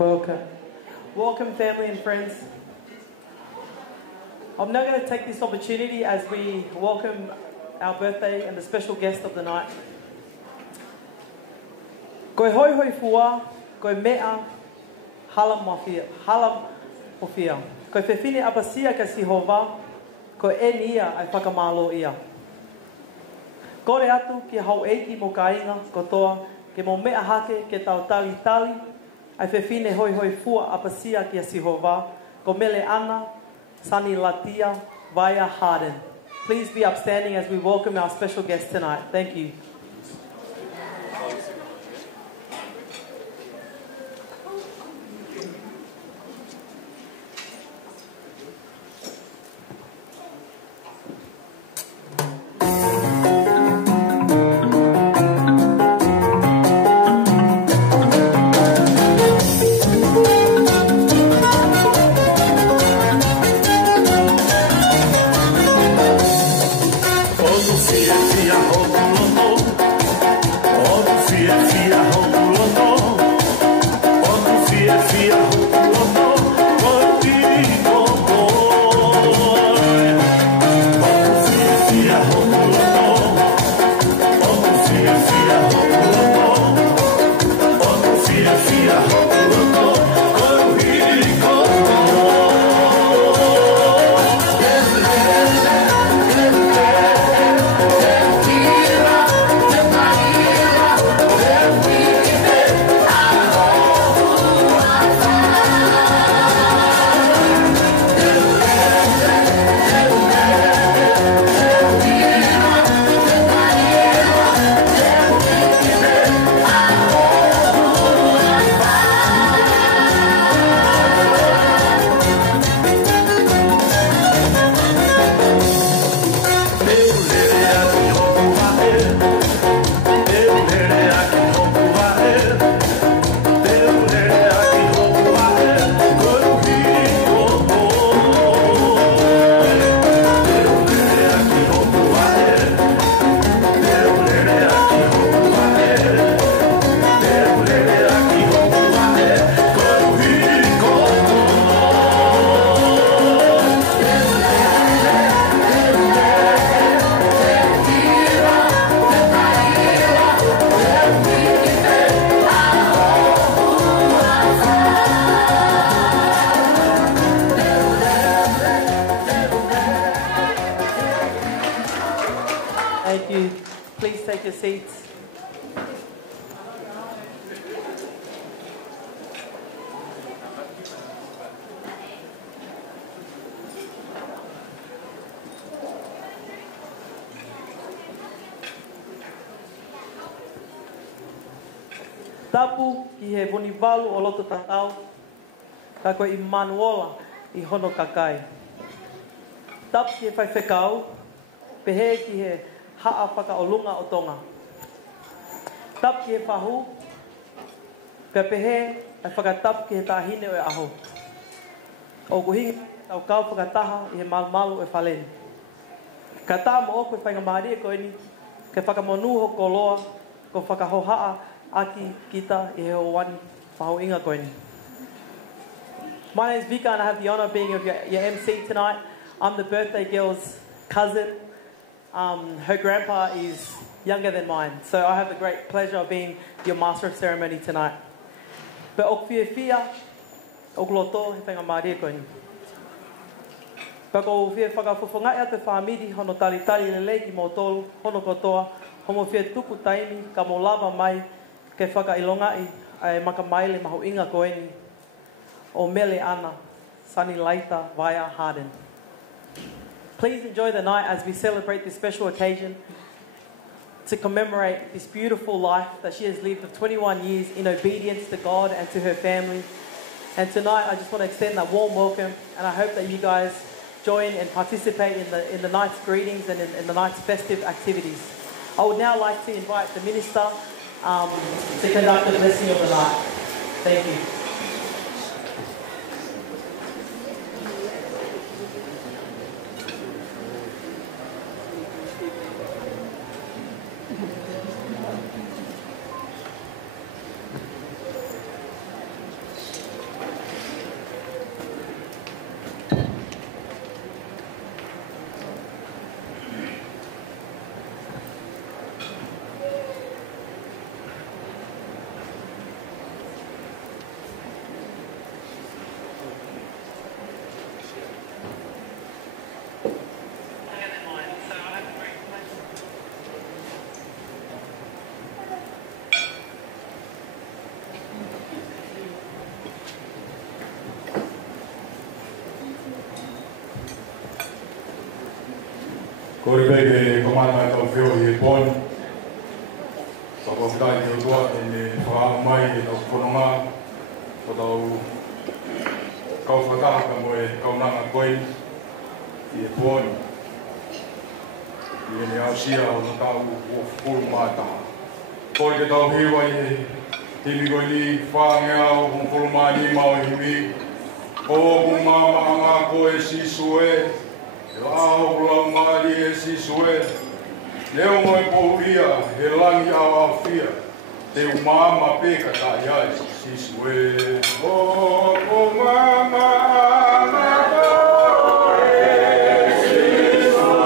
Welcome. Welcome, family and friends. I'm now going to take this opportunity as we welcome our birthday and the special guest of the night. Koe hoi hoi fua, koe mea, hala mofia. Koe whewhine apasia ka Sihova, koe e nia ai whakamalo ia. Kore atu ki hau eiki mo ka inga kotoa, ke mo mea hake ke tau tali tali, ai whewhine hoi hoi fua apasia ki a Sihova, ko mele ana, Sani Latia, Vaya Harden. Please be upstanding as we welcome our special guest tonight. Thank you. Thank you. Please take your seats. Tapu ki he woniwalu o loto tatau, ka koe i Manuola i hono kakai. Tapu ki he whaiwhekau, pehe ki he haa whakaolunga o tonga. Tap ki he whahu, ka pehe ai whakatap ki he tāhine o e aho. O kuhingi tau kau whakataha i he malumalu e whaleni. Ka tā mo o koe whaingamahari e koe ni, ke whakamonuho ko loa, ko whakahohaa aki kita i he owani whahu inga koe ni. My name is Vika and I have the honour of being your MC tonight. I'm the birthday girl's cousin. Her grandpa is younger than mine, so I have the great pleasure of being your master of ceremony tonight. But o whiawhia, o gloto he whainga maari e koe ni. Pa ko whia whakawhawhangai a te whamiri hono talitali lelei ki mō tolu, hono kotoa, homo whia tuku taimi, ka mō lava mai, ke whakailongai ai makamaile mahu inga koe ni, o mele ana, Sani Laita, Vaya Harden. Please enjoy the night as we celebrate this special occasion to commemorate this beautiful life that she has lived of 21 years in obedience to God and to her family. And tonight I just want to extend that warm welcome, and I hope that you guys join and participate in the night's greetings and in the night's festive activities. I would now like to invite the minister to conduct the blessing of the night. Thank you. Kori peke komana tau whio i e pon. Sa kofitai ki o tua e me whaamai e tau whanonga. O tau kau whakahaka mo e kaunanga koe i e pon. I e ne ausia o na tau o furu mātaha. Kori ke tau hiwa i e timi koe ni whangea o kong furu mani mao i himi. O kong mama ngā koe sisu e. E lao kulau maari e sisue, leo moe pouria he langi au au fia, te umama peka ta iai sisue. O mama ana koe sisue.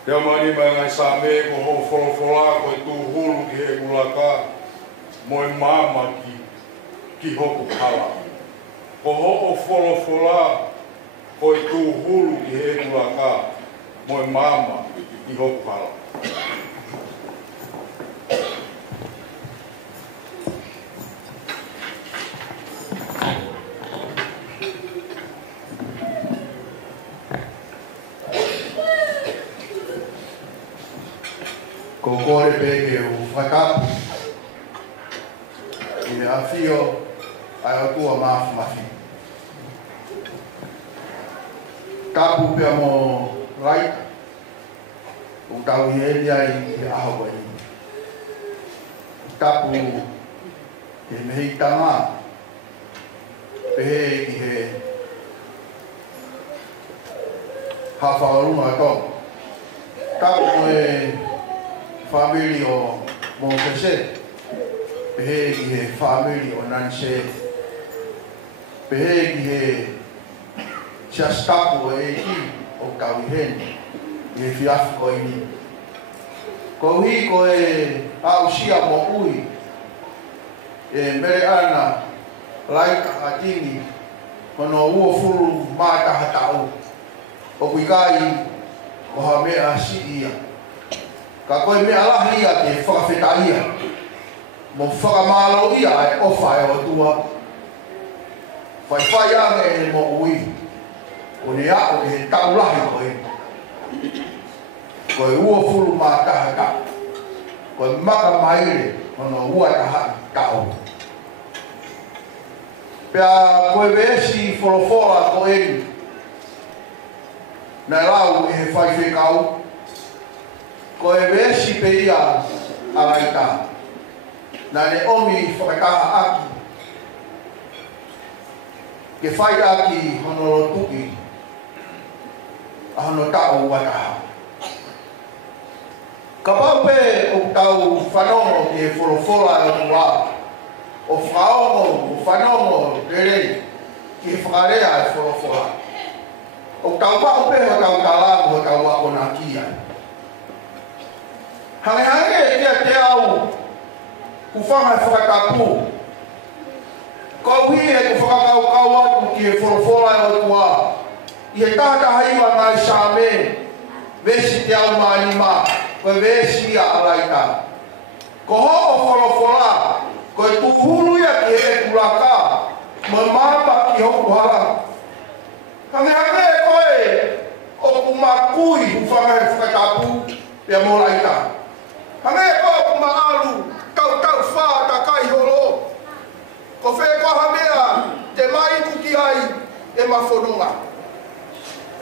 Te mani mga sa me ko ho folofola ko tu hulu ki he ulaka mo mama ki hoku kala. Ko ho folofola ko tu hulu ki he ulaka mo mama ki hoku kala. Ko kore peke o whakapu i me awhio ai o tua mafu mafi. Kapu pia mo raita o tau i eli ai i ahawa i. Kapu i me hei tanga pehe ki he hawhaorunga tō. Kapu e family o Montese, pehe ki he family o Nanse, pehe ki he siaskapu o eki o Kauiheni, i he fiafu ko ini. Ko hi ko e ausia mo ui, e mere ana laika atini, kono ua furu mātaha tau, o kuikai o ha mea si ia. Ka koe me alahi ia te whakawhetahia. Mo whakamalo ia e ofa e o tua. Whai ange e mo ui. O ne ako he taulahi koe. Koe ua furu mā taha ka. Koe maka maire ono ua taha tau. Pea koe veesi wholofora koe ni. Nai lau e he whai whekau. Ko e vesi pe ia alaita. Na ne omi whakataha aki. Ke whai aki hono tuki. A hono tau wataha. Ka pau pe o tau whanongo ke wholofora e tua. O whaongo, o whanongo rere. Ke whakarea e wholofora. O tau pau pe o tau talamu o tau wakona kia. Hange kia te au ku whanga whakatapu. Kau hi e ku whakakau atu ki e wholofora e o tua. I he tātahaiwa ngai sāme, vesi te au mānima, koe vesi a alaita. Ko ho o wholofora, koe tuhuru ia ki e kulaka, mo māpa ki hoku hala. Hange koe o kumakui ku whanga whakatapu, pia mo laita. Hange ko maalu tau wha ta kai holo. Ko whe ko hamea te mai kuki ai e mawhonunga.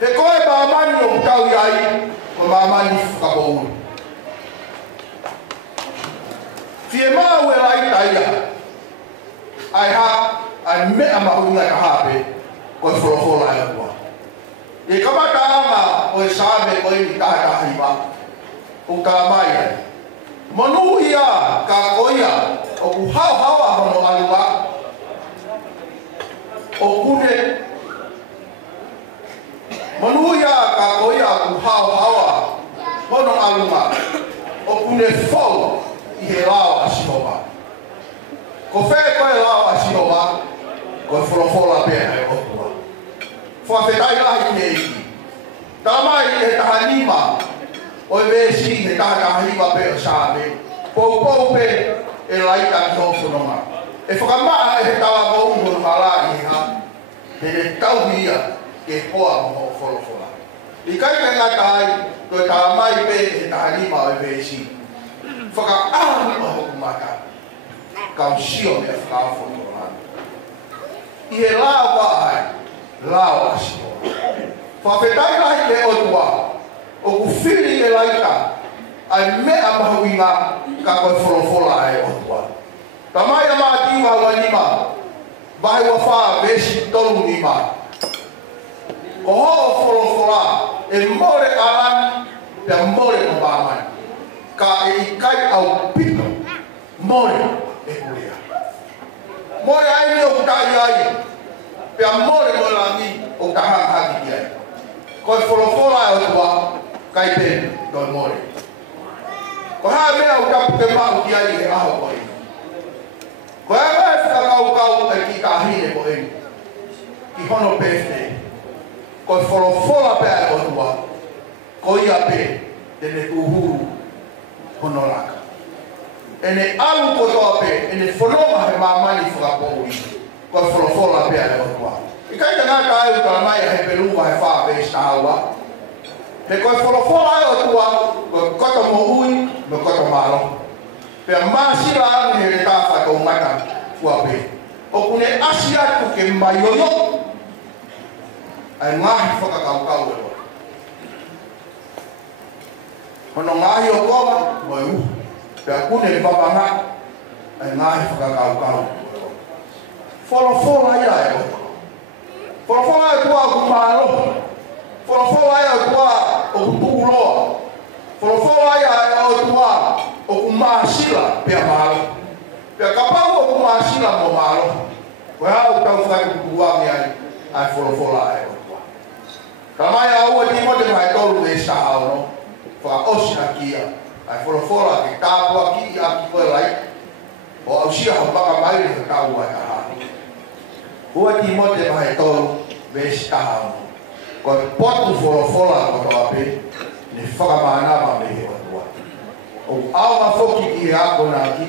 He koe mamani o tau iai ko mamani whakapouru. Fie mau e laita ia. Ai ha, ai mea mahunga ka hape ko e wholofora e kua. E kamata anga o e sāme ko e ni tātahiwa. O ka mai ai. Manu ia ka koia o ku hau-hawa hono alua. O kune. Manu ia ka koia o ku hau-hawa hono alua. O kune fau i he lao asinoba. Ko whee koe lao asinoba, ko e wholofora pēna e otua. Whawhetai lahi ki e iki. Tamai e tahanima. O e vesi he tātahiwa pe o sāme. Pou pe e laita ki hofunonga. E whakamaa e he tawa ko ungo hala i ha. He ne tauhia ke hoa mo ho wholofora. I kai ngā tai, koe tā mai pe he tahanima o e vesi. Whakaahani o hoku mata. Kau sio me a whakawhotora. I he lao wahai, lao asio. Whawhetai lahi ke otua. O ku whiri e laita, ai mea mahuinga ka koe wholofora e otua. Ta mai a maa tiwa ua nima, vai wa wha vesi tolu nima. Ko ho wholofora e more alani, pia more no mamani. Ka e ikai au pito, more e kurea. More ai o kutai ai, pia more no langi o tahang haki ai. Koe wholofora e otua, kai pēnu. toi more. Ko ha mea o kapu te mau ki ai e aho ko i. Ko e mai whakakau e ki ka hine ko i. Ki hono birthday. Ko e wholofola pēr o tua. Ko ia pē, tene tuhuru hono raka. E ne alu ko toa pē, e ne whanonga he mamani whakapou i. Ko e wholofola pēr o tua. I kai ka ngā ka au ka mai a he peruwa he whaa pēs ta haua. He koe wholofola e o tua, koe koto mo ui, me koto maro. Pea māsira ane he re tāwha tau mata fua pē. O kune asi atu ke maiono, ai ngahi whakakaukau e o. Hono ngahi o koma, moe u. Pea kune le papanga, ai ngahi whakakaukau e o. Wholofola ia e o. Wholofola e tua ku maro. Wholofola ia o tua o ku pukuloa. Wholofola ia o tua o ku māsila pea maro. Pea kapau o ku māsila mo maro. Koe hau tau whai kukuangi ai wholofola e o tua. Ka mai a ua ti mote mai tolu e sa hao no. Whaka osina kia. Ai wholofola ke kāpua ki a ki koe lai. O au sia hau baka mai le ka ua e ka hao. Ua ti mote mai tolu e sa hao no. Ko potu wholofola ko toa pe, ne whakamanama me he watua. O aunga whoki ki he ako nā ki,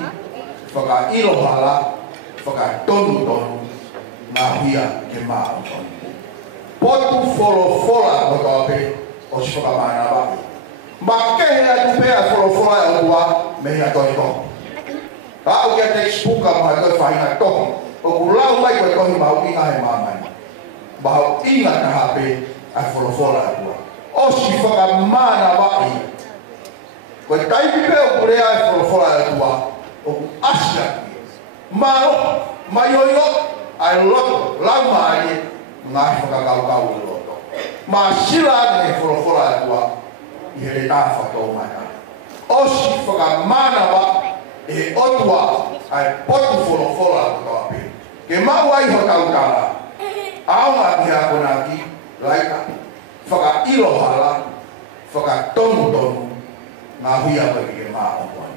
whaka irohala, whaka tonu tonu, ngā hia ke maa tonu. Potu wholofola ko toa pe, o si whakamanama me. Ma kehe atu pēa wholofola e watua, me hea toni tohu. Au kia te spuka maha koe whahina tohu, o ku lau mai koe tohi mahu inga he mamani. Mahu inga kaha pe, ai wholofola e tua. O si whakamana wai. Koe taipi peo kure ai wholofola e tua. O ku asia ki. Maro, mai oio, ai loto, lau maari, ngāi whakakaukau i loto. Ma sila ane e wholofola e tua, i here tā whatou mai. O si whakamana wai, e otua, ai potu wholofola e tua pe. Ke mau ai ho tautara. Aunga ki hako nā ki, laika, whaka irohala, whaka tonu, ngā huia koe ki ke maa o koe.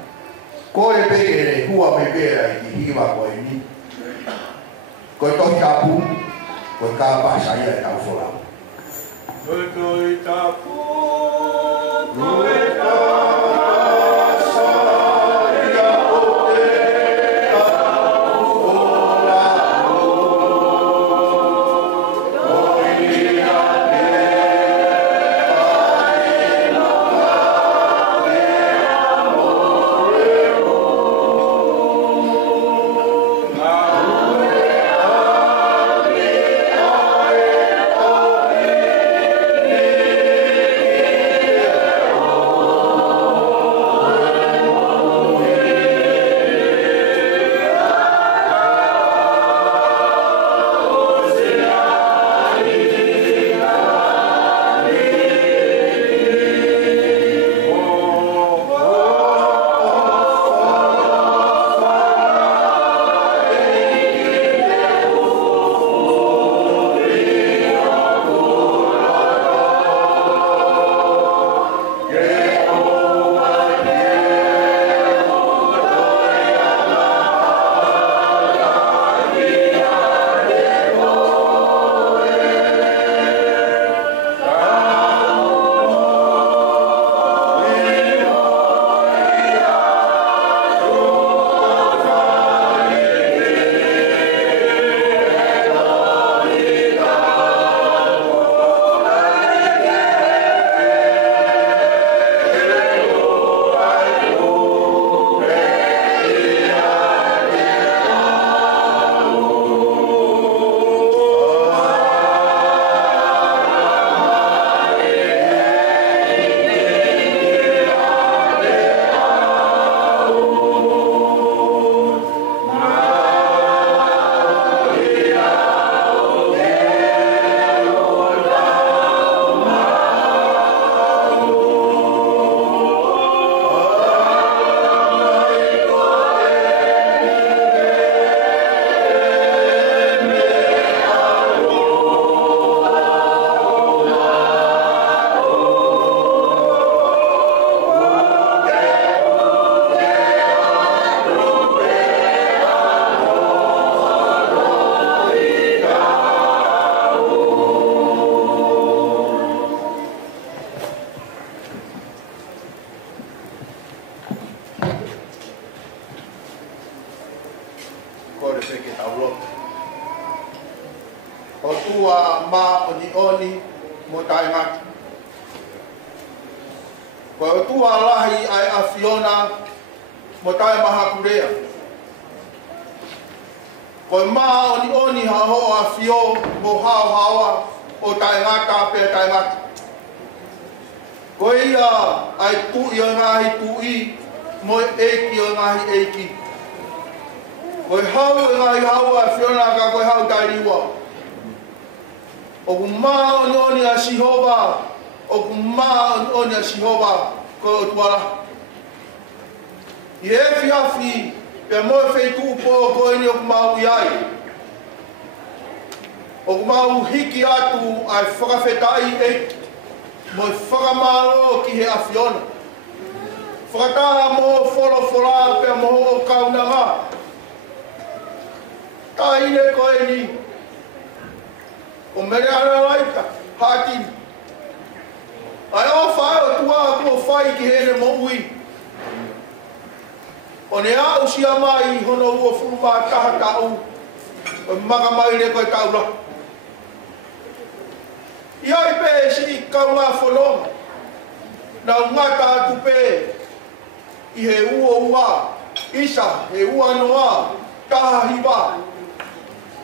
Kore pekere hua me pēra i ki hiwa koe ni. Koe tohi tapu, koe kā pāsa ia e tau whola. Koe tohi tapu, koe se ke tau loto. O tua ma oni mo tai ngata. Ko o tua lahi ai a Fiona mo tai maha kurea. Ko ma oni ha ho a Fio mo hao hawa o tai ngata pe tai ngata. Ko ia ai tu i o ngahi tu i mo eki o ngahi eki. Ko hau o ngahi hau a Fiona ka ko hau tai riwa. O ku maa oni a Sihova, o ku maa oni a Sihova, ko o tuara. I e fiafi, pe mo e feitu po ko ini o ku maa uiai. O ku maa hiki atu ai whakawhetai e, mo e whakamaro ki he a Fiona. Whakataha mo whora pe mo o kaunanga. Ta ine ko e ni. O mere ana laita, hātini. Ai o whae o tua ko whai ki hele mo ui. O ne au sia mai hono ua furuma taha tau. O maka mai re koe taura. Iai pe si kaunga whanonga. Nau ngata atu pe. I he ua. Isa, he ua noa. Taha hiwa.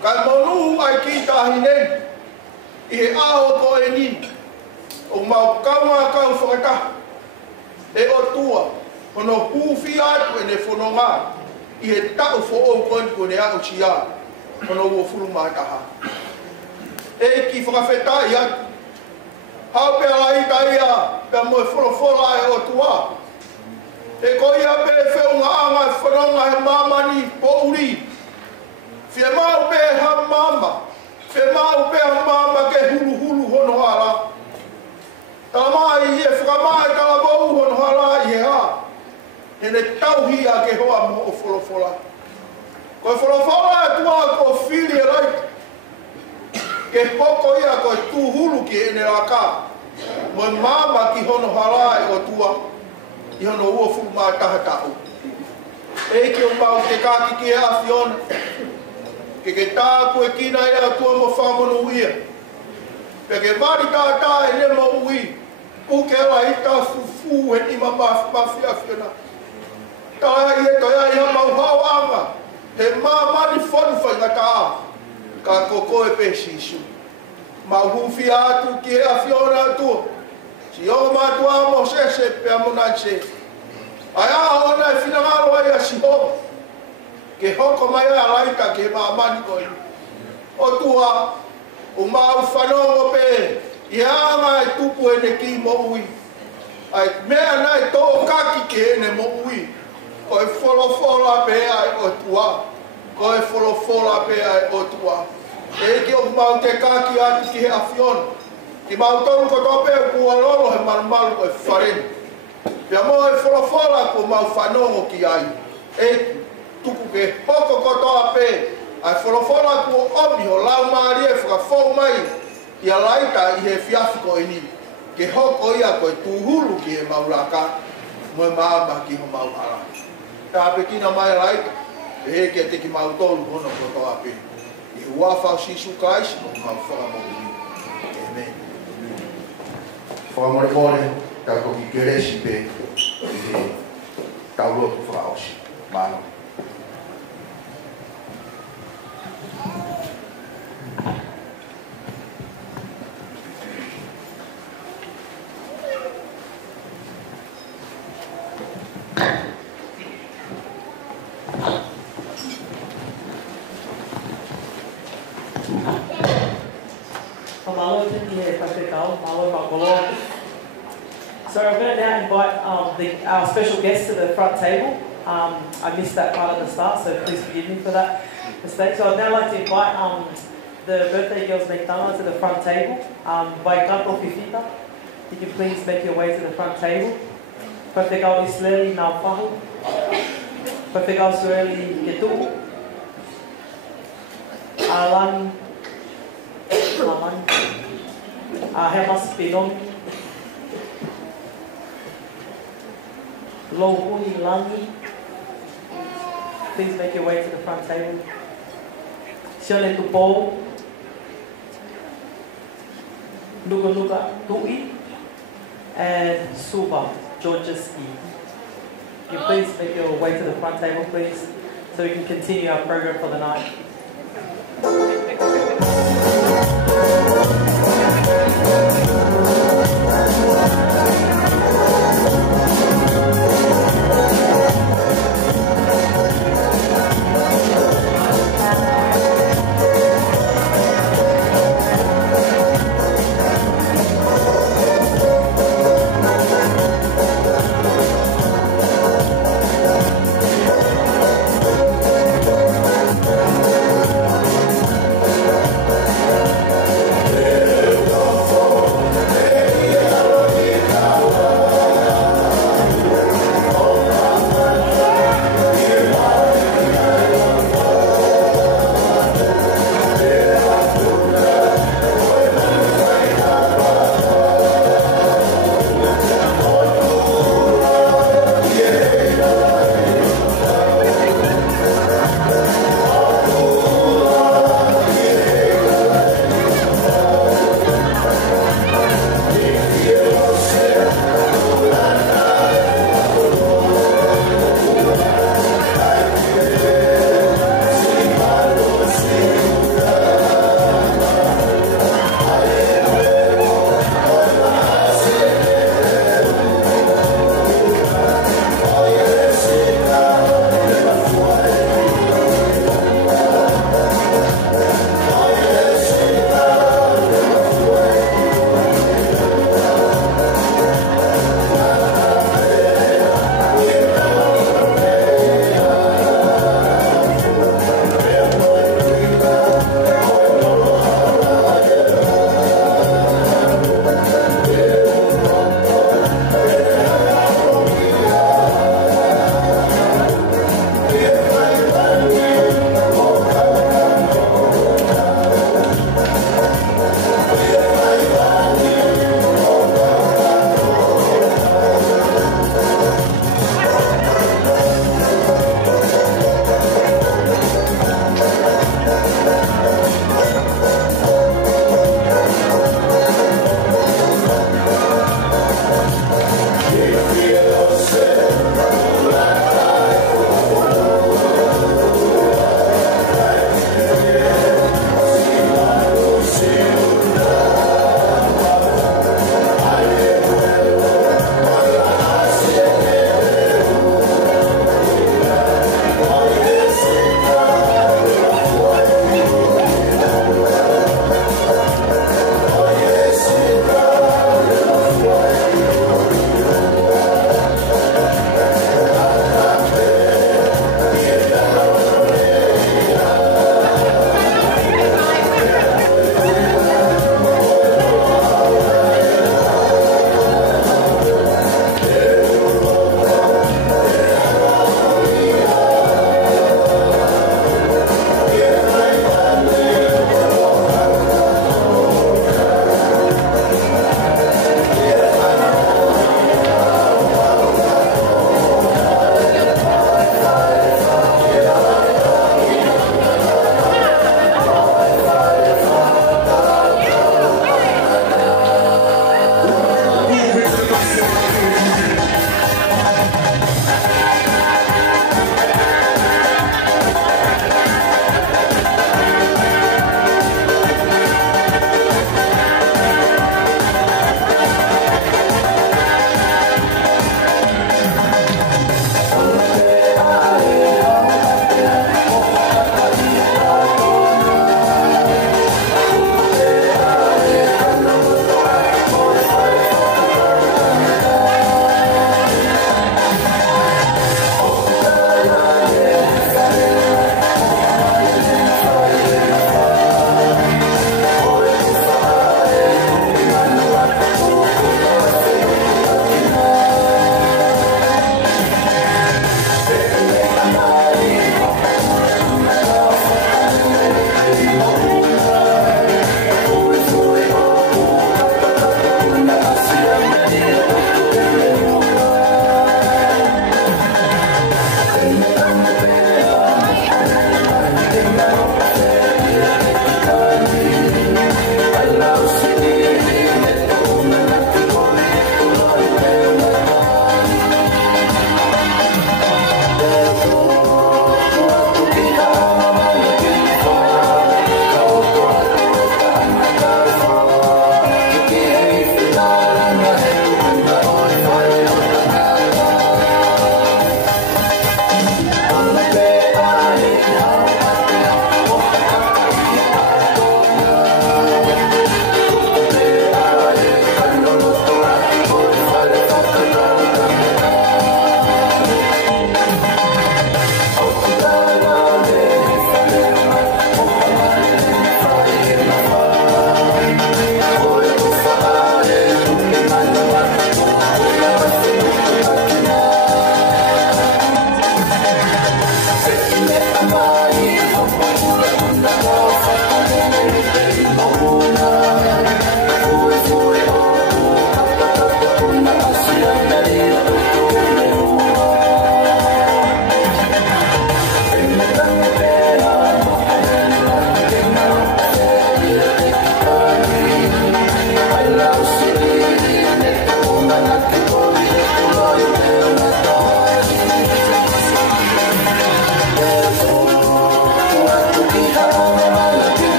Kai monu ai ki tahi neni. I he aho ko e ni, o mau kaunga kau whakata, e o tua, hono huwhi atu e ne whanonga, i he tau fo o koen ko ne au chia, hono ua furuma taha. E ki whakawhetai atu, hau pe alai taia, pe moe whorofora e o tua, e ko ia pe whiunga anga e whanonga he mamani po uri, whia mau pe ha mama, Fe mau pe mama ke hulu hono hala. Tamai e whakamai kala bau hono hala i he ha. He ne tauhi a ke hoa mo o wholofola. Ko e wholofola e tua ko whiri e rai. Ke hoko ia ko e tū hulu ki e ne raka. Mo mama ki hono hala e o tua. I hono ua whulma taha tau. E ki o mau te kāki ki e a Fiona. Ke tā koe kina e a tua mo whamono uia. Pe ke wari tā e ne mo ui. Puke ala i tā fufu he ni mawhia whiona. Tā i e toi ai ha mau hau anga. He mani whanu whai ngata. Ka koko e pe sisu. Mau huwhi atu ki e a Fiona atua. Si o matua mo se pe amona se. Ai a ona e whinangaro ai a Sihova. Ke hoko mai a laita ke mamani koi. O tua, o mau whanongo pe, i anga e tupu e ne ki mo ui. Ai mea nai tō kaki ke e ne mo ui. Ko e wholofola pe ai o tua. Ko e wholofola pe ai o tua. E ki o mau te kaki atu ki he a Fiona. Ki mau toru ko tope e kua lolo he marumaru ko e whareni. Pea mo e wholofola ko mau whanongo ki ai. E tuku ke hoko kotoa pe, ai wholofola kua omi ho lau maari e whakafou mai, i a laita i he whiafiko e ni. Ke hoko ia koe tūhulu ki he mauraka, mo e maama ki ho mauhara. Tā pe kina mai laita, e he ke te ki mautolu hono kotoa pe. I hua whau sisu kaisi mo mau whakamoku. Amen. Whakamore kore, tako ki keresi pe, i he taulotu whakaosi. Mahalo. So I'm going to now invite our special guest to the front table. I missed that part at the start, so please forgive me for that mistake. So I'd now like to invite the birthday girls McDonald to the front table. By Campo Fifita, you can please make your way to the front table. Perfegal Isleli Naufahu. Perfegal Sueli Getu. Alan Laman. Hemas Pinon. Lohuni Langi. Please make your way to the front table. Shirley Kupo, Nuka Nuka Tui, and Suba Georgeski. Can you please make your way to the front table, please, so we can continue our program for the night.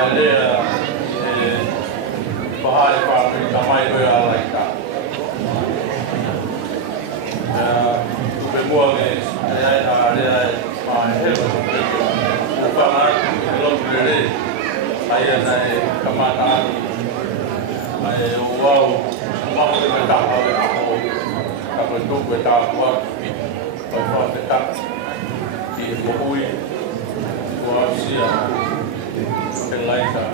Alea, Bahari Family, Tamai, like that. Before this, my head was the Family, long relay. I come on, I wow, what the top of it. I will do without what for the top. He is Mohui, was here, and later.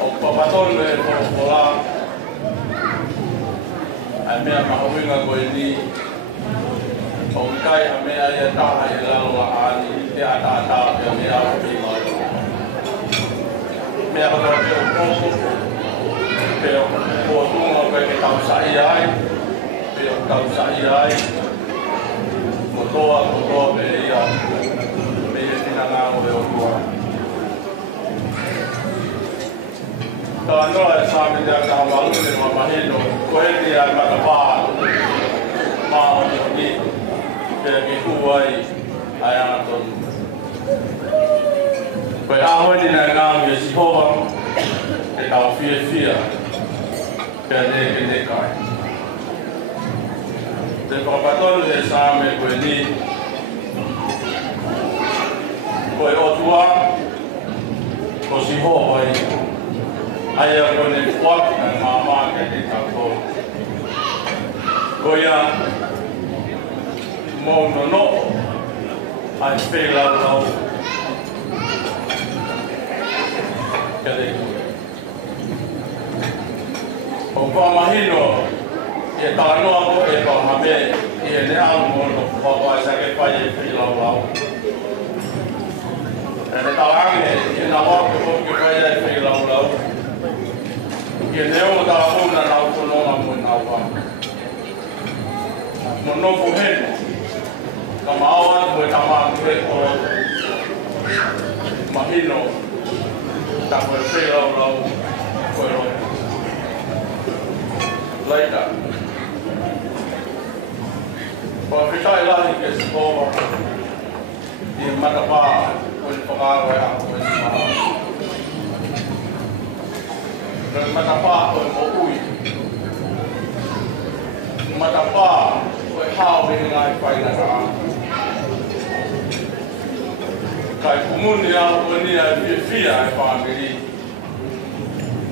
O papatol le pola a me ma hoinga ko ni o kai a me ai ta ai la la ani te ata ta me a pi ma me a ko pe o tu mo pe ta sai ai pe o ta sai ai mo to pe ia me tina na o o no es sabe de acá valor de mamahino puede ir a Macapá más ni que Kuwait allá todo pues ahora ni nada me si joven que la fiesta que ne cae de papatol de sabe pues ni pues otua pues si joven I am going to walk and Mama get it up. Goya Mono no, I feel out. Opamahino, Yetano, Epamame, Yeneamo, Papa Sagapai, feel out. And the Talange, in a walk of the feel out. Que leo da una na autonoma munawa mono fuhen kama awan mo tama ke ko mahino ta ko se lo ko lo later por ficha ila ni ke ko di matapa ko pagaro ya ko matapa o moui matapa o hao be ngai pai na ka kai kumuni a oni a fia e family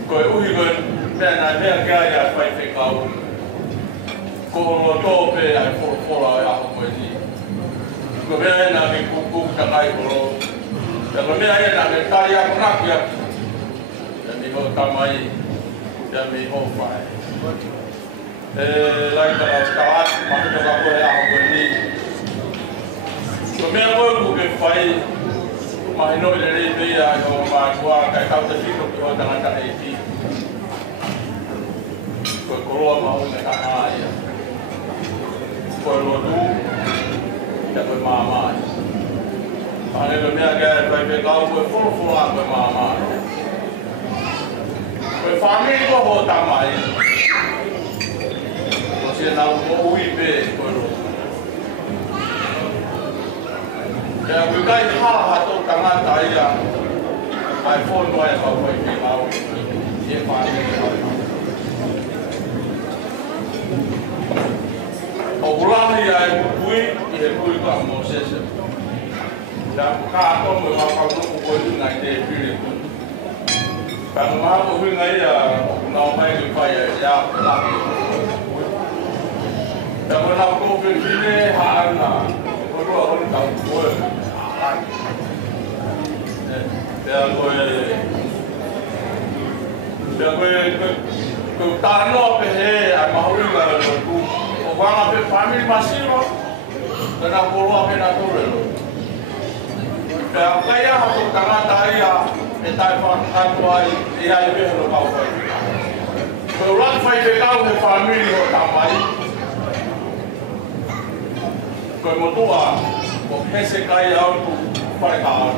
ko ui go me na me ga ya pai te ka ko lo tope a for ya ko ni ko be na me ku ka kai ko lo me ai na me ta ya na ya Ho tamai ya mi ho fai lai ka taat ma ka ka ko ya ko ni ko me ko ku ke fai ma no le le be ya no ma ko ka ka ta fi ko ko ta ka ai ti ko ko ro ma ho me ka ai ko lo du ya ko ma ma ane lo me ga fai be ka ko fo la ko ma ma family ko ho tamai ko se na mo ui be ko ro ya ko kai ha to tanga tai ya iPhone no ya ko ke lao ye family o ulani ya ui e ui ka mo se se da ka to mo ma ka ko ni na de pire Kalau mahu mengai ya, nak main kaya ya lagi. Kalau nak kau pergi hana, kalau orang tahu kau, kau tanah pergi, mahu mengai tu, orang apa family masih lo, dan aku apa nak turun. Kalau kaya aku tanah tayar. Etai fa atwai e ai be no ka fa ko ran fa be ka o family ho tamai ko mo tua o hese kai au tu fa ka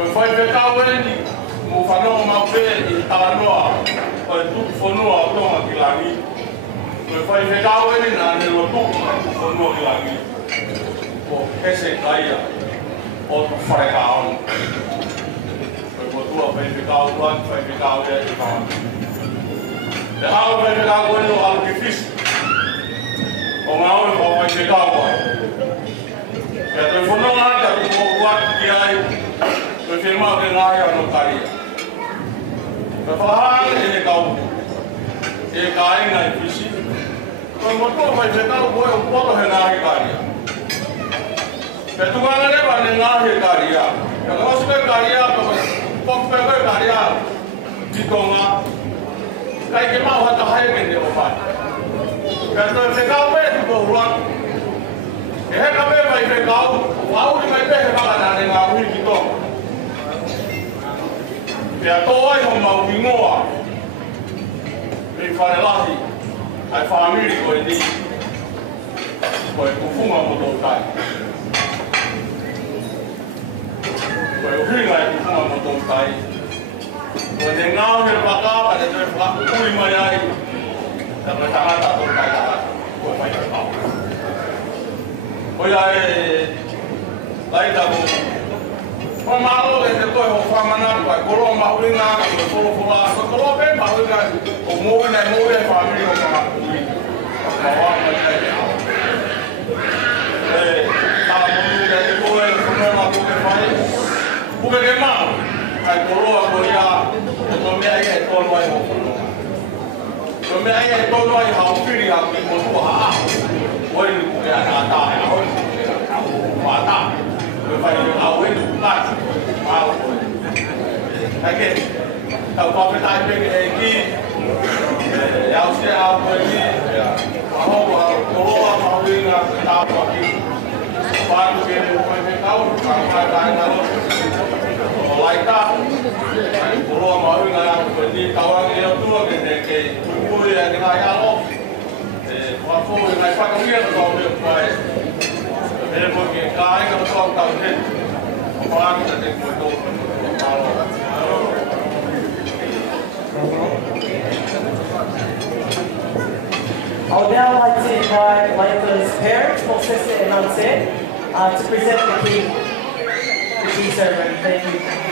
ko fa be ka o ni mo fa no ma be i ta no ko tu fo no a to ma ki la ni ko fa be ka o ni na ne lo tu ko no ki lagi ko ese kaia o fare kaon ko tu a pe ka o wan pe ka o de ka de a o pe ka o no al ki fis o ma o pe ka o ya te fono na ka ko wa ki ai ko firma de na ya no kaia ko fa e ka o e kai na fisi ko mo to vai fe ka ko ko to he na ki kaia pe tu ga le ba ne na he kaia ka no se kaia ko pe ko kaia ti ko nga kai ke ma ha ta hai ke ne o fa ka to fe ka pe tu ko ru e he ka pe vai fe ka au ni mai pe he ba na ne nga hu ki to pe to ai ho ma wi ngoa e fare lahi ai family ko ni ko e kufuma mo do tai ko e ringa e kufuma mo do tai ko ne ngau he paka pa de te fa ui mai ai ta ka ta ta to kai ta ko mai ta pa ko ya e lai ta ko o malo de te to ho fa mana ko ro ma ui nga ko ro fo la ko ro pe ma ui nga o mo na mo e family ko ma ui ma wa ma ta ya ta mo ni de ko e ko ma ko ke fa bu ke ma ai ko ro ko ya to me ai to no ai ho to me ai to no ai ha o fi ya ki mo tu ha o ni ku ya ta ta ya o ma ta ko fa ni a o ni ku ta ma o ake ta pa pe ta pe ki ya o se a ko ni ya ho ko ro ma wi na ta pa ki pa ku ke ko pe ka o pa ta na lo lai ta ko ro ma wi na ko ni ta wa ke o tu ke de ke ku ya ni na ya lo wa fo na pa ka mi ko pe pa e mo ke ka ai ka to ta ke pa ka te ko to I would now like to invite Layla's parents, Mosese and Nanset, to present the key ceremony. Thank you.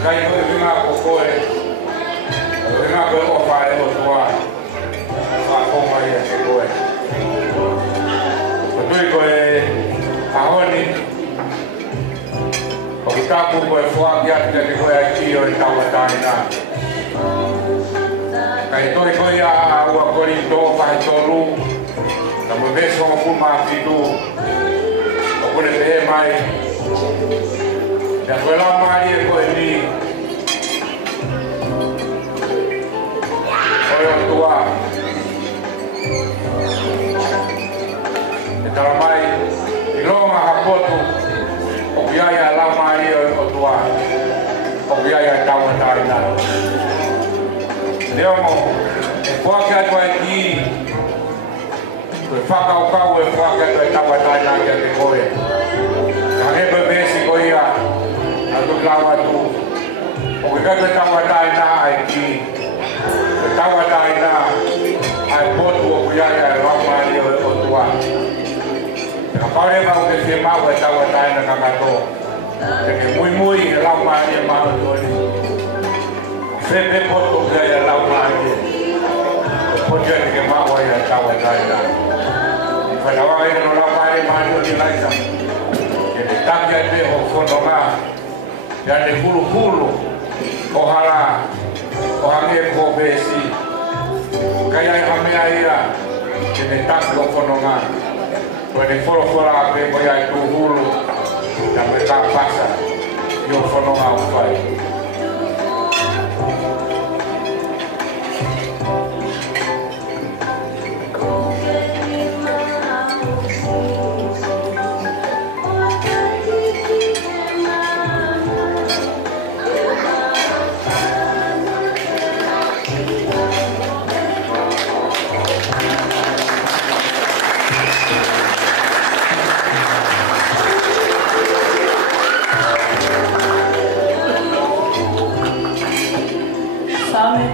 Kai ko vinga ko koe. Vinga ko o fae o tua. Fa ko mai e koe. Ko tui koe ahoni. O kitapu koe fua ki ati te koe ai ki o i taua taina. Kai toi koe a ua kori tō whahe tōru. Na mo beso o kuma fitu. O kone te he mai. Ya koe la mari e koe ni. Koe o tua. E tala mai. I longa hapotu. O kiaia la mari o tua. O kiaia taua taina. Leo mo. E whake atu ai ki. Koe whakaukau e whake atu ai taua taina ki a te koe. Hebe besi ko ia atu lawa tu o ke ka tawa taina ai ki tawa taina ai potu o ia ia rama ni o tua ka pare ma o ke se ma o tawa taina ka kato ke muy muy rama ni ma o ni se be potu ia ia rama ni potu ke ma o ia tawa taina fa la wa ia no rama ni ma ni laisa Taki ate o whanonga, ia te hulu o hara, o hange ko besi. Kai ai hamea ia, ke te taki o whanonga. Koe ne whorowhora ape mo ia i tū hulu, ia me ka pasa i o whanonga o whai.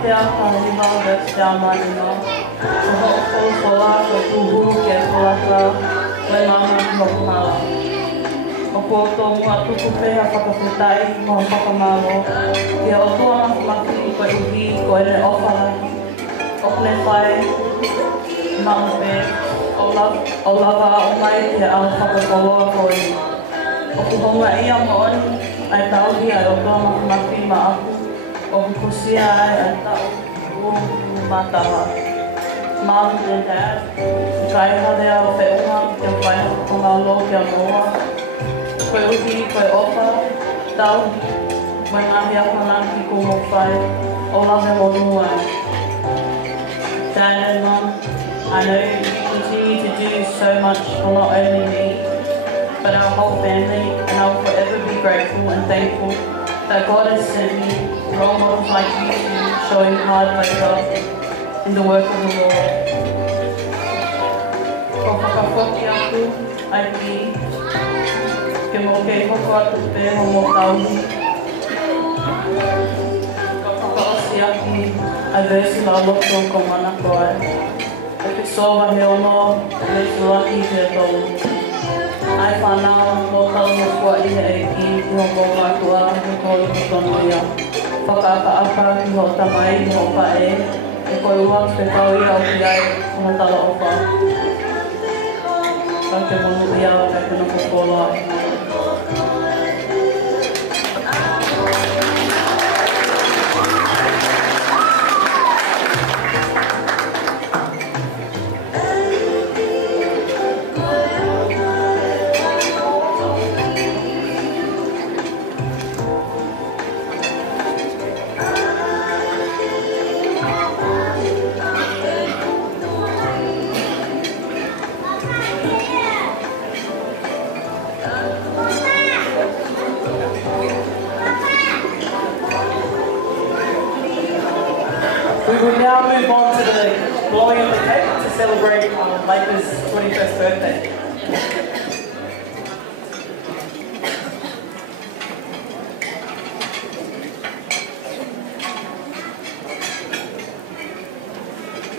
Te ātahima, that's te amarima. Ko hoko kola, ko tūhuru ke kolaka, koe mama ki hoku mala. O kōtō mua tuku peha whakawhitai, mo whakamalo. Kia o tua maki koe uhi, koe ne owhalaki. Okne whai, maupe, o lava o mai te au whakakoloa koe. O kuhonga ia mo oni, ai tauhi ai o tua maki ma aku. O kusia ai a tau mataha. Mom and Dad, kai hale au wheunga kia whai o ngā lo kia moa. Koe uhi, koe opa, tau, mai ngahi a whanaki ko mo whai, o lawe mo nuai. Dad and Mom, I know you continue to do so much for not only me, but our whole family, and I will forever be grateful and thankful that God has sent me role models like you showing hard labor in the work of the Lord. Ko whakawhoki aku, ai ki, ke mō kei hoko atu pēho mō tauhi. Ko whakaosi aki, ai versi la loto ko mana koe. E ke sowa he ono, e te laki te tolu. Ai whanau, mō tau mō kua i he eiki, i ho mō mātua, i tōru ki tono ia. Whakaapa ki ho tamai, i ho pae, e koe ua ki te kau ia o ki ai, i ho tala opa. Ka te monu ia, kai te noko kola. We will now move on to the blowing of the cake to celebrate Laker's 21st birthday.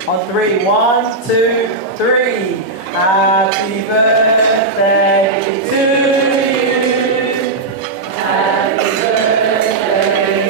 On 3, 1, 2, 3. Happy birthday to you. Happy birthday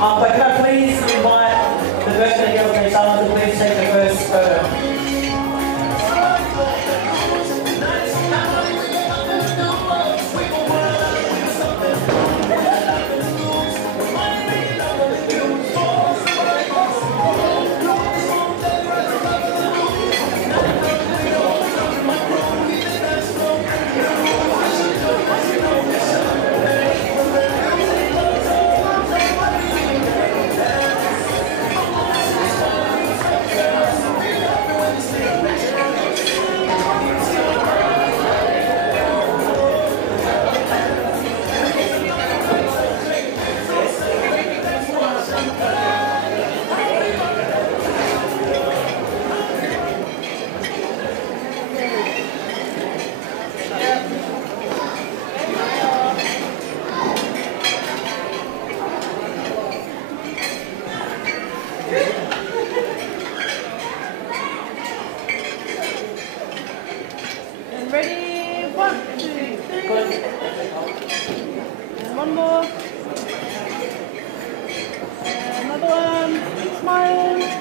But can I please invite the birthday girls and someone to please take the first photo. Ready? 1, 2, 3. And one more. And another one. Smile.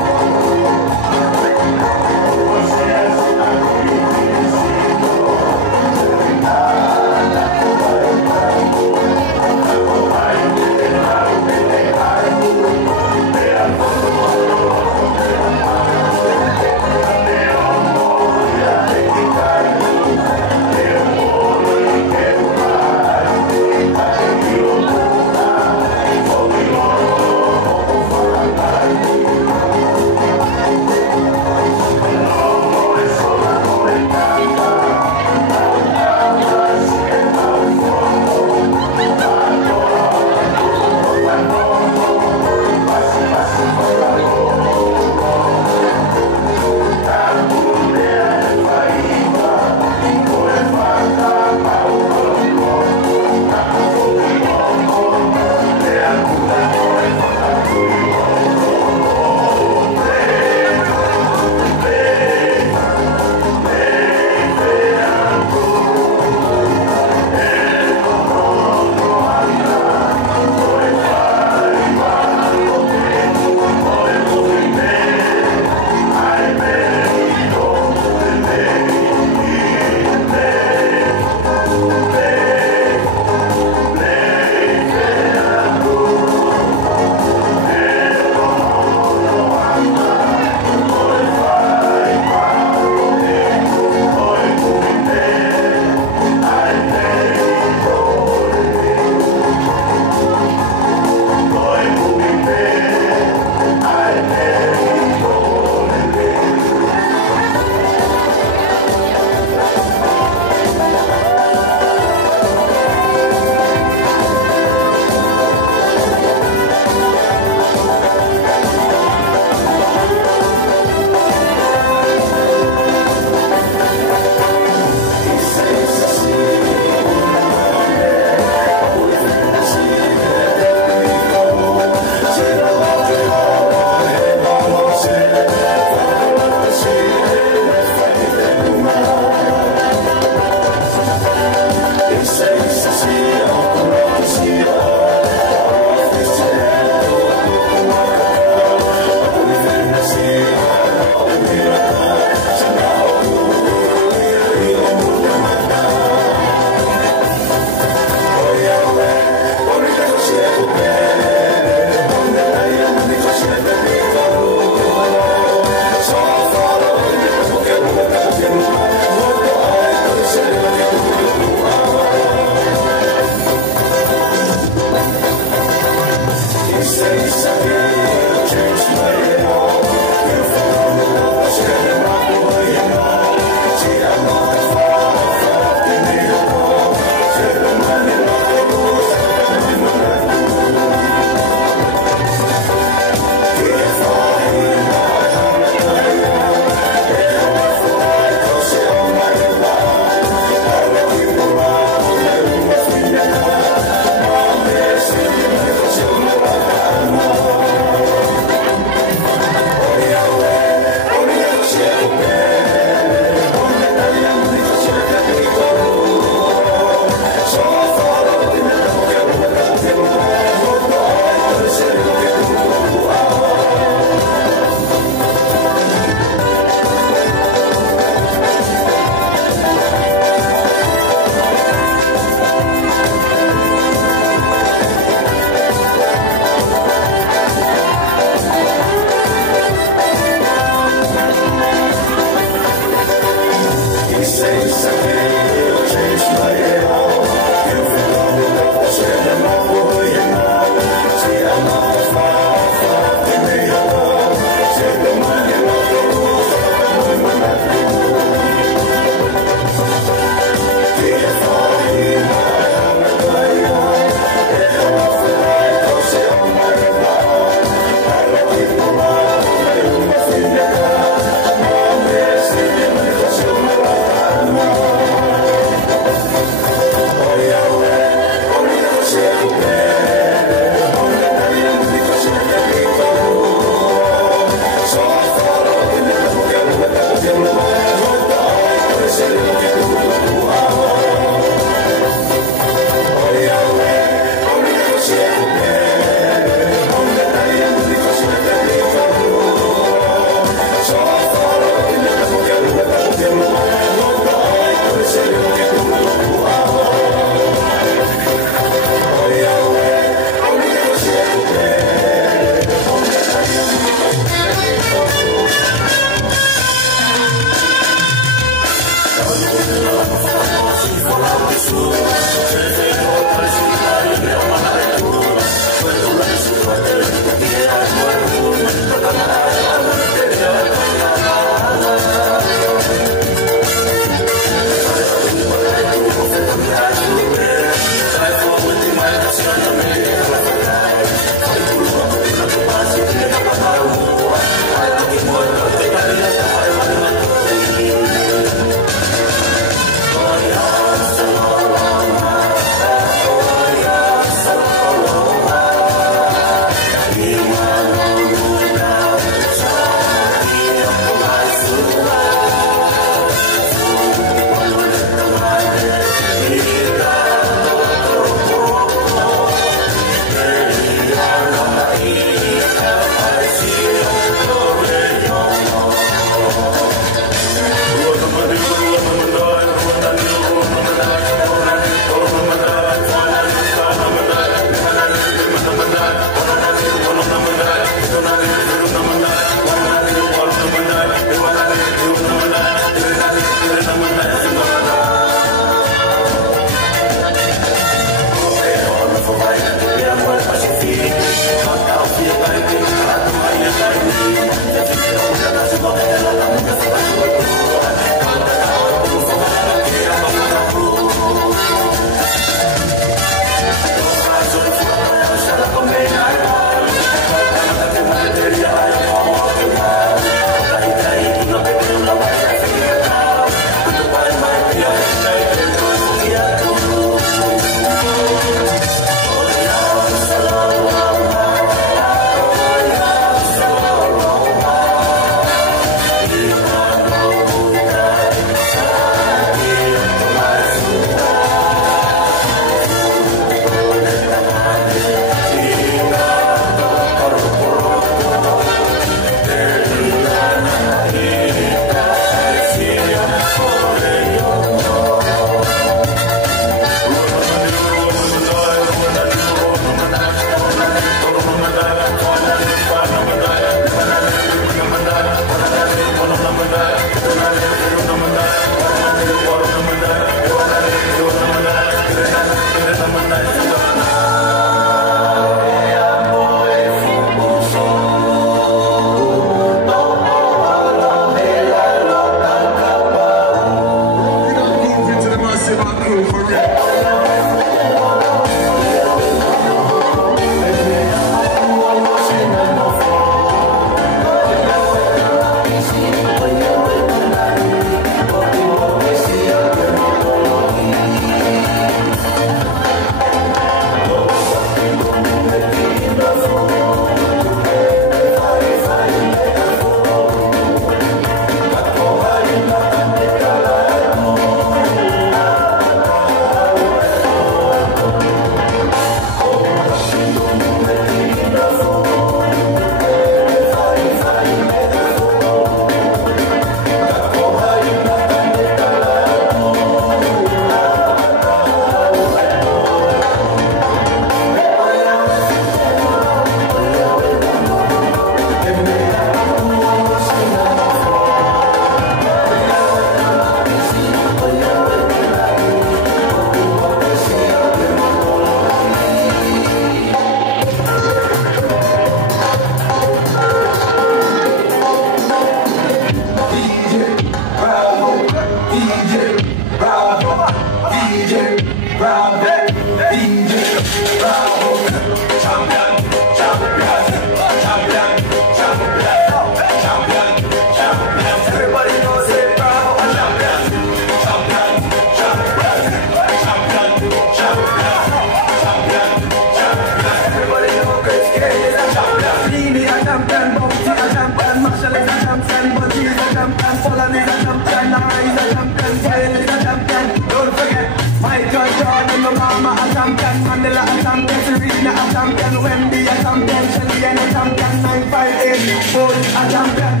Champion.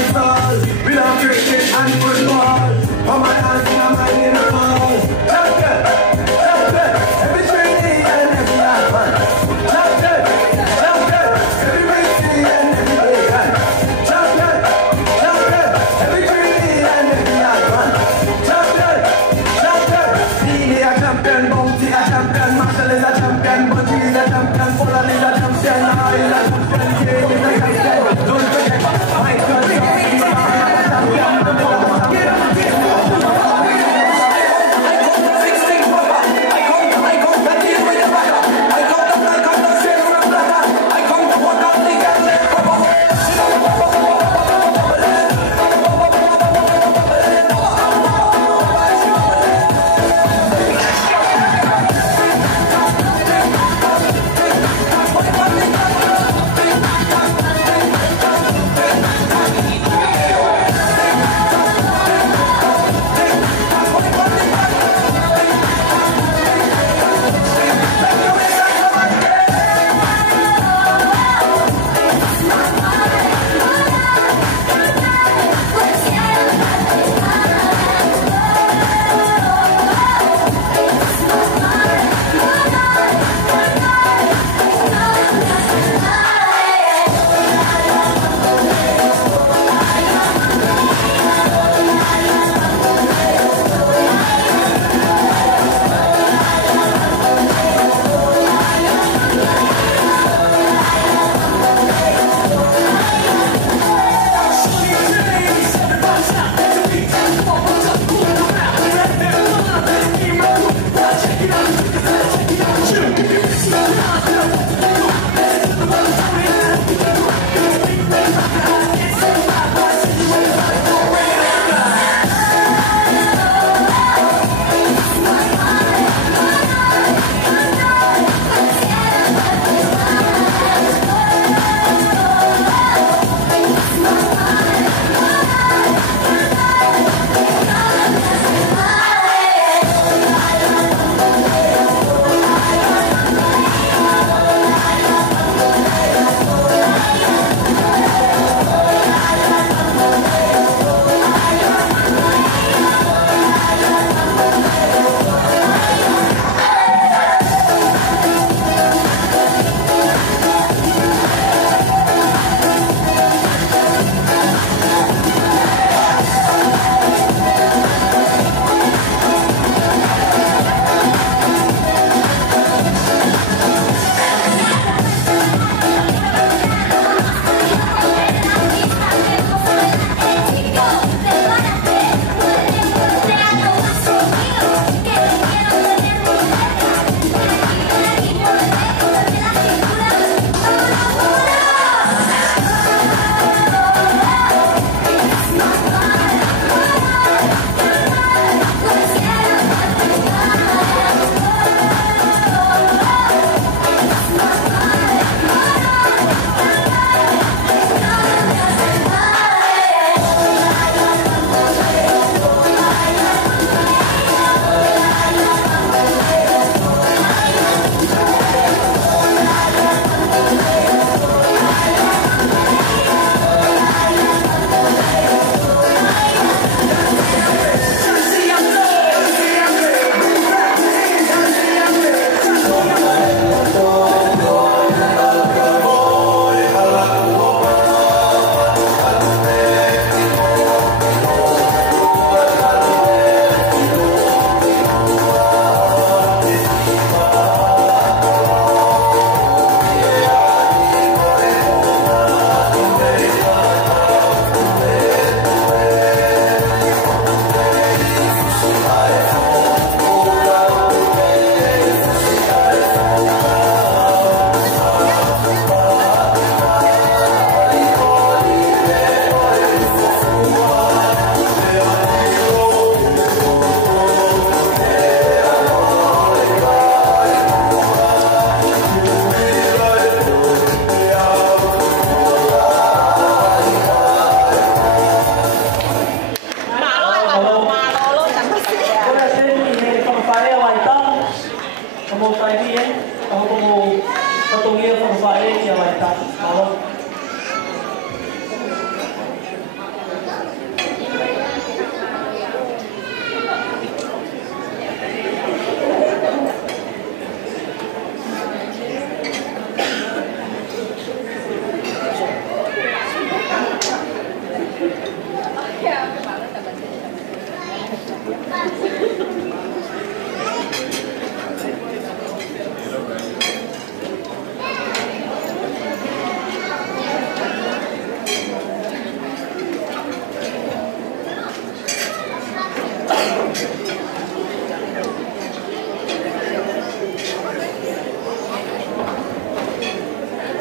my soul. We love cricket and football. Come on, dance in a mind in a ball. Champion, champion, every Trinity and every man. Champion, champion, every Trinity and every pagan. Champion, champion, every Trinity and every man. Champion, champion, Dini a champion, Bounty a champion, Marshall is a champion, Bunty is a champion, Poland is a champion, Nahar is a champion, Kane is a champion. Don't forget, Michael Johnson.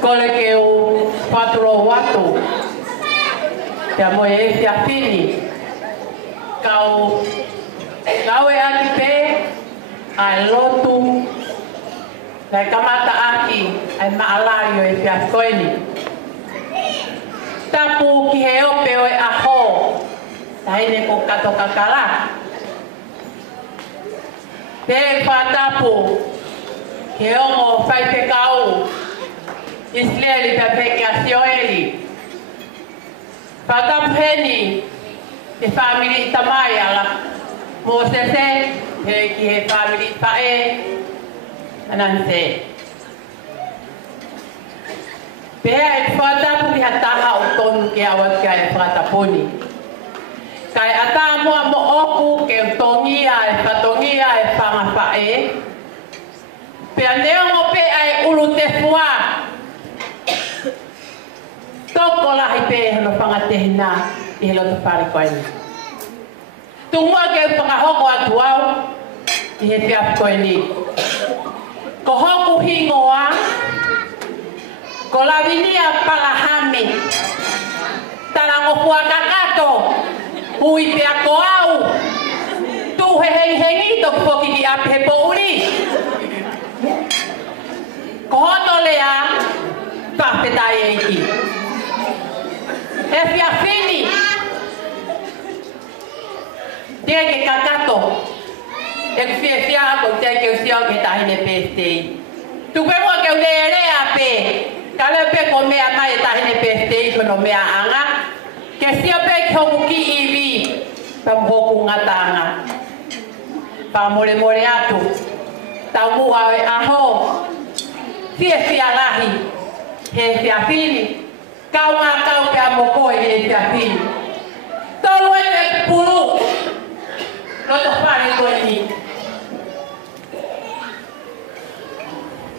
kole ke o patro watu. Te mo e te afini. Kau e aki pe ai lotu. Lai kamata aki ai maalario e te akoini. Tapu ki he ope o e aho. Tahine ko kato kakala. Te whatapu ke ongo whai te kau. Isleri pe peke a sioeli. Whatapu heni te whamiri tamai ala. Mo sese he ki he whamiri pae. Anante. Pea e whatapu ki hataha o tonu ke awat kia e whatapuni. Kai ata mua mo oku ke tongia e whatongia e whangapae. Pea neongo pe ai ulu te fua. Toko lahi pe hano whangatehina i he loto whare koeni. Tungua ke whangahoko atu au i he whiapi koeni. Ko hoku hingoa, ko lavinia palahame. Talango fua kakato. Hui pea ko au. Tu he hengi to poki ki api he po uri. Ko hoto lea, whawhetai eiki. He whia whini. Tia ke kakato. E ku whia ako tia ke usiao ke tahine pestei. Tu pe mua ke ulerea pe. Kale pe ko mea mai tahine pestei kono mea anga. Ke sia pe hoku ki iwi. Pam hoku ngatanga. Pa mole mole atu. Tau mua e aho. Fia lahi. He fia whini. Kau ngā kau pe a moko e he fia whini. Tolu e pulu. Roto whare koe ni.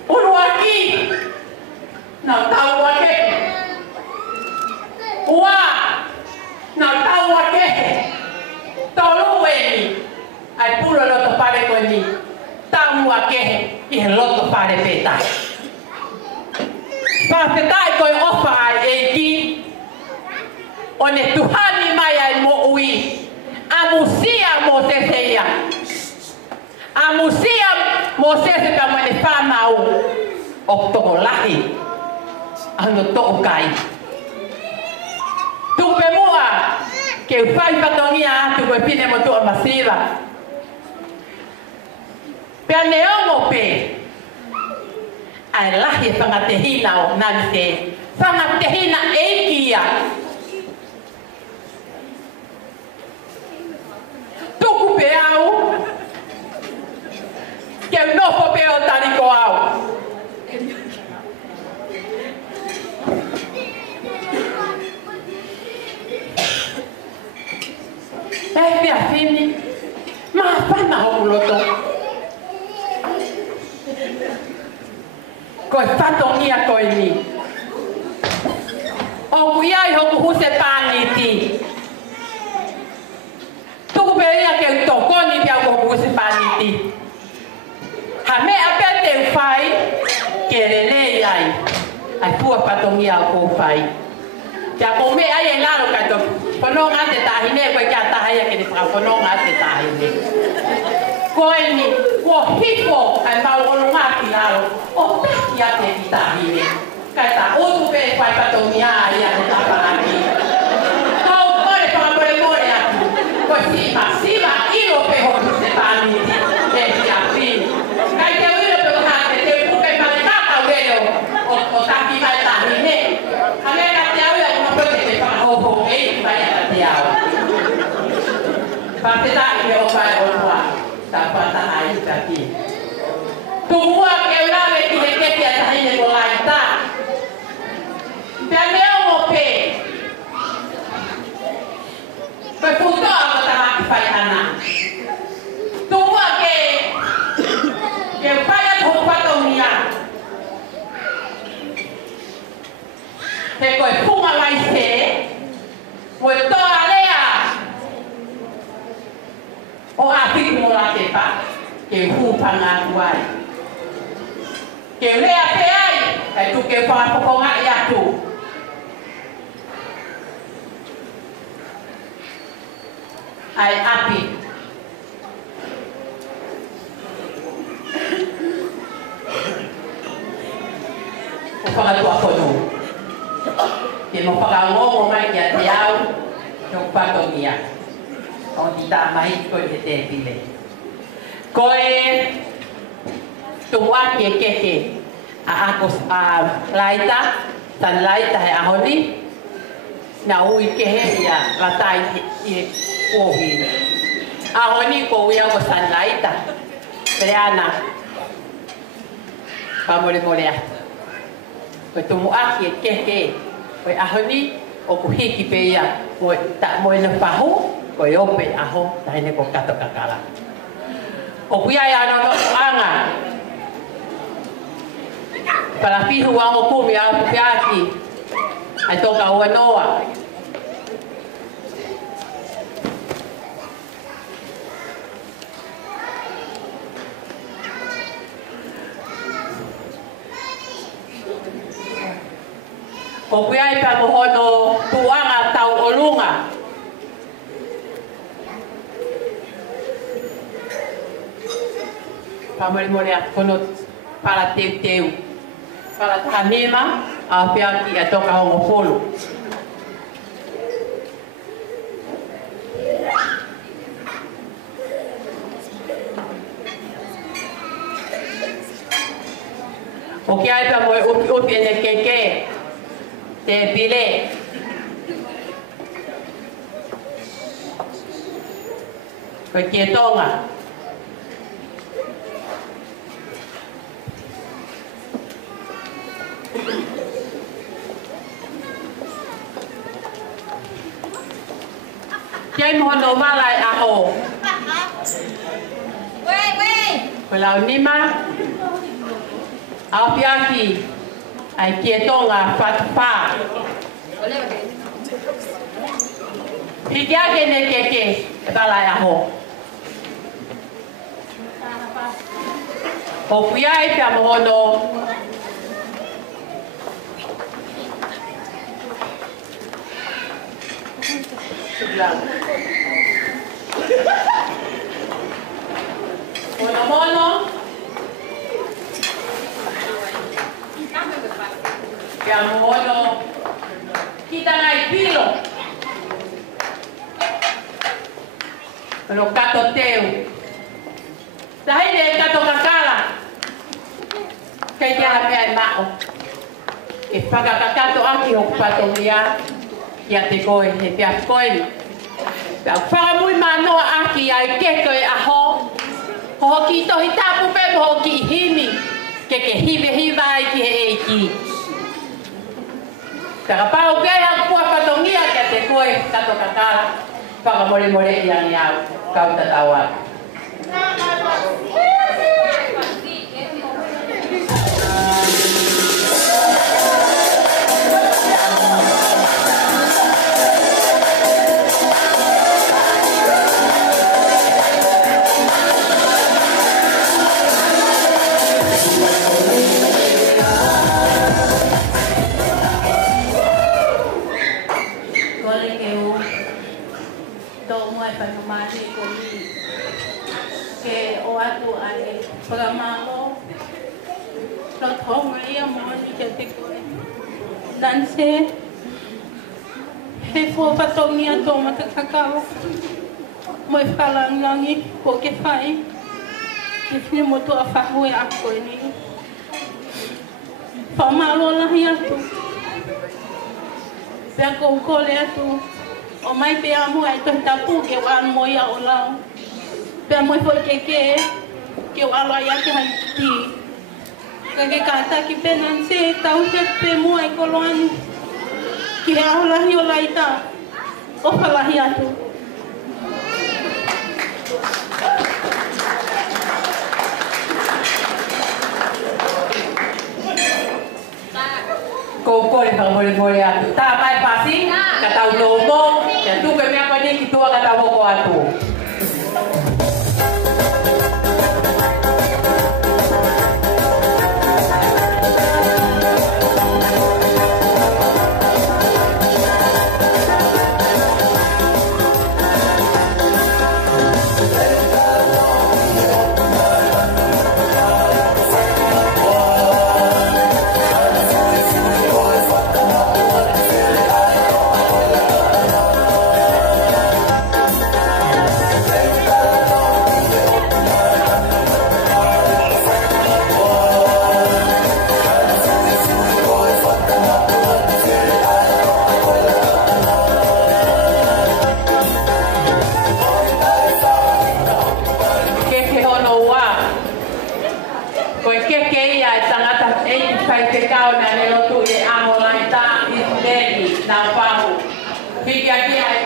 Uru aki. Nau tau wake. Ua. Nau tau wake. Tolu e ni. Ai pulu roto whare koe ni. Tau wake. I he roto whare petai. Whawhetai koe ofa ai eiki. O ne tuhani mai ai mo ui. Amusia mo seseia. Amusia mo sese ka mane whanau. O toko lahi. Ano toko kai. Tupe mua. Ke whai patongia atu koe pine mo tua masiva. Pea neongo pe. Ai lahi e whangatehina o nani te. Whangatehina eikia. Tuku pe au. Ke nofo pe o tariko au. E pia fini. Ma whana hoku loto. Koe whatongia koe ni. O kuiai hoku huse pāniti. Tuku peria ke utokoni pia hoku huse pāniti. Ha mea pia te whai ke lelei ai. Ai pua whatongia o kou whai. Kia kou mea ai e laro kato. Whanonga te tahine koe kia tahaya ke te whanonga te tahine. Koe ni, ko hipo ai maulonga ki laro. O taki a te tahine. Kai ta otu pe whai patongia ai a te taparaki. Kau kore whakapore more atu. Koe sima, iro pe hoku se pāniti. E kia whini. Kai te iro pe hake te puke pare kaka ureo. O taki mai tahine. Hameka te au ia kuma prote te whakahoho ei mai a te au. Whaketaki o whai o mua. Ta pata ai taki. Tumua ke ulawe ki he kete a tahine ko lai ta. Pea leo mo pe. Koe putoa ko ta haki whai ana. Tumua ke whai atu whatongia. Te koe punga mai se. Koe toa lea. O a whiku mo la te pa. Ke hūpanga atu ai. Ke lea pe ai. Kai tu ke whakapokonga i atu. Ai api. O whakatua kono. Ke mo whakangongo mai kia te au, no whakongia. O ti tā mai koe te te pile. Koe tua ke keke a akos a laita, tan laita he ahoni, na ui ke he ia ratai i ohi. Ahoni ko uia ko san laita, pere ana, pamore more atu. Koe tumu aki e keke, koe ahoni o ku hiki pe ia, koe ta moe na pahu, koe ope aho, tahine ko kato kakala. O kuia ia no anga, para fihu wango kumi a kupiaki, ai toka ua noa. O kuia i pa mohono tuanga tau olunga. Pamore a kono para teu. Para tanema a peaki a toka hongo polo. O que ai pa moe upi ene keke. Te pile. Koe kia tonga. Kiai mohono malai aho. Koe lau nima. Au piaki. Ai kia tonga whatupa. Hiki ake ne keke. E balai aho. O kuiai pia mohono. Mono mono. Pia mohono. Kita ngai pilo. Pero kato teu. Tahine kato kakala. Kei te hape ai mao. E whakakakato aki o pato mia. Ia te koe, he pia koe. Pia whakamui manoa aki ai ke koe aho. Ho ki tohi tapu pe ho ki himi. Ke hive hiva ai ki he eiki. Taka pao pia ia kua patongia kia te koe kato kakala. Whakamore more ia ni au. Kauta tawa. Danse he fo patongia to matakakawa moi falang langi ko ke fai ke fini moto a fahu e ako ni fa malo la hia tu pe ko le tu o mai pe amu ai to tapu ke wan moia o la pe moi fo ke wala ya ke hanti kage kata ki penanse tau te pe mo e koloni ki au la hi o laita o fala hi atu ko le pamole atu ta mai pasi ka tau lomo ya tu ke me apa ni ki tua ka tau ko atu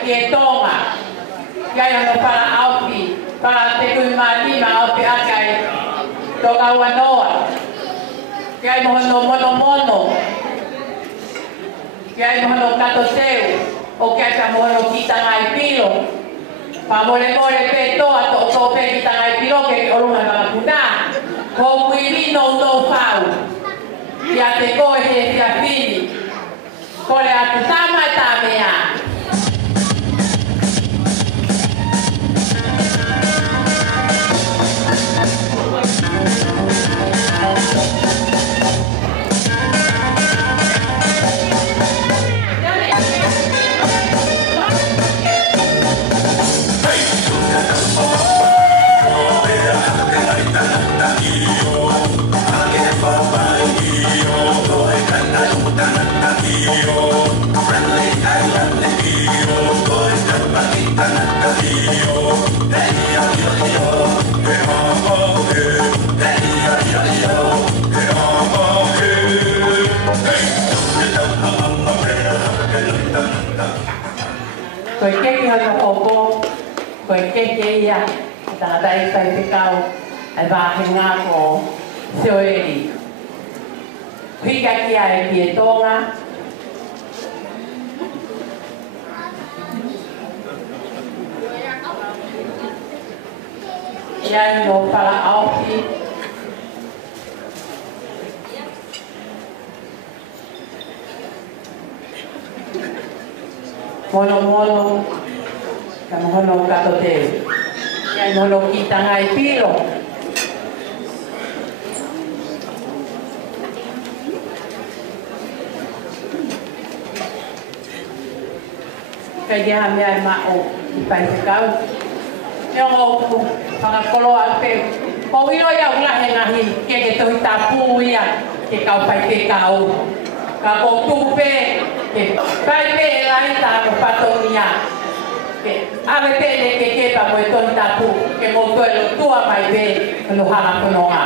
ke tonga. Ia no para aupi, para te kui malima aupi akai toka wanoa. Ia no mono. Ia no katoteu, o kia ta mono kita ngai pilo. Pa mole pe toa to pe kita ngai pilo ke orunga na puta. Ko kuiri no fau. Ia te koe he tia pili. Kole atu tama tamea. Koe keki hana koko, koe keki ia, tātai tai te kau, ai wāhe ngā ko seoeri. Whika ki ai ki e tonga. Iai no para auki. Mono, ka mono katoteu. Iai mono ki tangai piro. Ka ia mea mao i pai te kau. Niongo upu, whakakoloa te. Ko iro ia ulahe ngahi ke tohi tapu ia ke kau pai te kau. Ka ko tupe ke pai pe lai tāko patonia. Ke ave pe ne ke pa mo tohi tapu ke mo tuelo tua mai pe no hana kononga.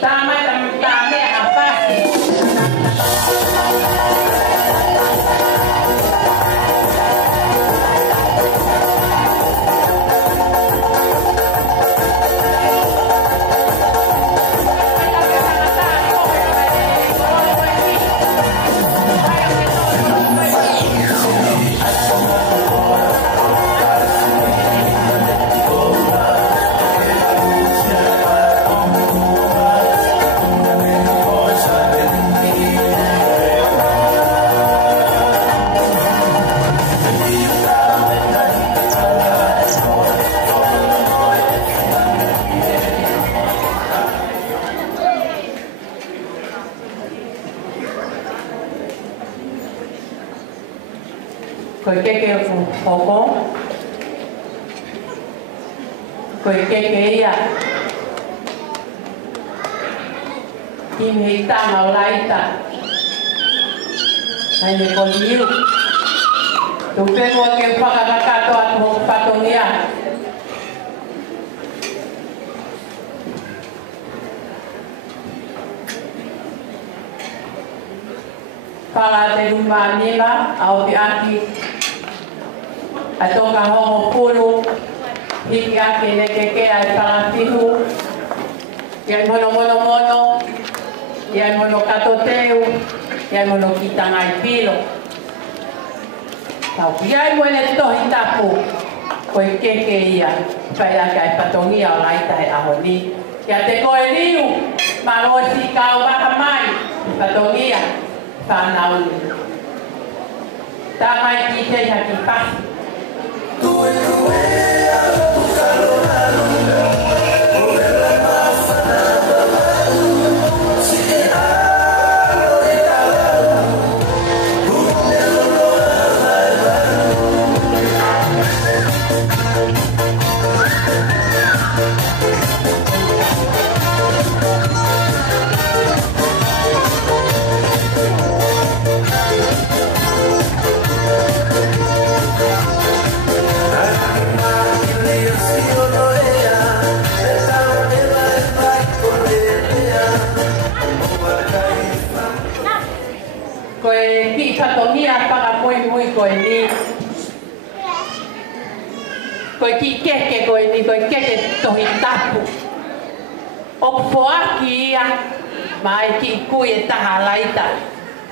Tama tame apasi. Koe keke o koko. Koe keke ia. Kimi hei tama o laita. Nai me ko liu. Tupe mua ke whakakakato atu ho patonia. Pala te rumā nima, au te aki. A toka hongo pulu, hiki ake ne keke ai whakatihu. Iai mono, iai mono katoteu, iai mono ki tangai pilo. Tau iai moene tohi tapu, koe keke ia, pai ake ai patongia o laita he ahoni. Ia te koe riu, marosi kau waka mai, patongia, whanauni. Tā mai ki te haki pasi. whatonia paka mui koe ni. Koe ki keke koe ni, koe keke tohi tapu. O poaki ia, mai ki kui e taha laita.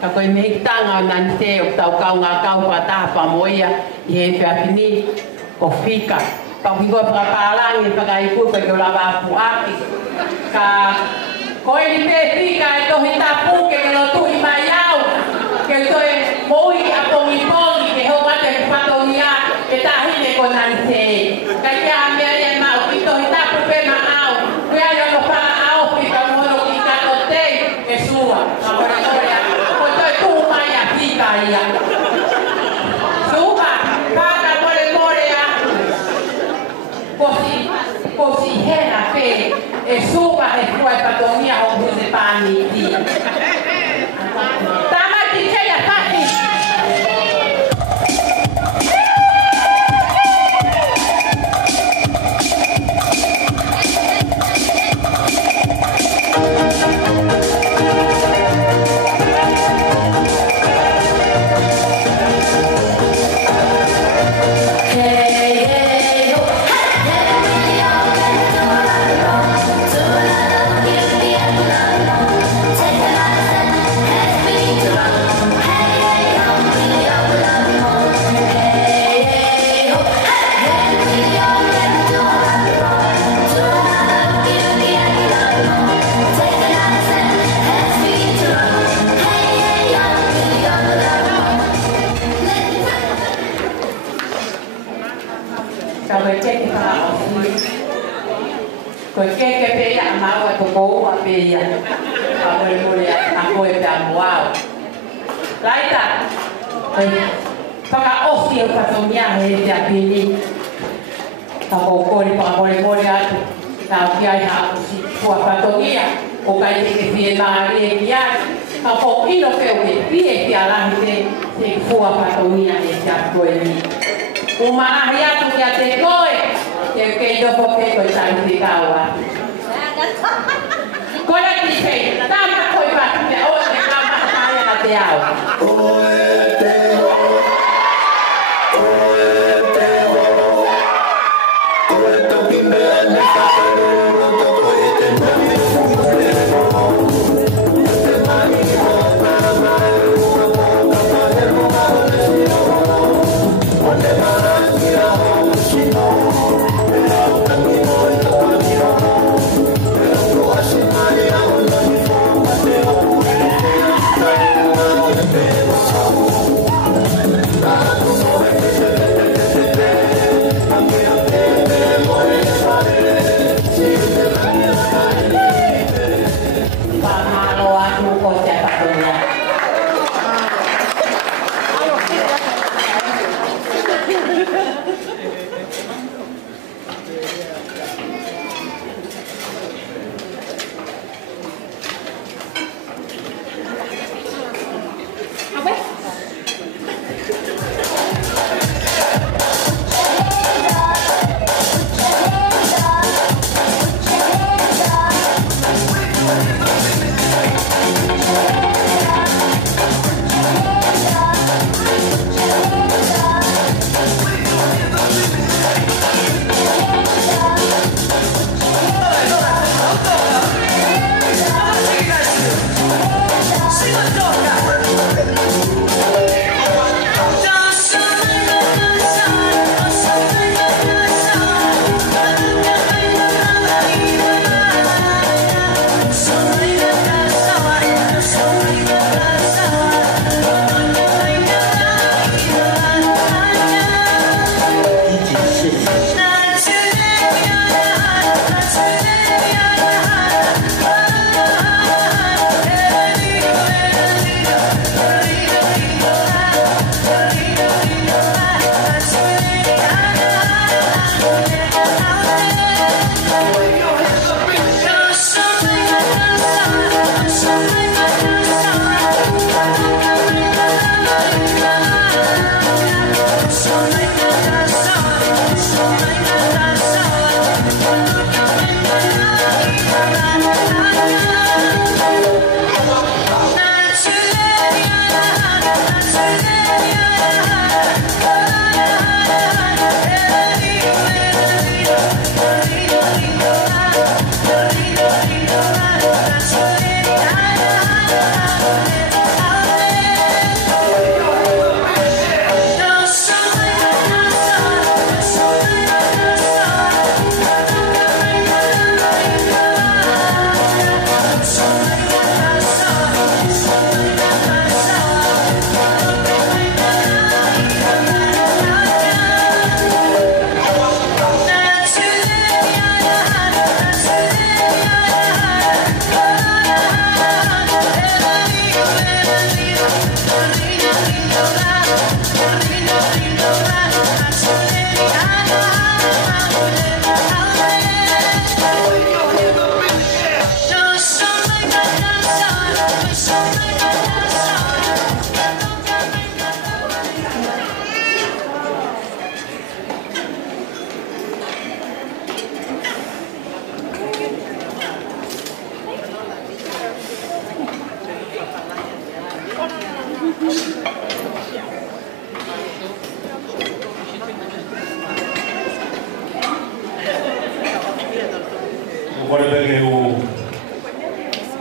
Ka koe mehi tanga o nani te o tau kaunga kaupa taha pa moia i he whiapini o whika. Pau ki koe pakapalangi paka i kui koe ke o lawa apuaki. Ka koe ni te whika e tohi tapu ke lo tui mai au. Ke toe moi a pongi pongi ke ho mate ke whatonia e tahine ko nani te. Ka ia mea e mau ki tohi tapu pe ma au. Kua ia no wha au ki ka mono ki kato te e sua. Ka mora morea. Ko toi tu mai a whika ia. Sua, whaka morea. Kosi hena pe e sua e kua e patonia o huse pani ti. Tama ki kea pati. Koe keke pea a maua to kou a pea. A koe mure a koe pea moao. Laita, whaka osi o katomia he te a pini. Ta kou kori paka kore atu. Ta o ki ai ha osi kua katomia. O kai te ke pie maari e ki ai. Ta kou ino peo ke pie ki a lahi te kua katomia he te a koe ni. Umarahi atu ki a te koe. Ke idoko pe koe tahi te kaua. Koe ki pei, tama koe pati me o te kama kaya na te au. Thank you.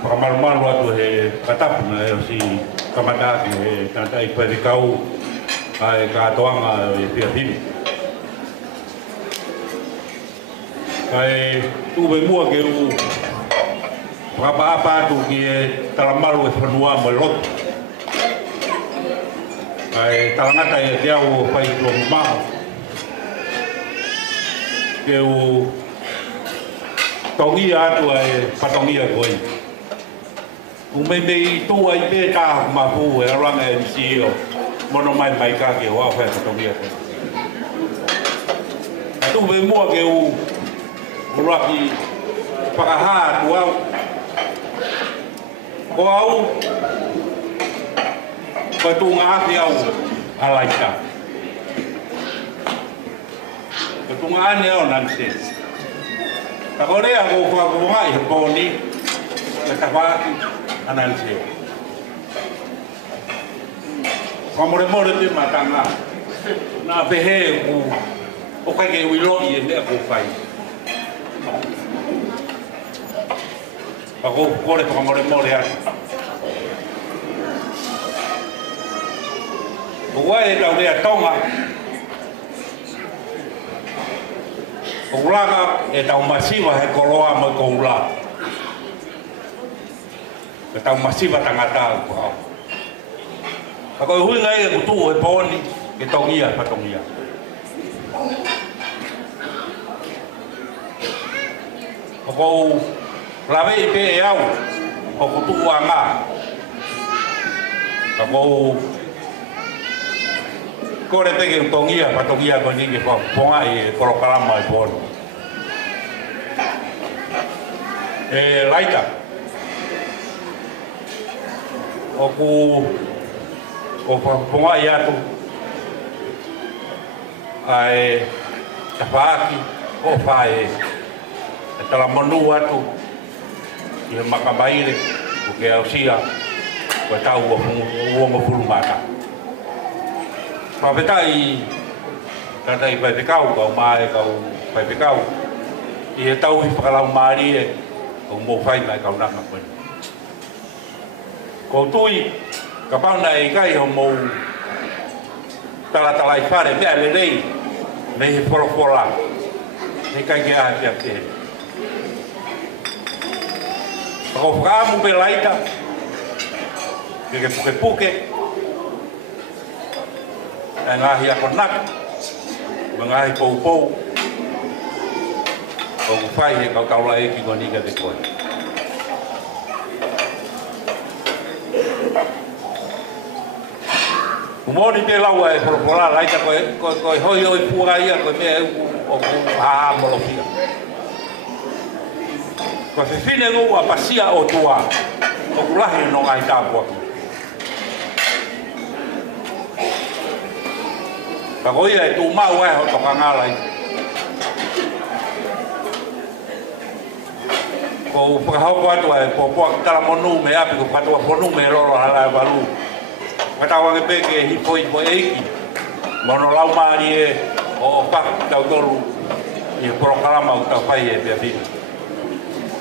Pamalu atu he katapuna e si kamataki he tata i perikau ai katoanga e piapini. Kai tuwe mua ke u apa tu ki e talamalu e whanua mo lot. Kai talangata e te au pai tō mao. Ke u tongia atu e patongia koi. Umei mei tu ai pe ka mapu e ranga e CEO mono mai ka ke wa fa tongia koi. Tu ve mo ke u uraki pakaha tu au ko au ko tu ngati au alaita ko tu ngani au nanse ta kore a ko ko mai ko ni le tabaki ananse ko more te matanga na vehe o kai ke wilo i ne ko fai ako kore pa more ya o wai ta de tonga o laga e ta masiva he koloa mo ko ula e ta masiva tangata ko ako hui ngai e tu e poni ke tongia patongia ako lawe pe au ako tuanga ako kore pege tongia patongia ko ni ke ponga e korokarama e bono laita ako ponga ia tu ai tapaki o fae tala monu atu i makabaile o ke ausia ko tau o mo fulmata pa betai kada i pekau ka mai ka pekau i tau i pakala mari o mo fai mai ka na ko ko tui ka pauna e kai ho mo tala i fare me ale rei me fora e kai ke a te ako kamu pe laita ke puke ngahi ako nak ngahi pou o fai he kau lai ki ngoni ka te koi umoni pe lawa e propola laita ko hoi pura ia ko me o ha molofia ko se fine no apasia o tua o kulahi no ai tapo ka goia e tu mau e ho toka ngalai ko pahau atu e popo tala monu me api ko patua monu me loro hala balu matawa ke peke hipoi eki mono lau mari e o pa tau tolu i programa o tau pai e pia pina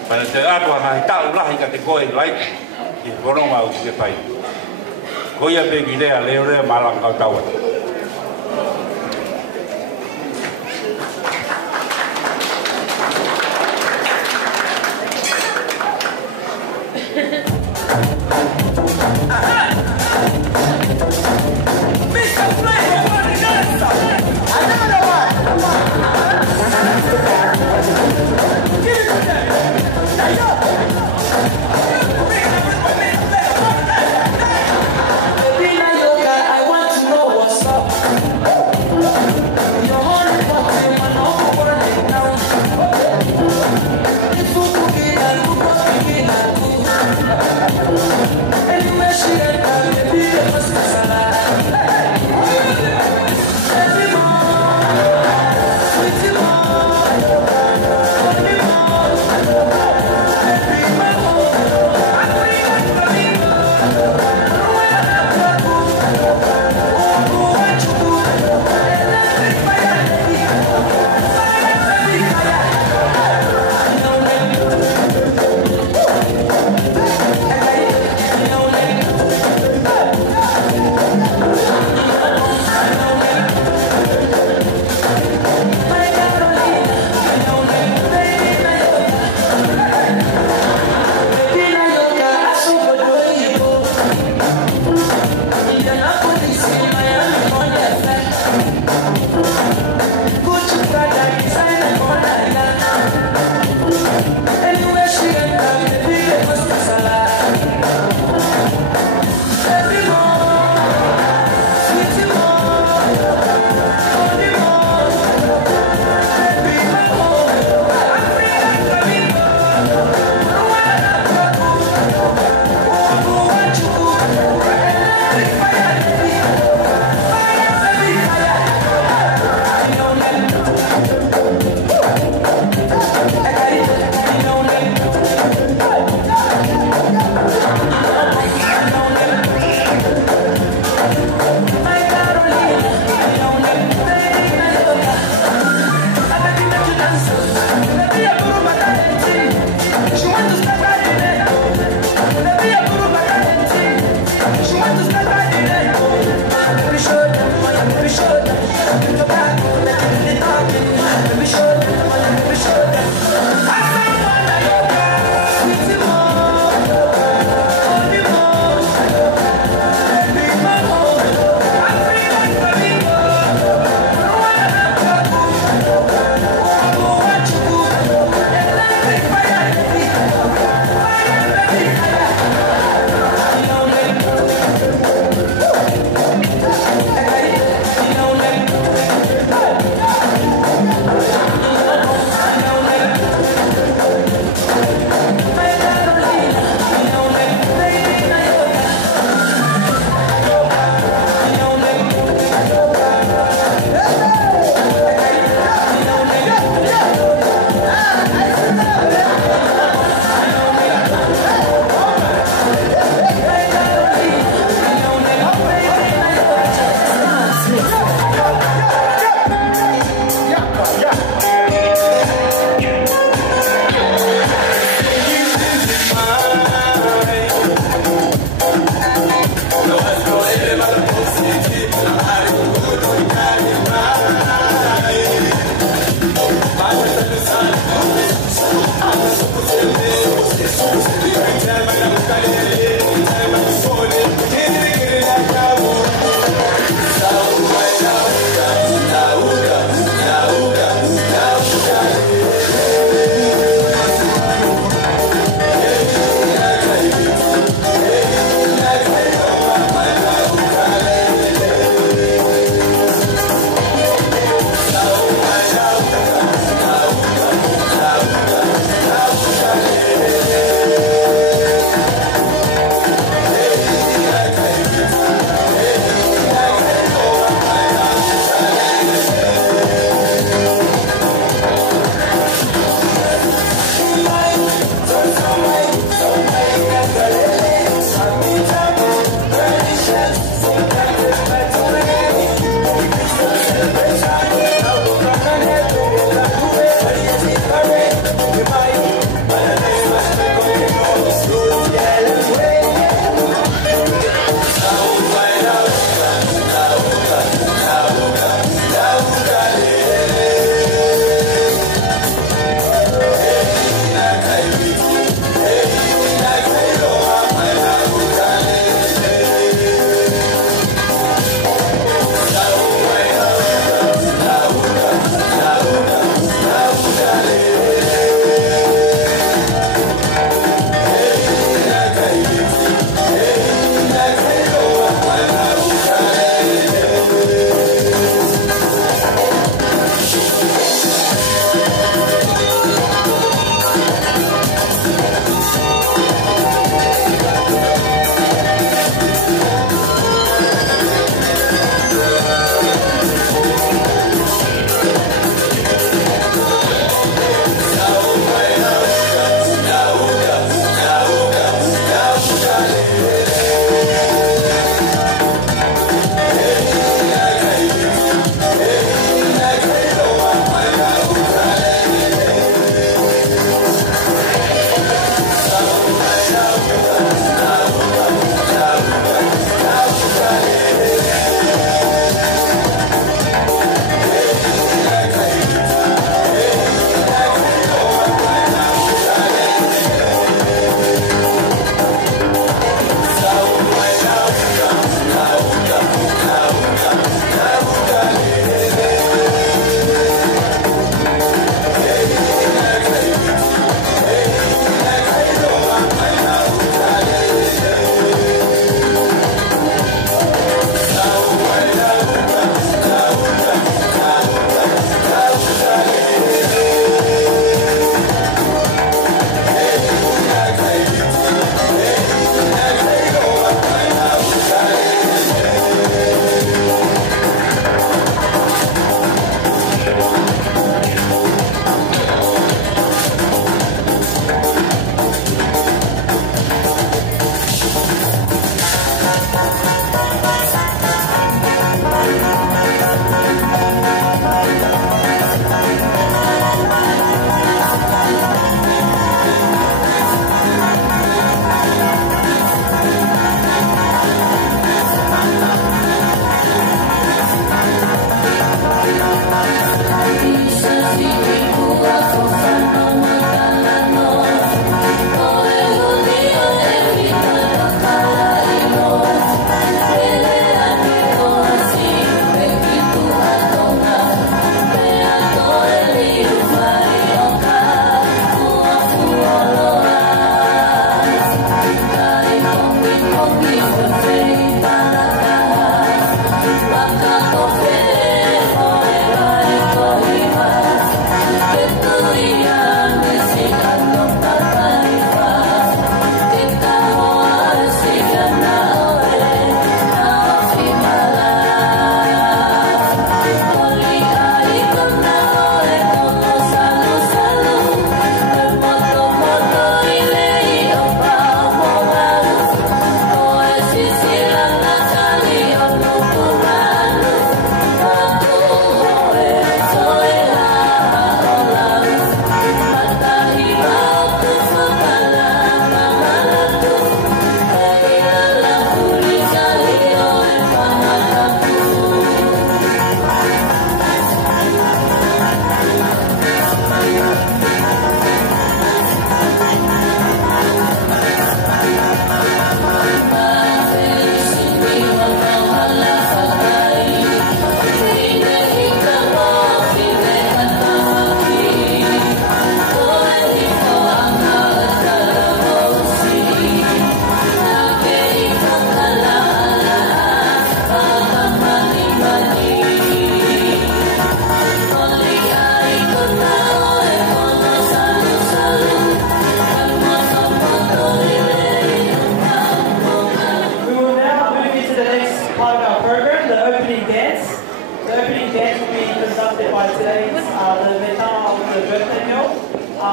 para te atua na tau lahi ka te koe lai i poronga o te pai koia pe gidea leo malang kau tau I want to know what's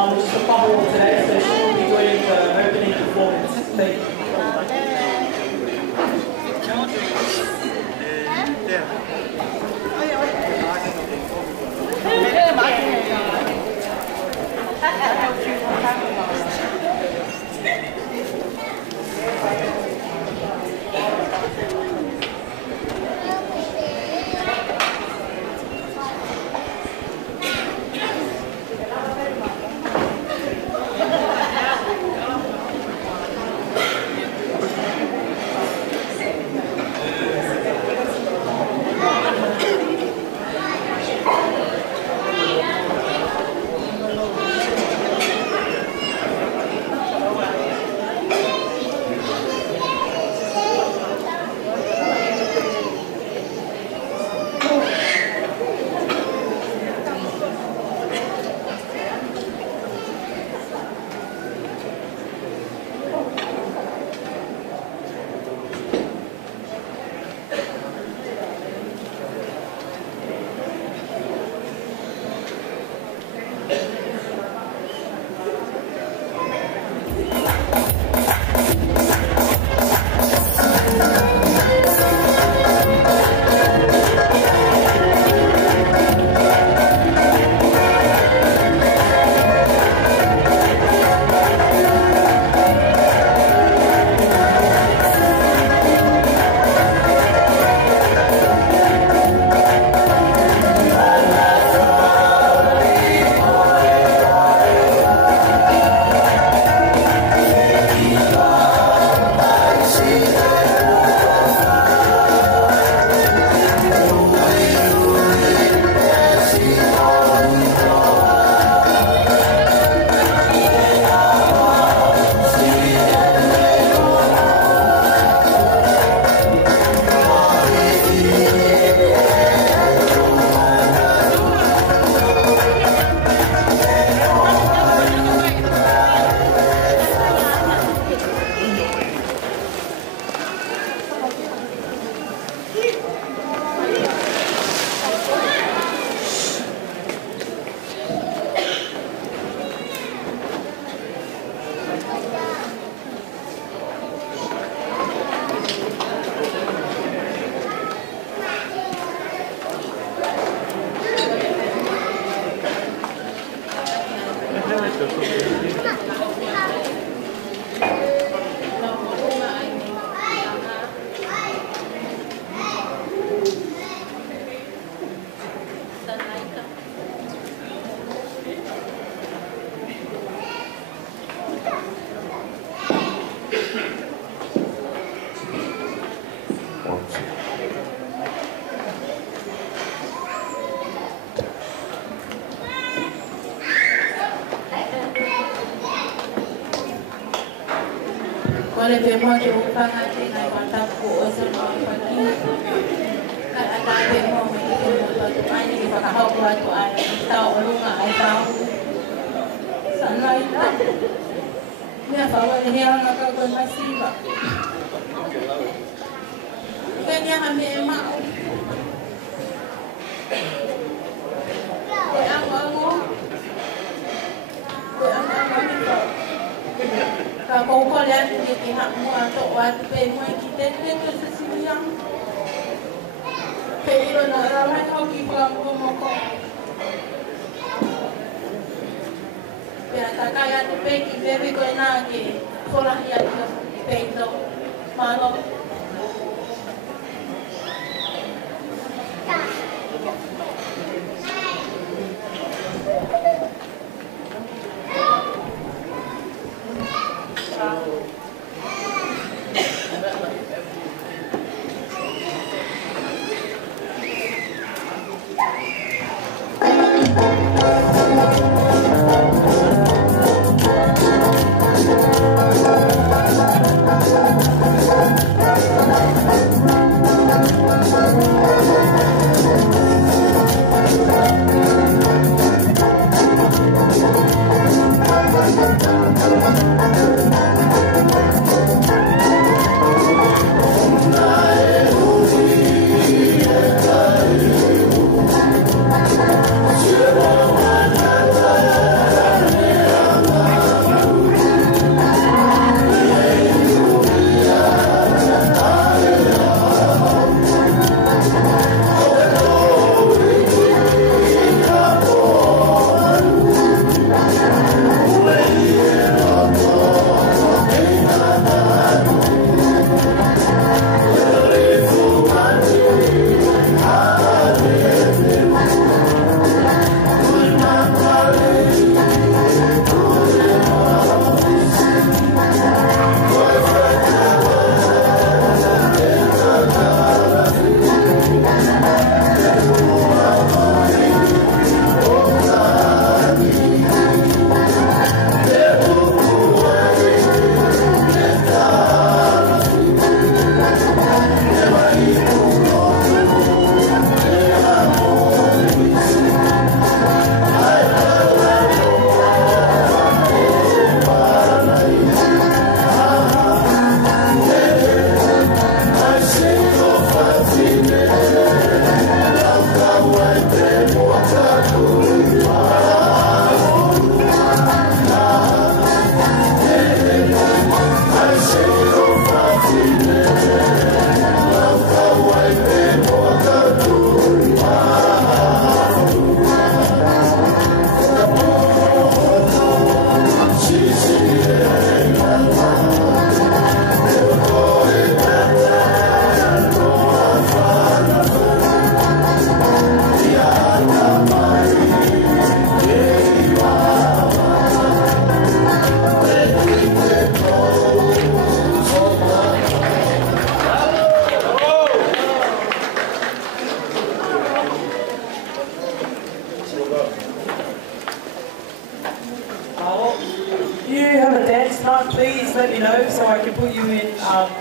which is the bubble today, so she will be doing the opening performance. Thank you. Wale pemo ke upanga te na matapu o sa mga pagi. Kada pemo me ke mo to ani ke pakahau ko ato ai tao lunga ai tao. Sana ita. Mia fawa le hea na ka ko masiba. Kanya kami ema. Ko ang Kau kau lihat di pihak mua atau waktu mua kita ni tu sesiang. Pero nak ramai kau kipang kumoko. Ya tak kaya tu pergi bebe kau nak ke, orang yang pedo malam.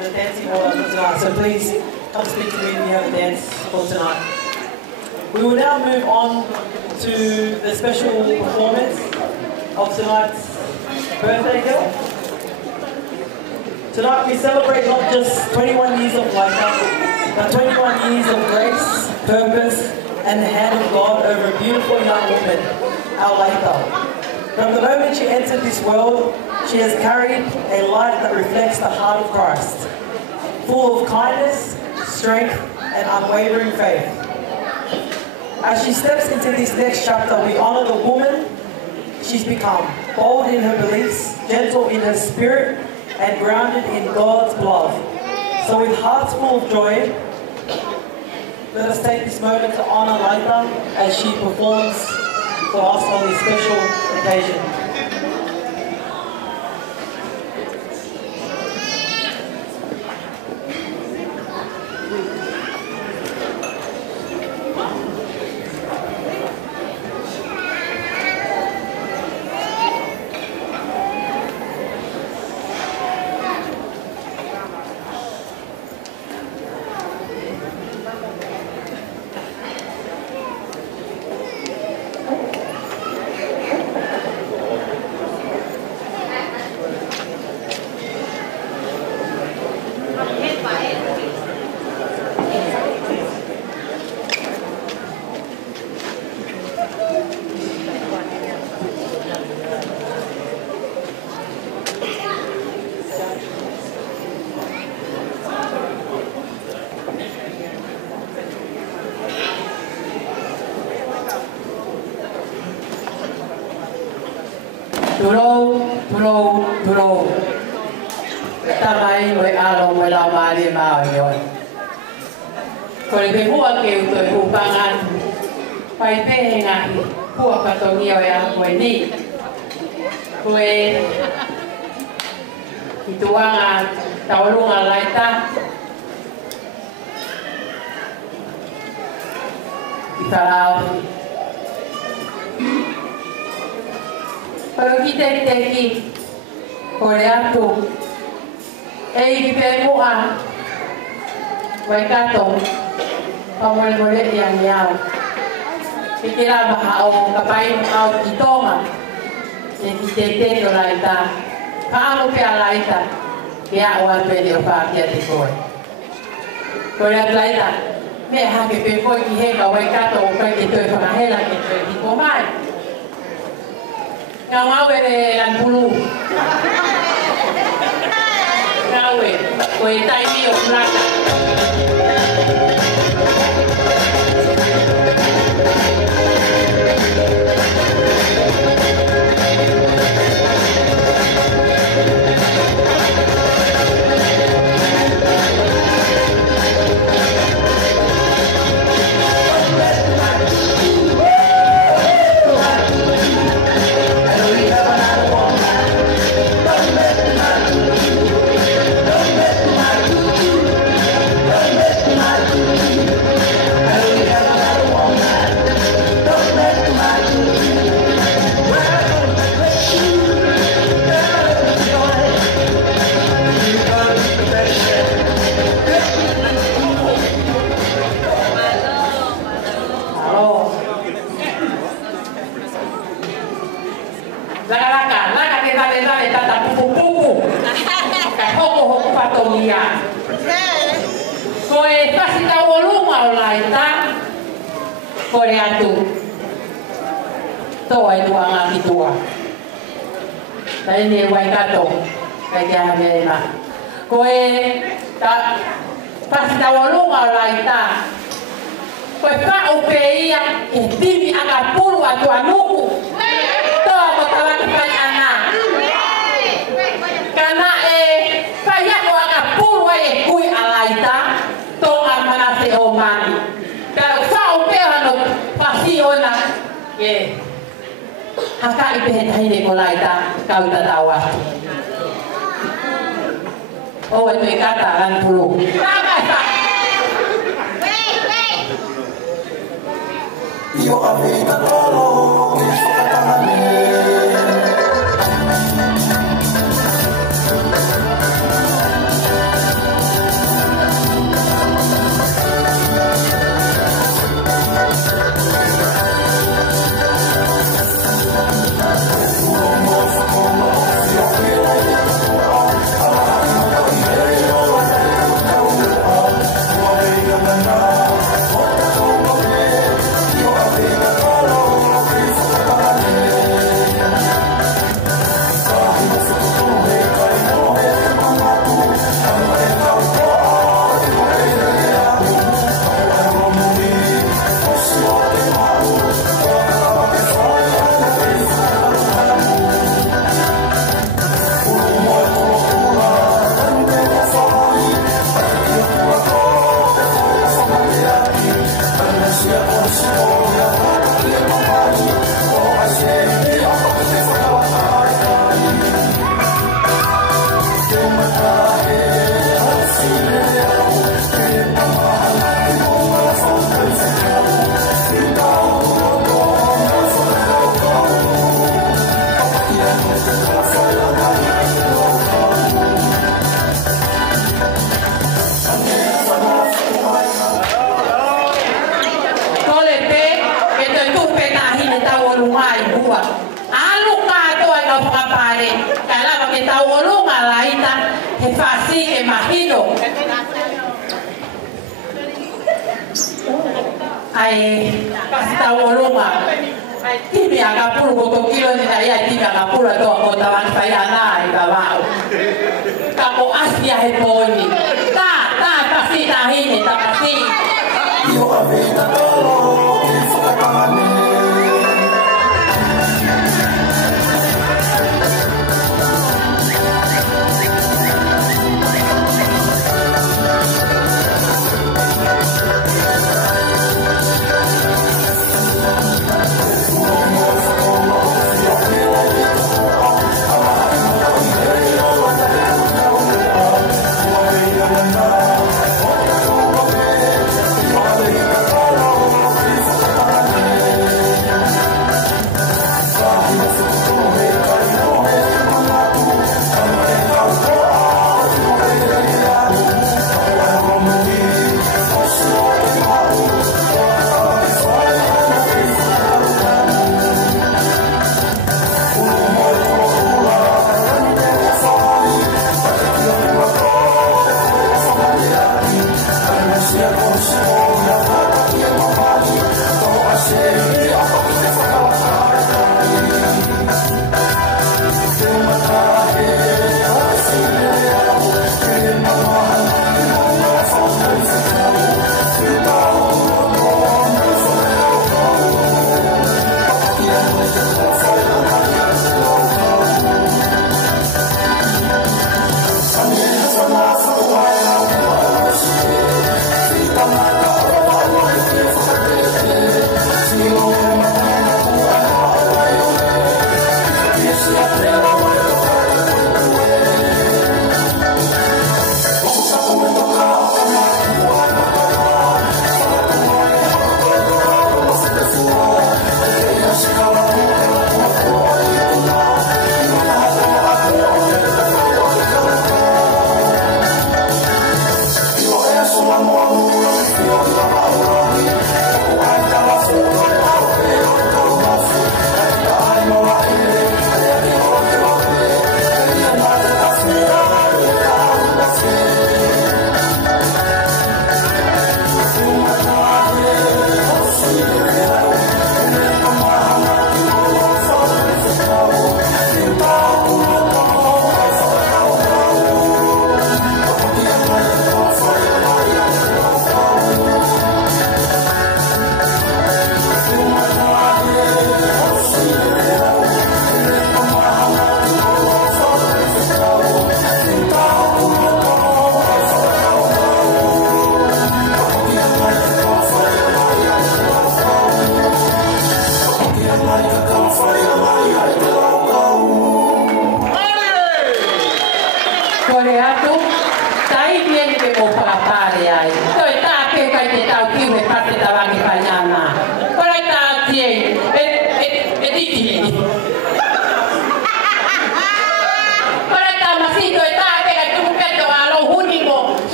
the dancing order for tonight, so please come speak to me if you have a dance for tonight. We will now move on to the special performance of tonight's birthday girl. Tonight we celebrate not just 21 years of life, but 21 years of grace, purpose, and the hand of God over a beautiful young woman, our Laita. From the moment she entered this world, she has carried a light that reflects the heart of Christ, full of kindness, strength, and unwavering faith. As she steps into this next chapter, we honor the woman she's become, bold in her beliefs, gentle in her spirit, and grounded in God's love. So with hearts full of joy, let us take this moment to honor Laita as she performs for us on this special occasion. Tulou. Tamai we alo we la mari ma yo. Ko le mua ke u te upangan. Pai pe nga ku ka to ni o ya ko ni. Ko e ituanga taulunga Laita. Itarao. Pero kita teki oleh atu, kita mua, mereka tu, pemulai yang nyau, kita bahau kapai au kitoma, yang kita teki Laita, kalau kita Laita, dia awal beli apa dia tikoi, oleh Laita, mereka kepekoi kihe kau mereka tu, mereka tu pernah kita tikomai. Ngawe lan bulu. Ngawe, kowe tai ni o plata. Koe pasi tau olunga o Laita, koe atu, toa i tuanga ki tua. Tai ne wai kato, kai te aha mea ima. Koe pasi tau olunga o Laita, koe pa upe ia e timi anga puru atu anuku. Toa ko tawaki pai ana. Kana e pai ako anga puru e kui a Laita. Tonga manase o mani. Kalau sao pera no pasi ona ke haka ipe hene ko Laita kau ta tawa. O e te kata lan pulu. Yo avita tolo whare, ka lawa ke tau orunga la ita, he whasi ke mahino. Ai, pasi tau orunga, tibi aga puru koto kilo ni na ia tibi aga puru ato ako tawan whaiana i ka wau. Ka ko asia he poni, ta pasi tahini, ta pasi. Yo avena tolo, whakakane. Come on.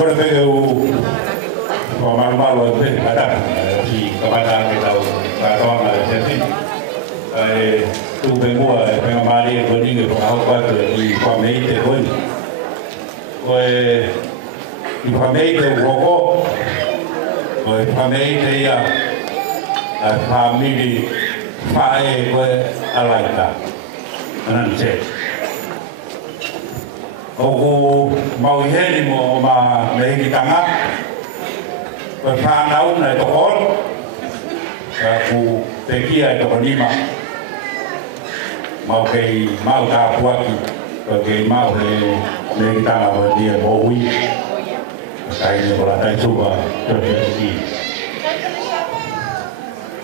Ora pega o malo de ada si kepada kita kawan jadi tu bengua pengamari ini kalau pada di family itu pun di family itu kok family ya family fae alaita nanti Oku mau heni mo ma mehi tanga, berpanau na tokon, aku tekia tokonima, mau kei mau ta puaki, kei mau mehi tanga berdia bohui, kai ni bola tai suba terjadi.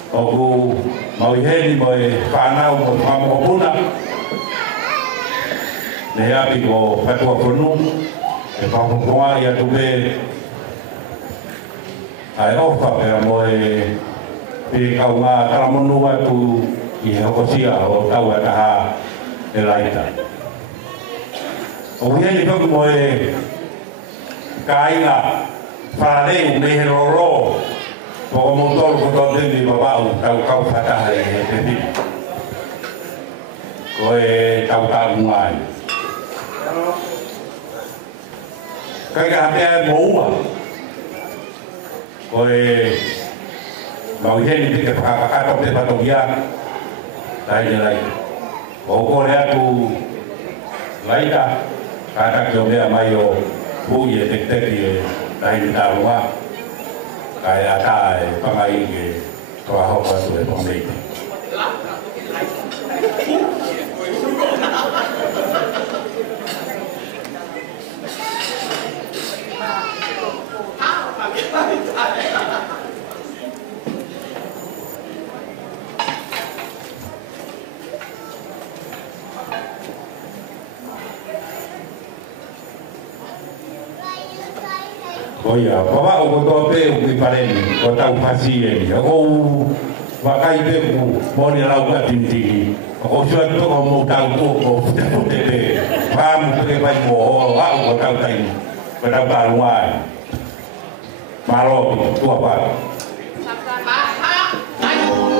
Oku mau heni mo panau mo mau puna. Nea piko patua kono e papopoa ia tupe ai ofa pe moe pe kaunga kalamonu atu i hokosia o tau ataha e laita o hei toki moe kainga whanareu me he roro poko montoro koto temi babau tau kau whataha e he te pi ko e tau tau ngai cái hạt mũ à rồi bảo hiểm thì cái phá trong cái phá tổng gia tại như này bố cô đã tu lấy ra cả các trường để mai vô phú về thực tế thì tại như ta đúng không cái ta bằng ai cái tòa học và tuổi phong định oh ya, bawa ogoto pe ubi pareni, kota upasi ini. Aku wakai pe mau nilau katinti. Aku suat tu kau mau tahu tu kau tahu te. Paham pe pai mo, aku tahu tai. Pada baluan. Malo tu apa? Oh,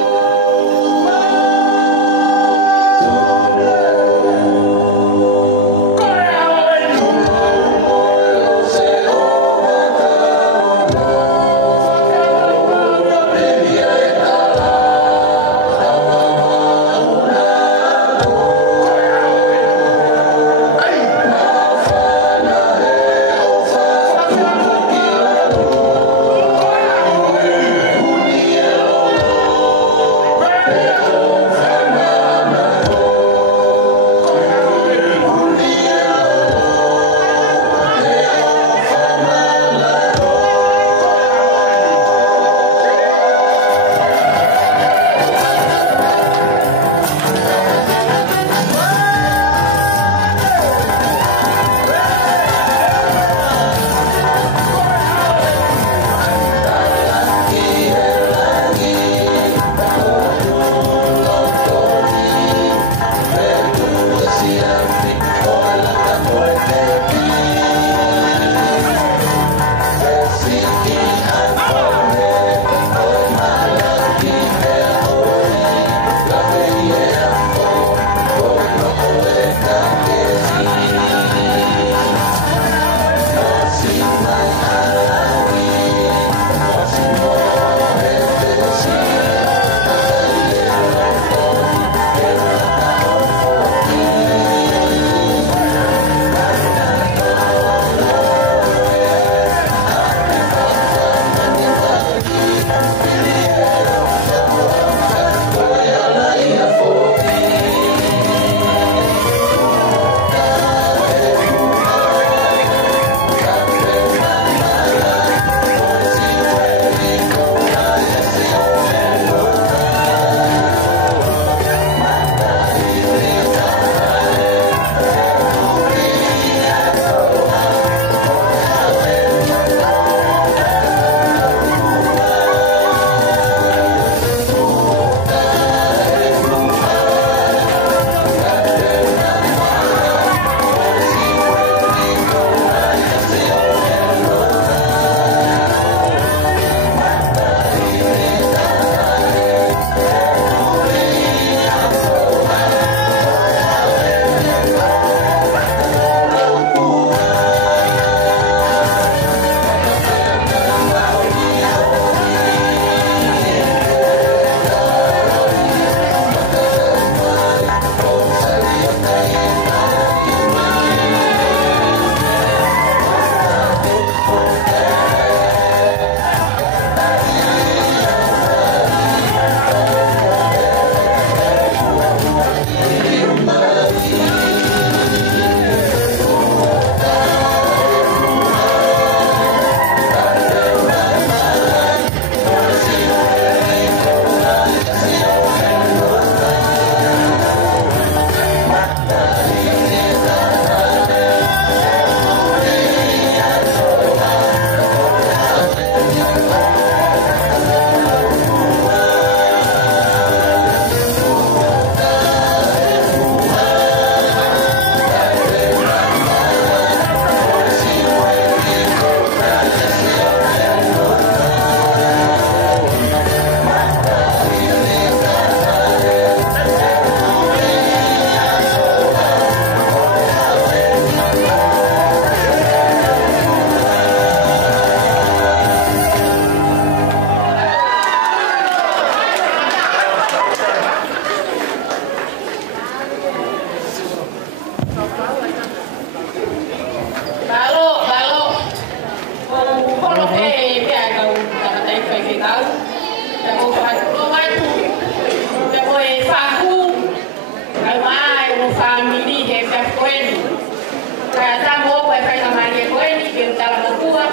Kaya tamu ko ay kamali ko ni kintala mo kuha.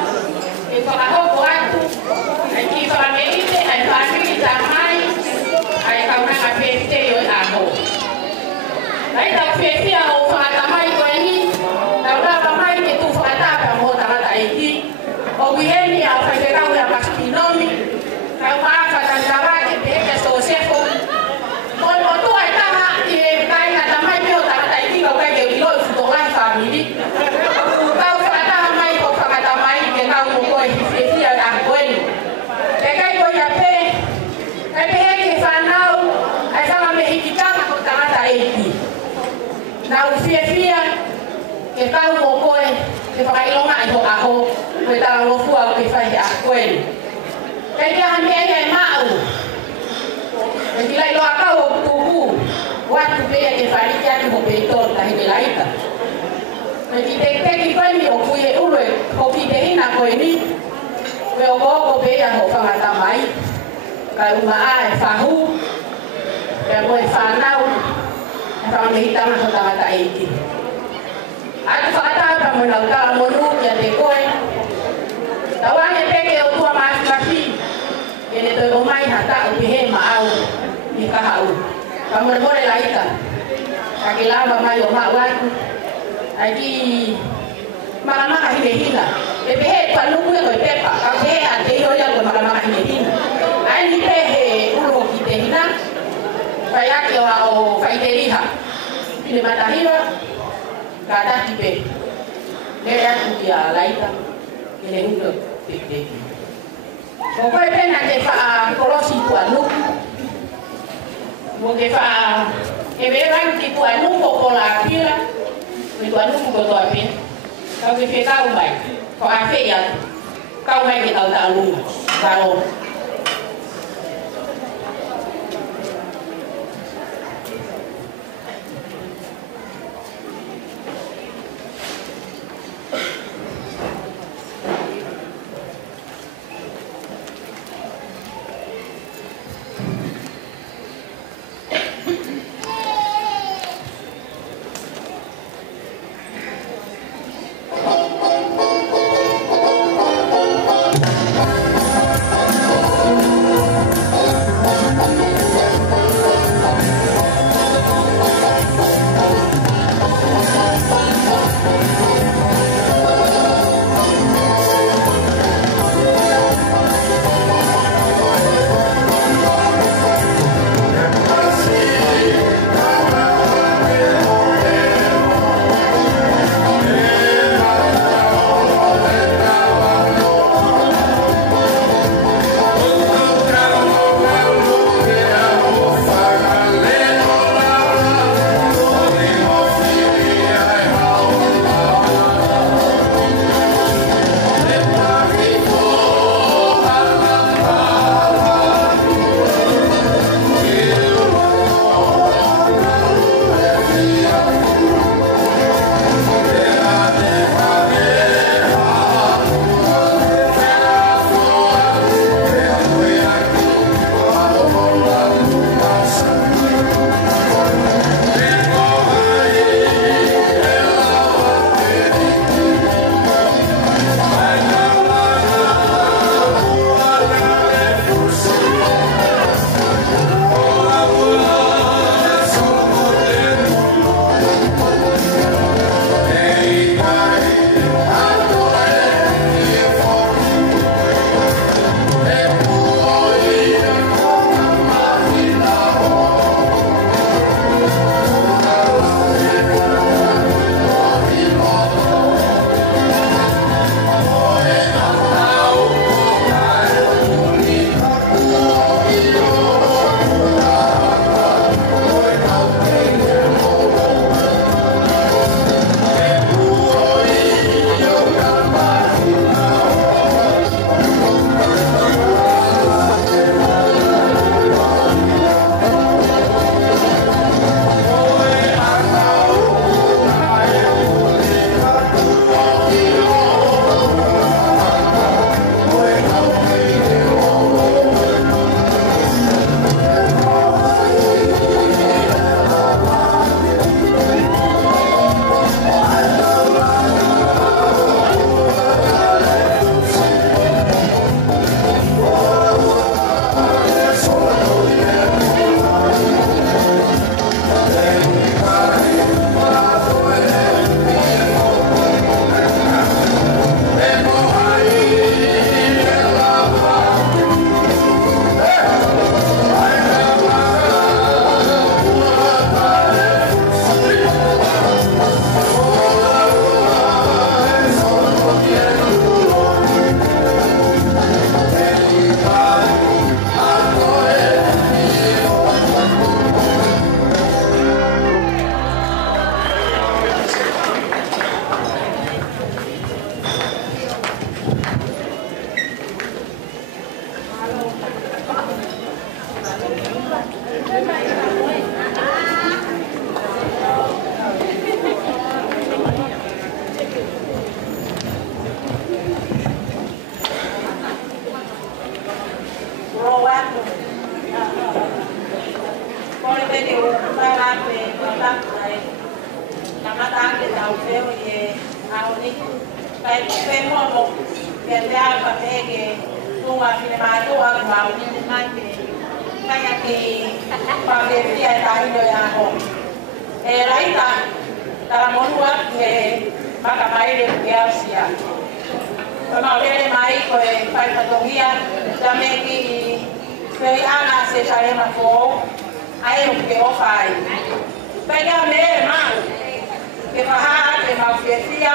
Ipakahoko ato. Ay kipamelite ay family tamay. Ay kauna ka peste yo ako. Ay ta peste ako patamay ko ni. Tauna tamay ke tu fatapa mo tama taiki. O biheni au fekau ya pastinomi. Kau apa tandawa ke peke so sefo. Mon motu ay tama ke kai na tamay yo tama taiki ko kai ke bilo futongai family. Kau fatama mai ko fatamai ke kau mo ko fesi ya angweni. Kai ko ya pe. Kai pe ke fanau ai sama me hikitama ko tama taiki. Na ufia ke kau mo ko ke whakailonga i ho aho, koe tala lofua ke whai a koeni. Kei kia hame e mau. E ki lai loa kau o tuhu, watu pea ke whari kia ki ho peitor tahi ke laita. E ki te teki koeni o kui e ulu e hoki te hina koeni, koe o koko pea ho whangata mai. Kai uma a e whahu, e koe whanau, e whangamehitama ho tangata eiki. Atu whakatapa mo nau tala monu kia te koe. Tawange peke o tua maasi kene toi o mai hata o pihe maau ni kahau. Pamormore laita. Kaki lava mai o maa watu. Aki makamaka hinehina. E pihe panuku e koe pepa. Kau pihe a te iho ya koe makamaka hinehina. Ai ni pehe ulo ki te hina. Whaiaki o whaiteriha. Pine matahira. Kada tipe, lea tu dia laita, kene hundo tipe. Pokoknya pena ke fa kolosi tu anu, mo ke fa keberan ki tu anu pokola pila, tu anu mo to ape. Kau ke kau mai, kau ape ya, kau mai ke tau anu, kau. au feo e au ni kai pe mo mo ke te a pa pe ke tunga fine mai to a mau ni mai ke kai ki pa pe pia ta ino ya ho e raita tara monua ke maka mai le ke asia kama vile mai ko e pai patongia tame ki pe ana se sare ma fo ai o ke o fai pega me ma ke faha ke ma fiefia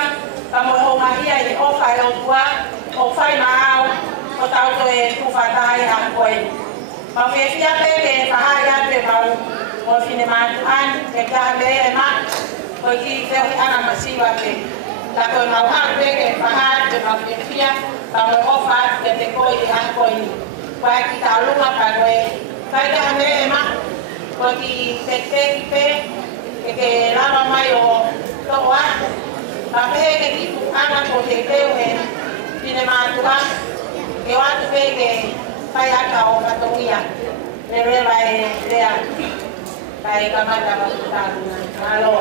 kama ho mahia i o fai o tua o fai mau o tau to e tu fatai a koi ma fiefia pe ke faha ya pe mau o fine ma an ke ka me ma ko ki te ana masiwa ke la ko ma ha pe ke faha ke ma fiefia kama o fa ke te koi a koi kwa ki ta lu ma pa ko e kai ka me ma ko ki te pe que lava mai o todo a pa pe que ti tu ana ko te te o e pine ma tu a que o atu pe que pai a ka o ka tongia le re vai le a pai ka ma ta ta alo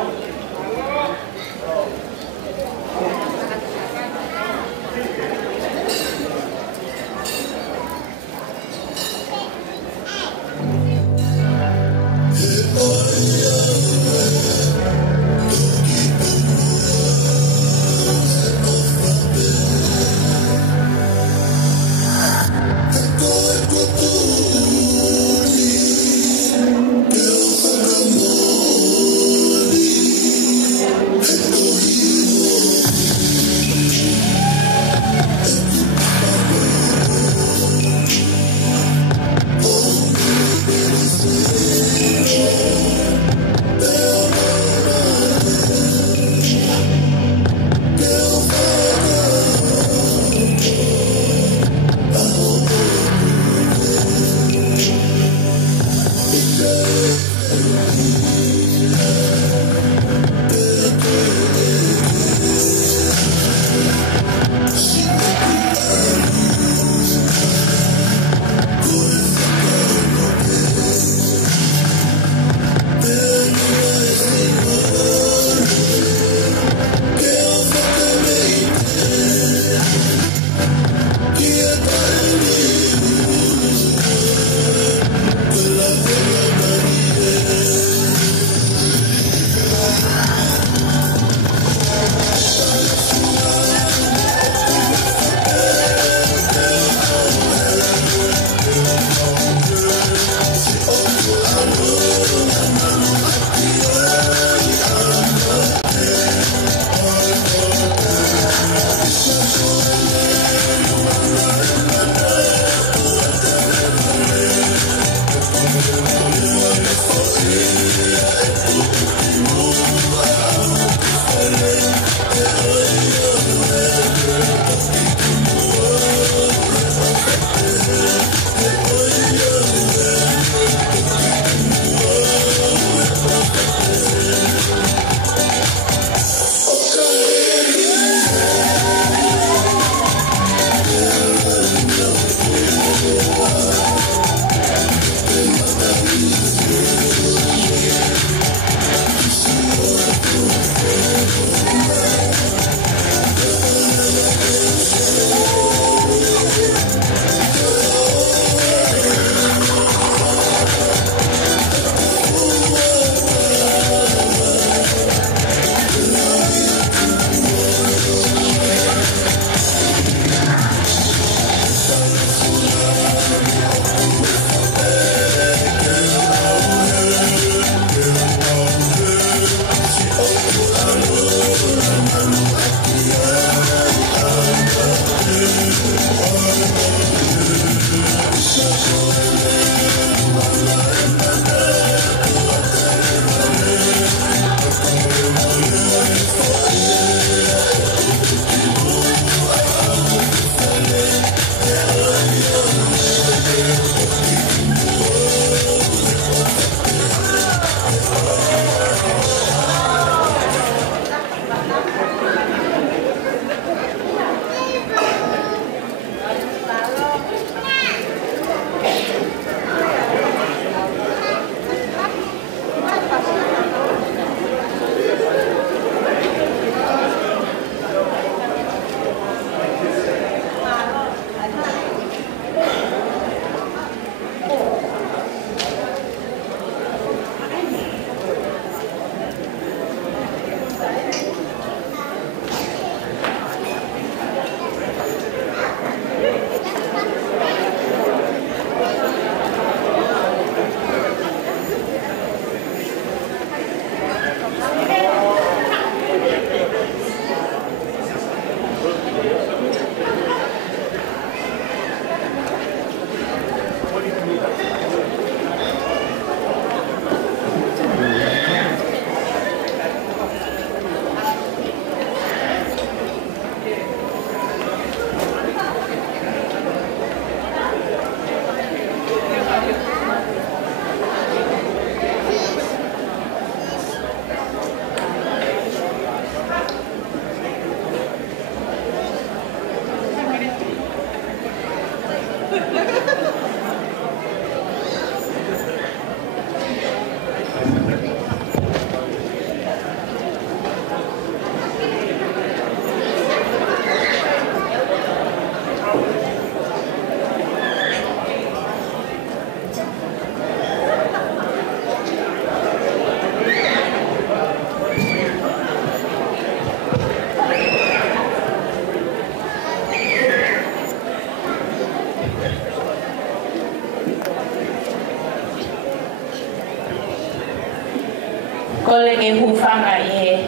ke hufanga e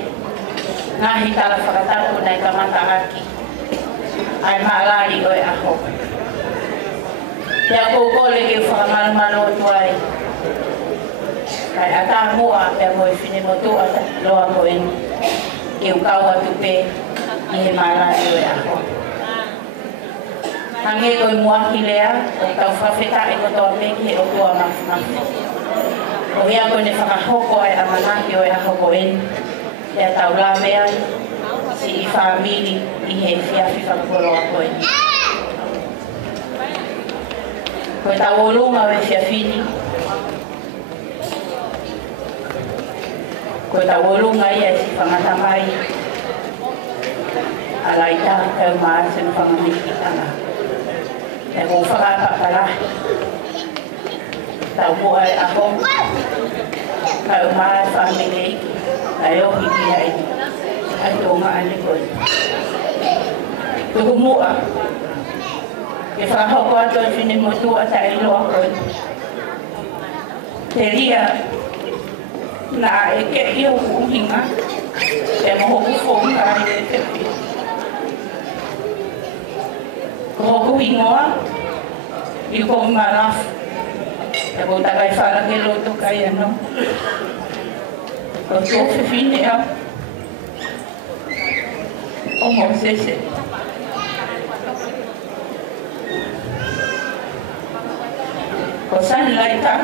ngahi tala whakatapu nei kamata aki. Ai maalari oi aho. Pea kōkole ke whakamalumano tuai. Kai ata mua pea moi whine motu ata loa koen. Ke ukau atu pe i he maalari oi aho. Hange koe muaki lea o tau whawheta e kotoa me ki he o tua mafu. O hea koe ne whakahoko ai amanaki oi aho koen. Pea tau la mea si i whaamiri i he whiawhi whakapoloa koen. Koe tau orunga we whiawhini. Koe tau orunga ia si whangata mai. Alai tā kau maa sen whangamiki tanga. E ko whakapapara. Tau mua e aho. Kau maa whamile iki. Ai ohi ki ai. Ai tōnga ane koe. Tuku mua. Ke whakahoko ato i whine motu a ta iloa koe. Te ria nā e ke iho uhinga. E mohoku whonga i e te pi. Ko hoku ingoa. I ko marafu. E ko takai wharake loto kai ano. Ko tōwhi whine au. O mo sese. Ko sunlight ta.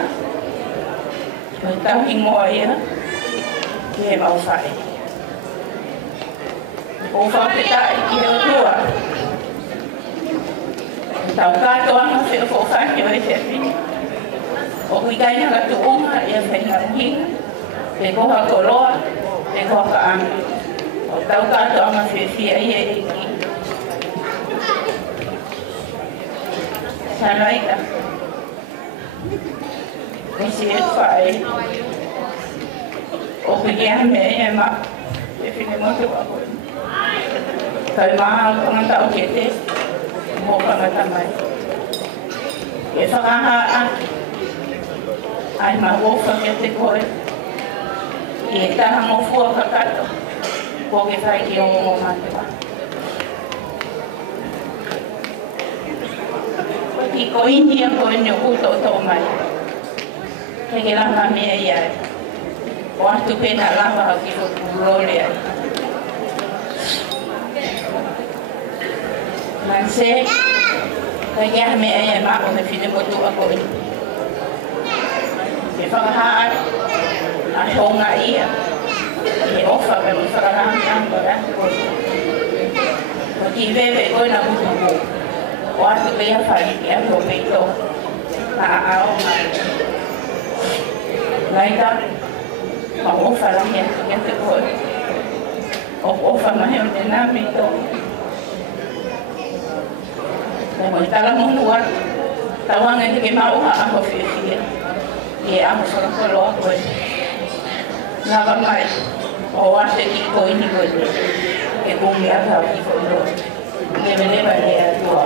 Ko tau ingoa ia. Ki he mau whae. Ko whapeta i ki he o tua. Tau kātoa ma whio fo whaki o e te whine. O kui kaina ka tu unga i a whainga uhinga. Te koha koloa, te koha ka anga. O tau kātoa ma whiwhia i e iki. Sanaika. Misi e whae. O kui kia mea e ma. Te whine motu a koe. Tau maha o ngata o ke te. Mo pangata mai. E whakaha a. Ai ma wofa ke te koe. I e taha mo fua kakato. Ko ke whai ki o mo matua. I ko india koe ni o kuto o tō mai. Ke ke lama mea i ai. O atu pena lama au ki o kurole ai. Manse, kai kia mea i ai mako me whine motu a koe. Me whakahaa a honga ia. E ofa me me whakaranga rea koe. Ko ki wewe koe na utuku. O atu pea whai ki a koe peito. Na a ao mai. Laita, ma ofa rangi atu kia te koe. O ofa mahe o te nā mito. Nei mo i tala monu atu. Tawanga te ke mauha aho whiwhia. I e aho whakakoloa koe. Nava mai. O ase ki koe ni koe. E kungi ata o ki koe loa. Lewe lewa e atua.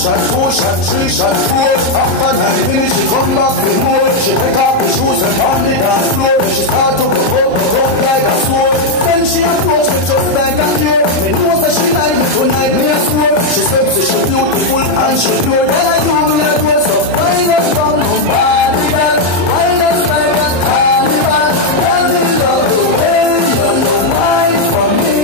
shot 2, shot 3, shot 4. After 9 minutes, she come back with more. She take off the shoes and on the dance floor. She start to go up like a sword. Then she approach me just like a deer. Me know that she like me tonight, me a swore. She said she beautiful and she pure. Then I do me a do so. Why not from nobody girl? Why not like a carnival? Why did you love the way you know mine for me?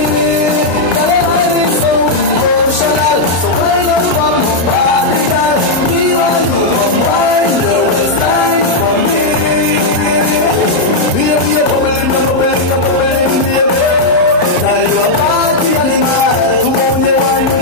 That I find it so emotional. So why not from nobody girl? Me want you from mine. You was like for me. Be a bubbling, bubbling, bubbling, baby. Now you're a party animal. You want the one.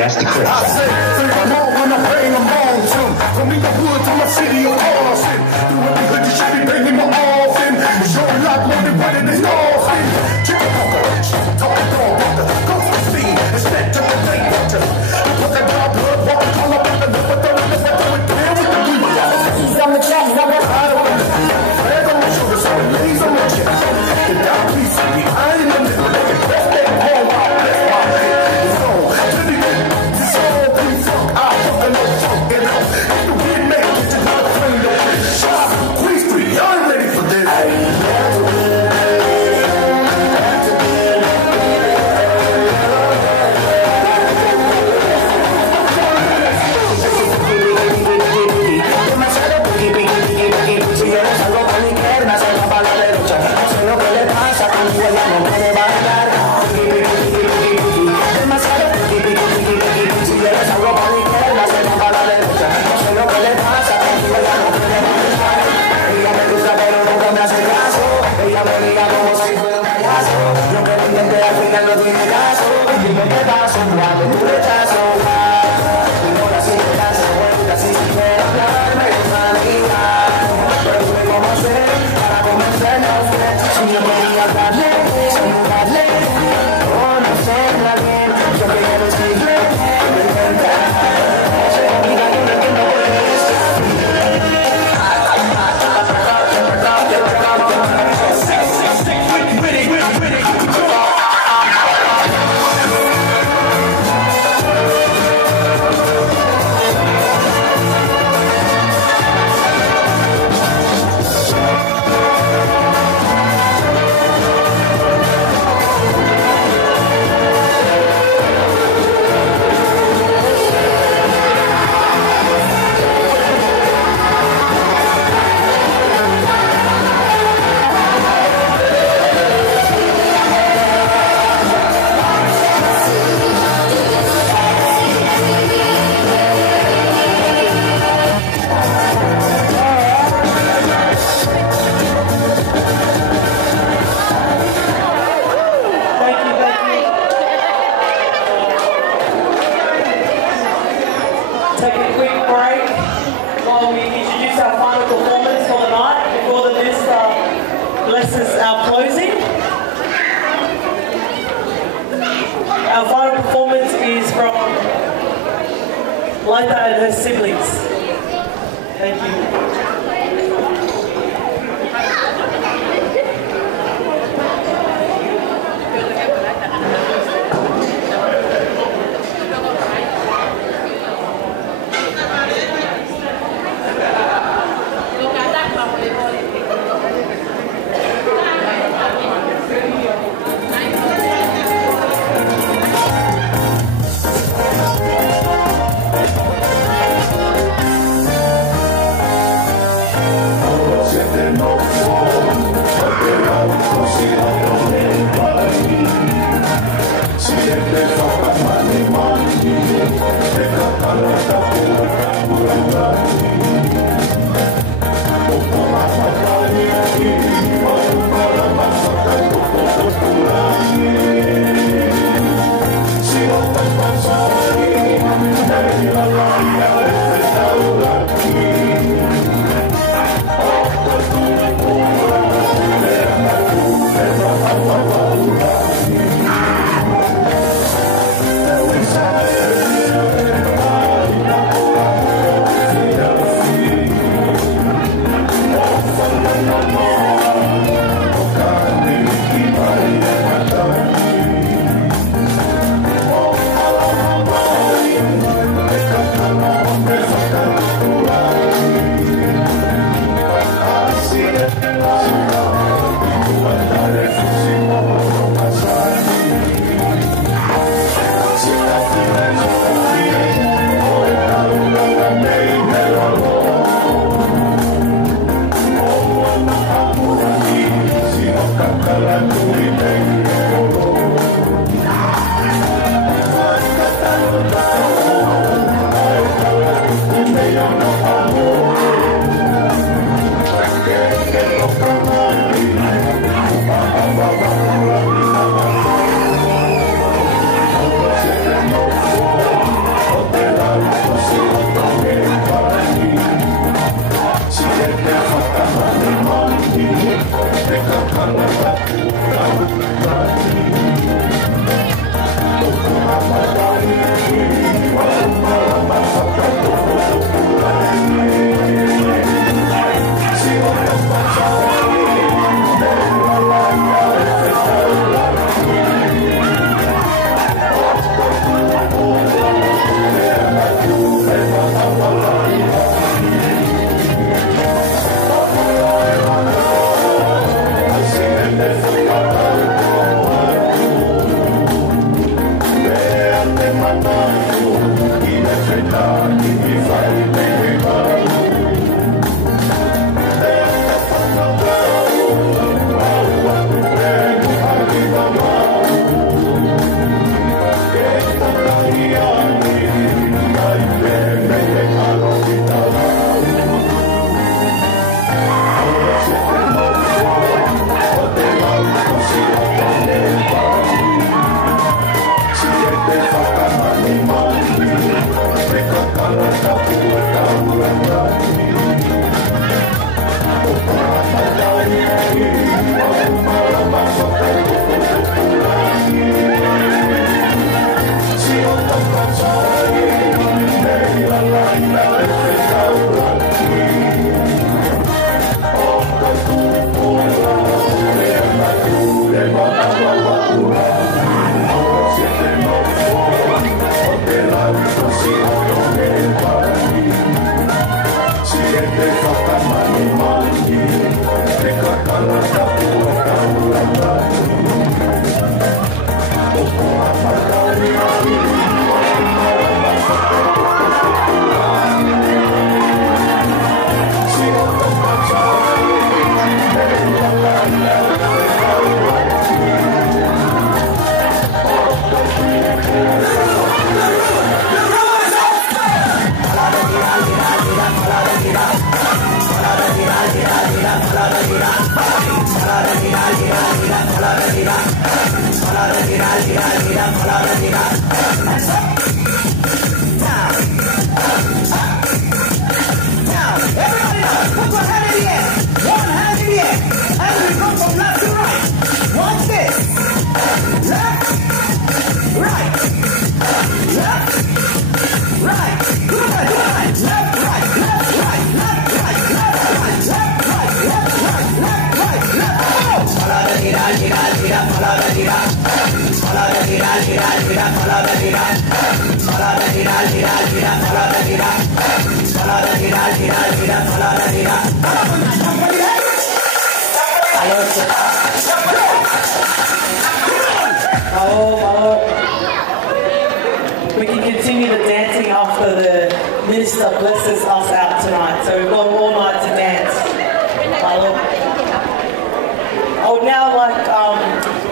that's the crazy. I say, think I'm on when I bring them on to. From me the wood to my city of Austin. Through every hood you should be bringing my all in. It's your lot more than what it is Austin. Chicken walker, talk dog walker, go to the scene, instead to the late watcher. Put that dog blood walker, call up in the liver, throw it, liver, throw it, clear with the blue. He's on the track, I'm on the flag on my shoulder, so it lays on my chest. The down piece of me, I ain't in the middle, they can best they call my best my head. It's on, to the end, it's all pre-funk, I fucking no funk, and I'm the weird man, get you out of frame, yo. Shot, Queen Street, y'all ain't ready for this. And her siblings. Thank you. We can continue the dancing after the minister blesses us out tonight. So we've got all night to dance. I would now like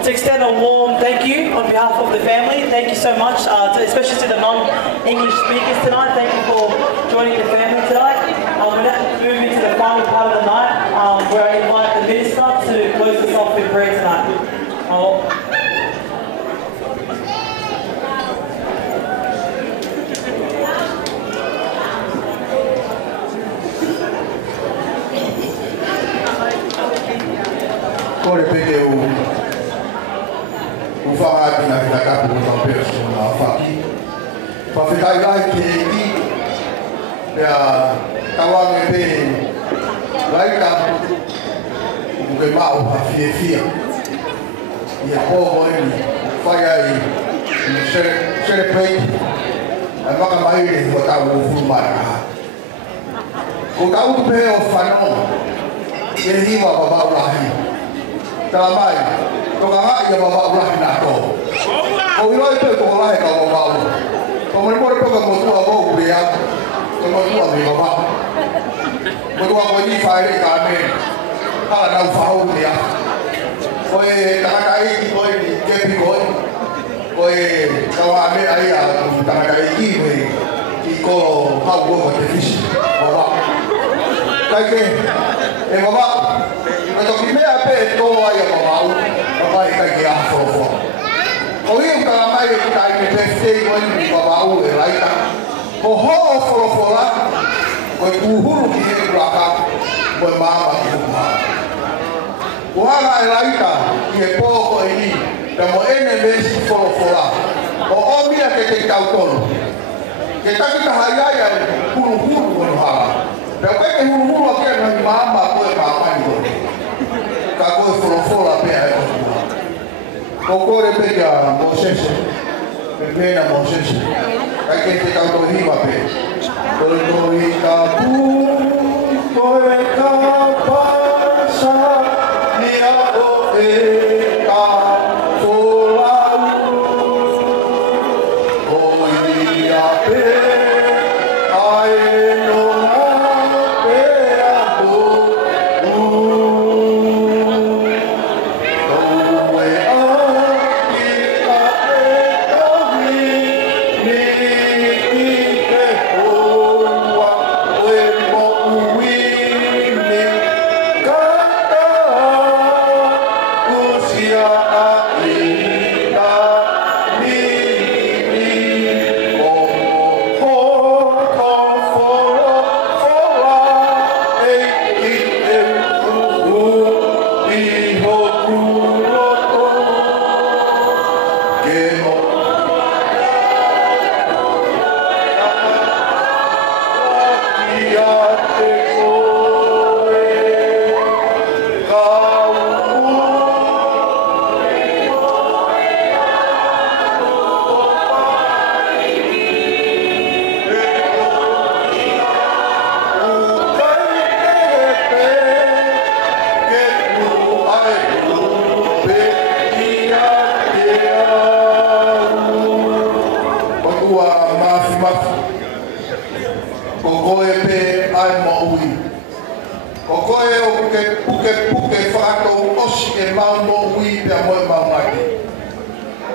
to extend a warm thank you on behalf of the family. Thank you so much, especially to the non-English speakers tonight. Thank you for joining the family tonight. We're now moving to the final part of the night where I invite the minister to close us off with prayer tonight. Kore peke u whahati na kita kapu o tau perso na whaki. Whawhikai lai ke eki pia tawange pe lai kapu u ke mau ha fie fia. Ia pōho eni whai ai i sere pei ai waka maire o tau o furumai aha. Ko tau tu pe o whanau e hiwa babau lahi. Talamai, toka ngai ia babau lahi nā tō. Ko iloi tō tō lahi ka babau. Ko mani mori toka motua mō kuri atu. Ko motua mi babau. Motua ko ni whaere ka ame. Hala nau whahau ni atu. Ko e takaka iki koi ni kepi koi. Ko e kawa ame ai a takaka iki me ki koro hau koko te fisi. Babau. Kai ke, e babau. Pero que me ape todo aí a babau, papai tá aqui a fofo. O eu tá mais que tá me testei com o babau e lá tá. O ho fofo lá, o uhuru que ele lá o mama que o mama. O ala lá tá, que é pouco aí, da moene vez fofo lá. O homem que tem cautono. Que tá que tá aí uhuru no hala. Pero que uhuru aqui na mama com o mama. Kako folofola pe ai ko kore pe ya Moses pe na Moses ai ke te kau hiwa pe ko i ka pu ko e ka pasa ni a o e ka fola o i a pe ai no pe a ko More O koe o puke whakatou osi e maumo ui pia moe maumaki.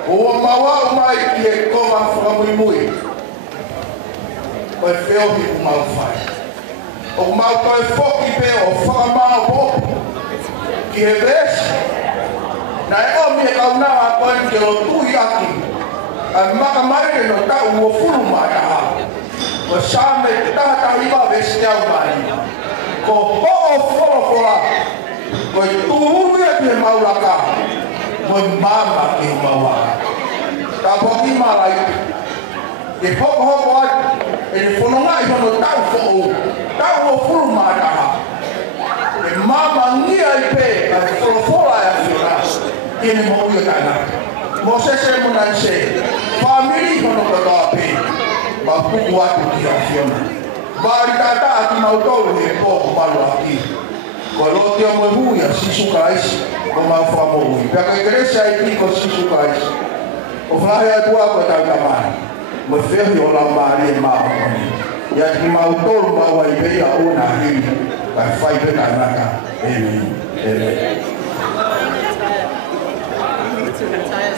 O mawau mai ki e konga whakamui mui. O e whio hi ku mau whai. O mau koe whoki pe o whakamau po. Ki he vesi. Na e o mi e kaunaa a koe ki o tui aki. A maka mai no tau o furu mai aha. O same te tahatahiwa vesi te au mai. Ko ho'o whorofora, ko i tūhuru e te mauraka, ko i māma ki o mauaka. Tā poki mārai, e hoko ai, e ne whanonga i hono tau who'o, tau o furu mātaha. E māma ngia i pē, a te whorofora e a whiona, ki ne mo ui o tainaka. Mo se muna i se, whamiri hono katoa pē, ma puku atu ki a whiona. Bari tata ati mautoro he pōko palu aki. Ko loti o moe hui a sisu kaisi, ko mau whamo hui. Pea koe keresa i ki ko sisu kaisi. O whahe atua koe tau tamani. Mo whehi o lau maari e maa honi. Ia ki mautoro maua i pei a ona hiri. Kai whai peka naka. Amen. Amen. In the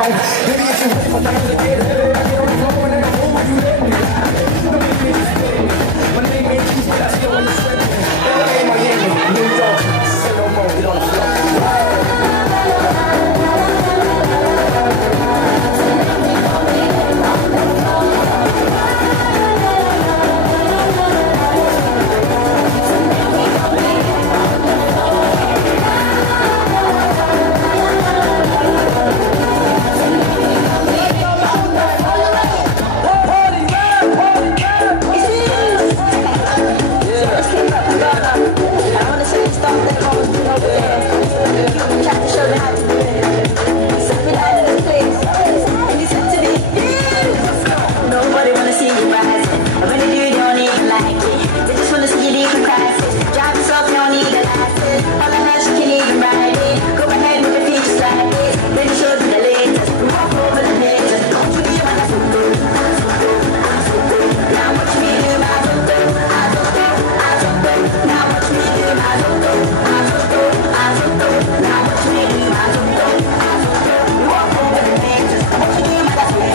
home. Maybe if you wait for time to get heavy, I get on the floor and then I move, you let me ride. Don't make me spin. My name ain't Keith, but I still want to spin. LA, Miami, New York. Say no more, get on the floor. Nobody wanna see you rise. And when you do, you don't even like it. They just wanna see you leave from crisis. Drive yourself, you don't need a license. All I heard, you can even ride it. Go ahead with the features like this. Really show them the latest. Walk over the latest. Don't you be my last one. Now watch me do my do-do. I do-do. I do-do. Now watch me do my do-do. I do-do. I do-do. Now watch me do my do-do. I do-do. Walk over the latest. Don't you be my last one.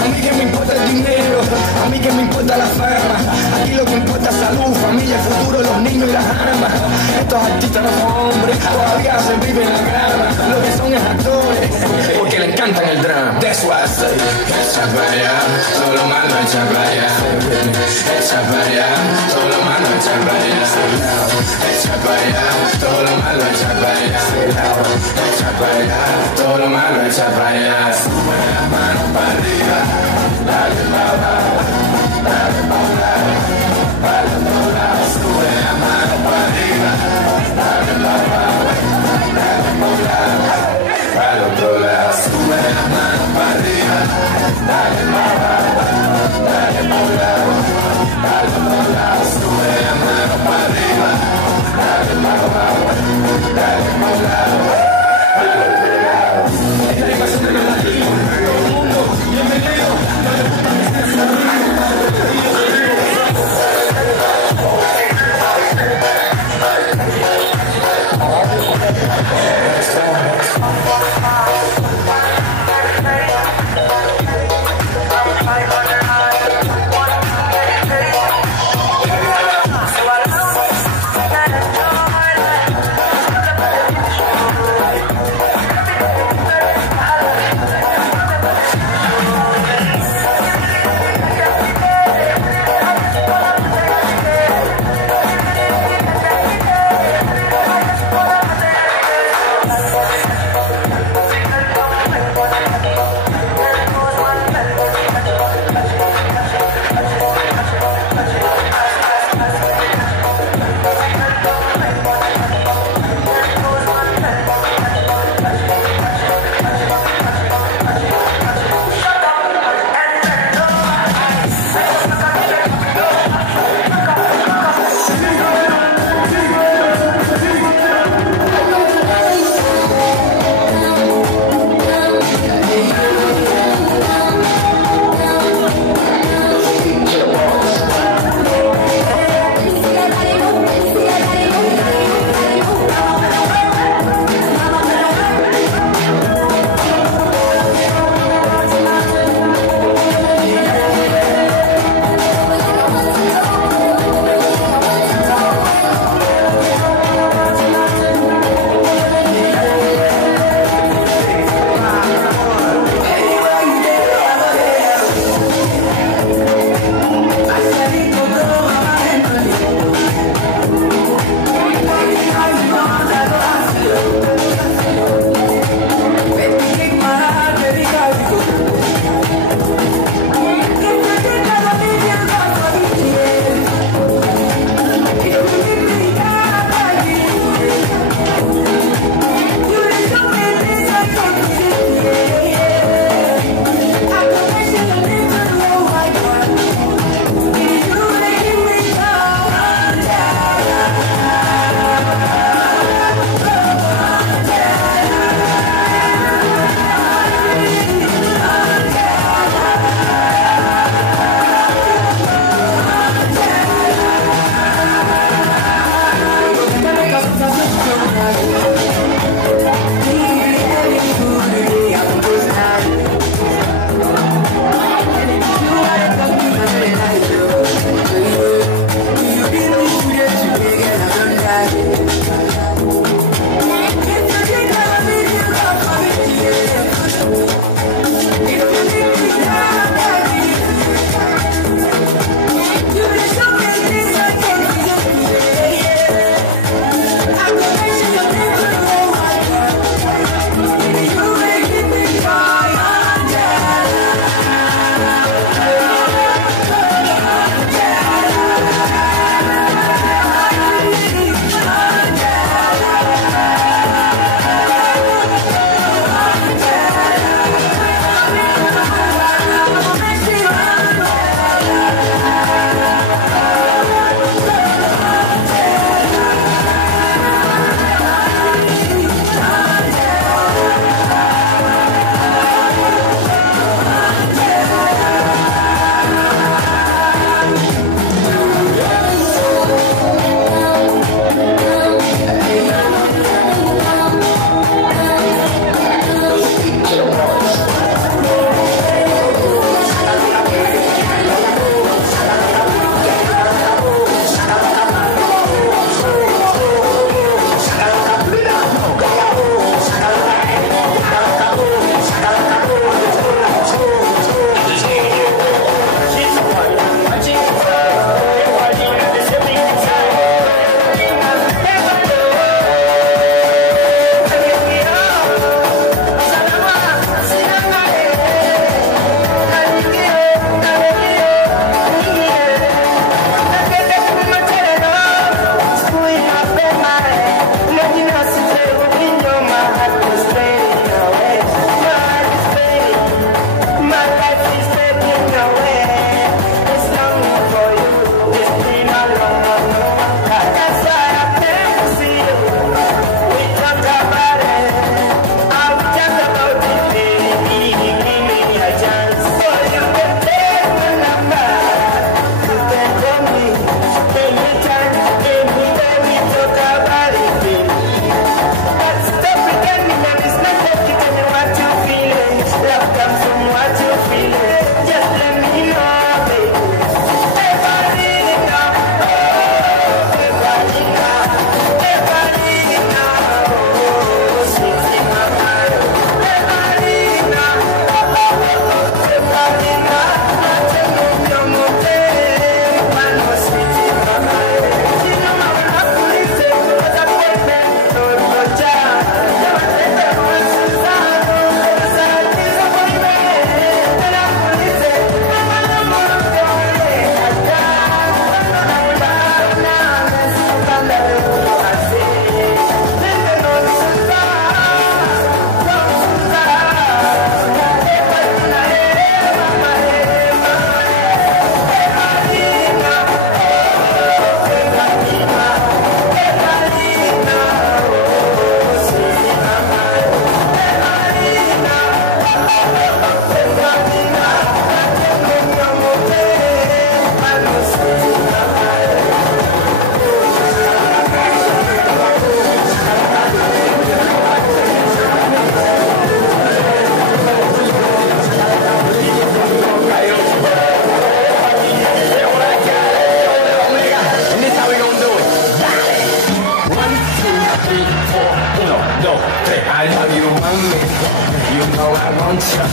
A mí que me importa el dinero, a mí que me importa la fama. Aquí lo que importa es salud, familia, el futuro, los niños y las armas. Estos artistas no son hombres, todavía se viven en la grama. Lo que son es actores, porque le encantan el drama. That's why I say, echa para allá, todo lo malo echa para allá. Echa para allá, todo lo malo echa para allá. Echa para allá, todo lo malo echa para allá. Echa para allá, todo lo malo echa para allá. Sube las manos para arriba, dale para abajo, dale para un lado, para el otro lado. Sube las manos para arriba, dale para abajo, dale para un lado, para el otro lado. Sube las manos para arriba, dale para abajo, dale para un lado, para el otro lado. Sube las manos para arriba, dale para abajo, dale para un lado, para el otro lado. Esta es la invasión de los latinos. Todo el mundo, bienvenido.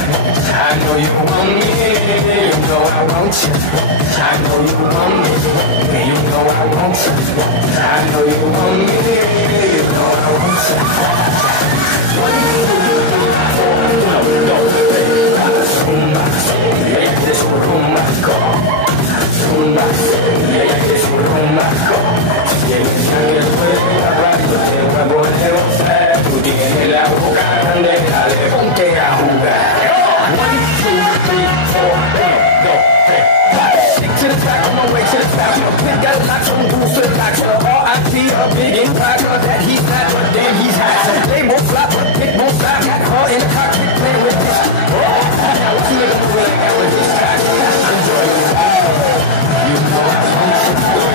I know you want me, you know I want you. I know you want me, you know I want you. I know you want me, you know I want to the back, on my way to the back. Big got a lot from boots to the back. R.I.P. a big impact that he's not, but damn he's hot. They won't flop, but it won't stop. Got her in the cockpit playing with this. Now what you looking for like that with this track? Enjoy it. You know I want you.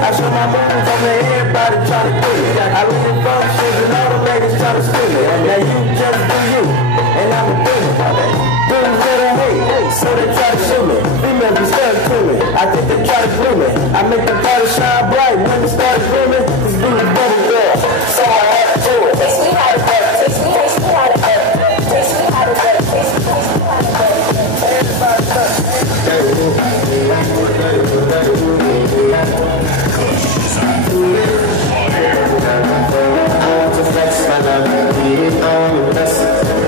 I show my moves on the everybody try to do it. I leave the functions and all the ladies try I'm screaming. Now you just do you, and I'm a demon. Dudes that I hate, so they try to shoot me. Females be stuck to me, I think they try to glue me. I make the party shine bright when it starts blooming. This dude is better girl, so I have to do it. Teach me how to work, teach me how to work. Teach me how to work, teach me how to work. Everybody touch. Just like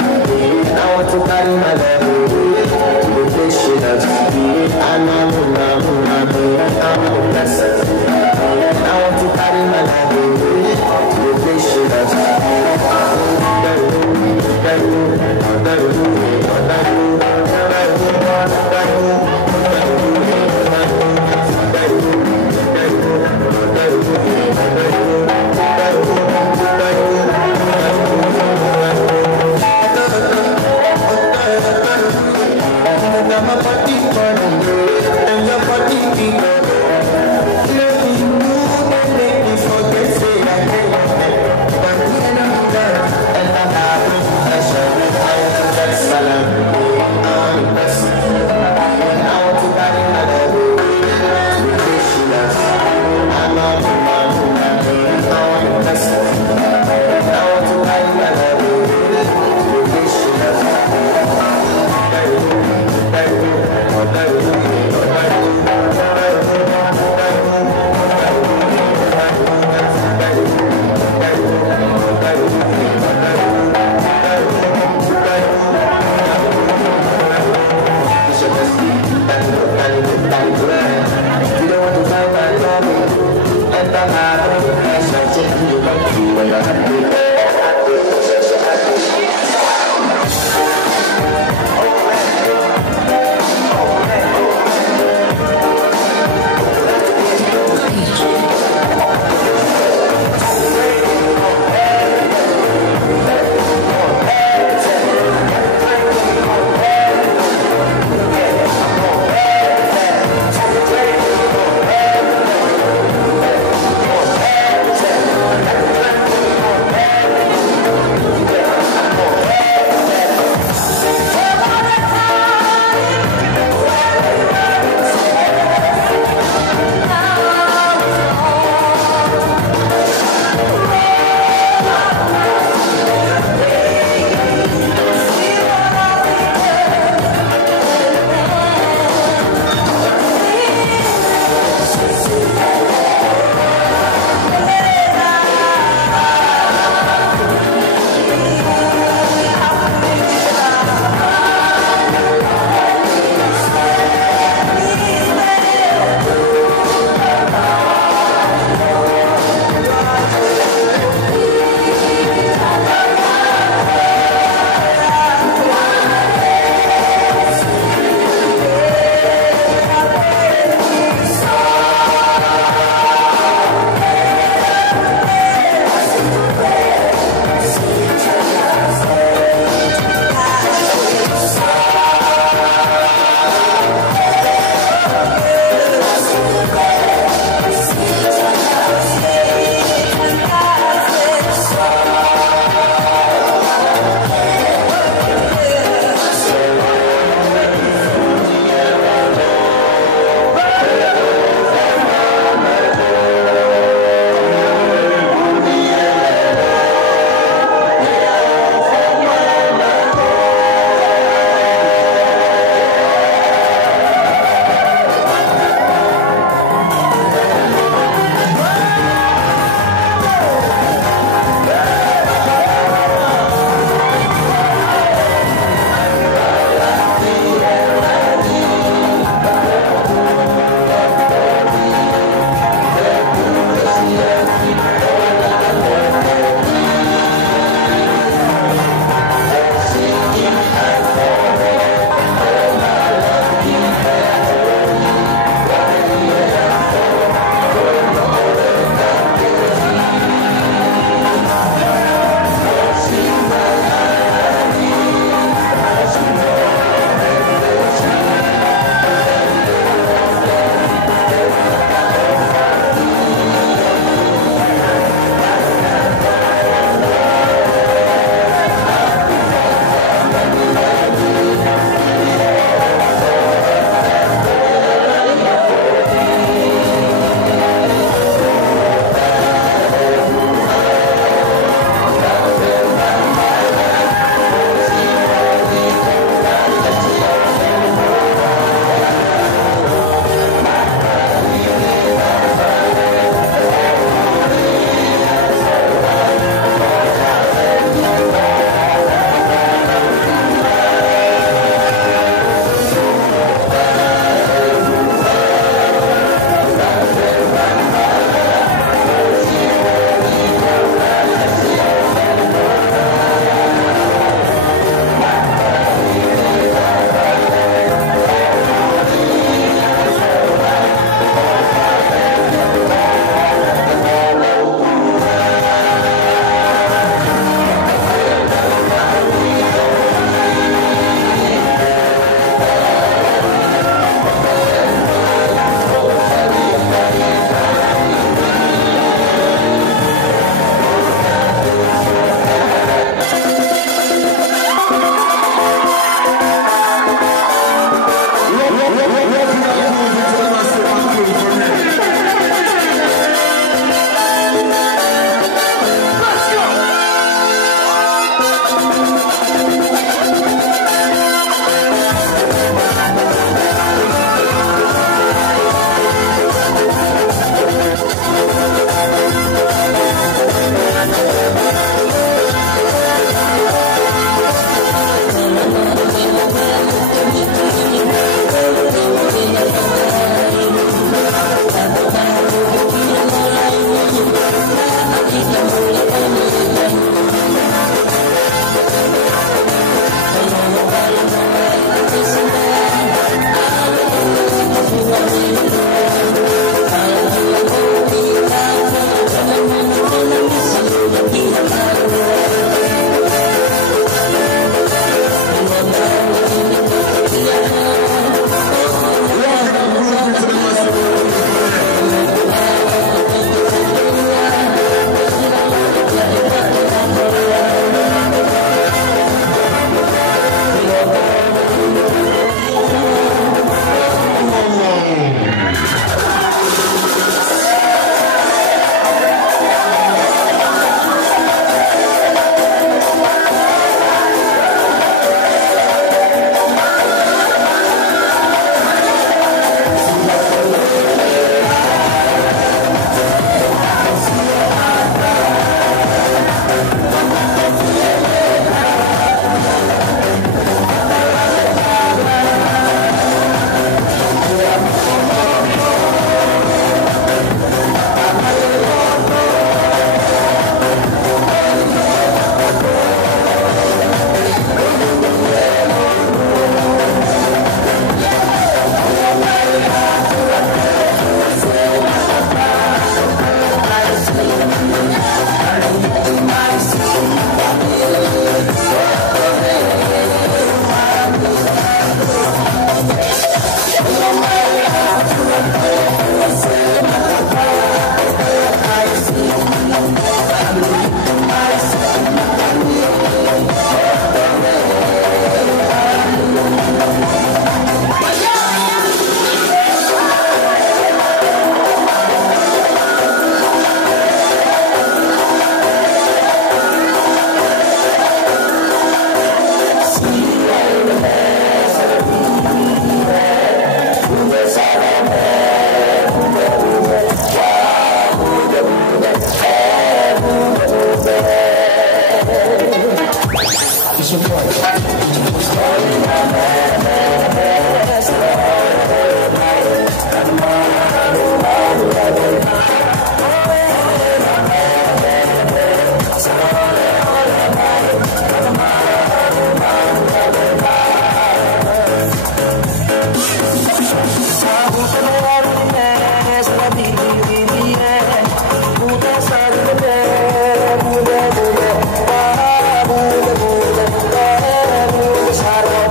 Sarva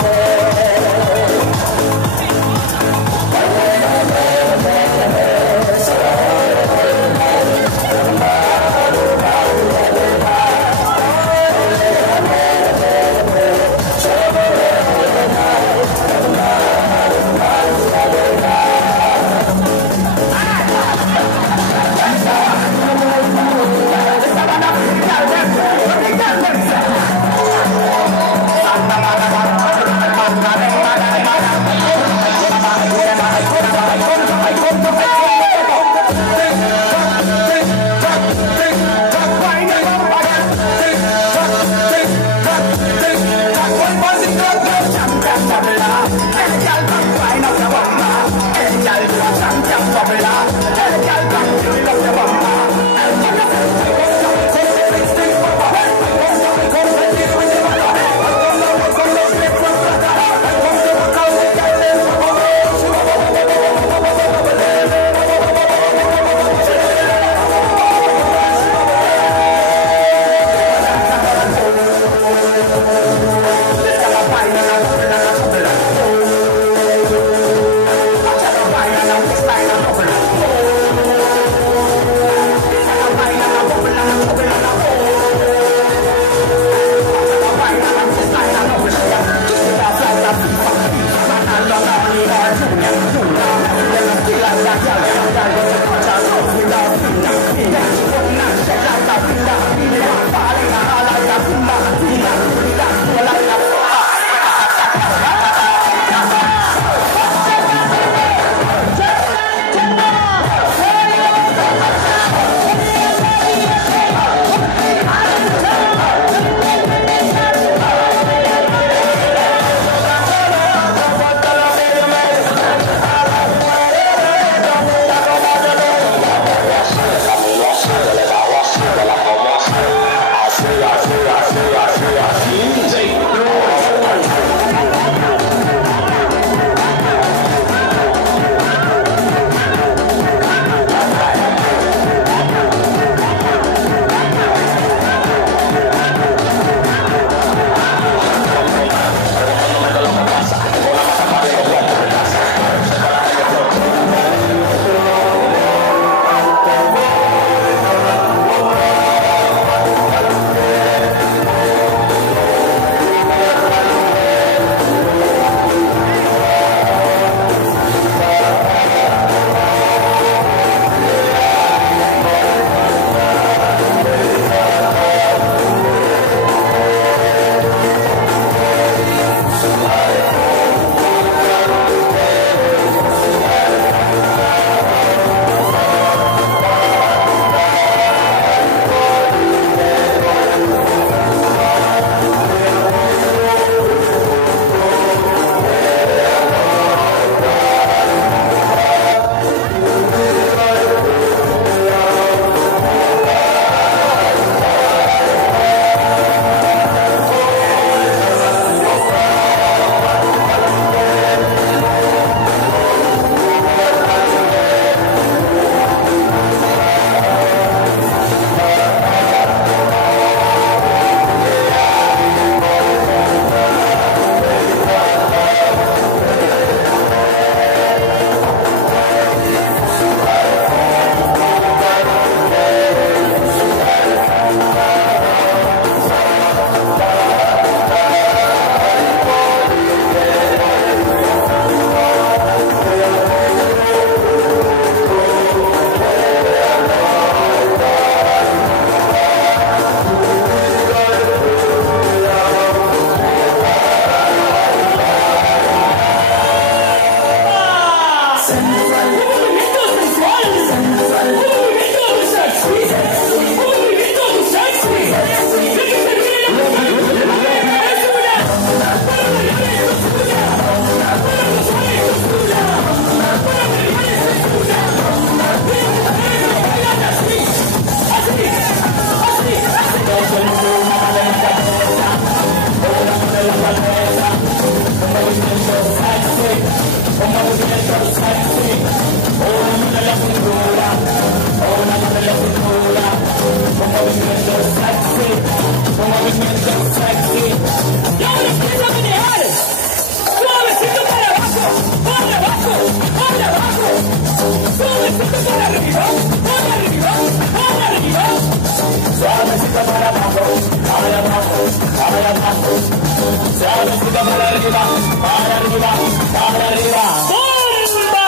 Suavecito para arriba, para arriba, para arriba. ¡Bomba!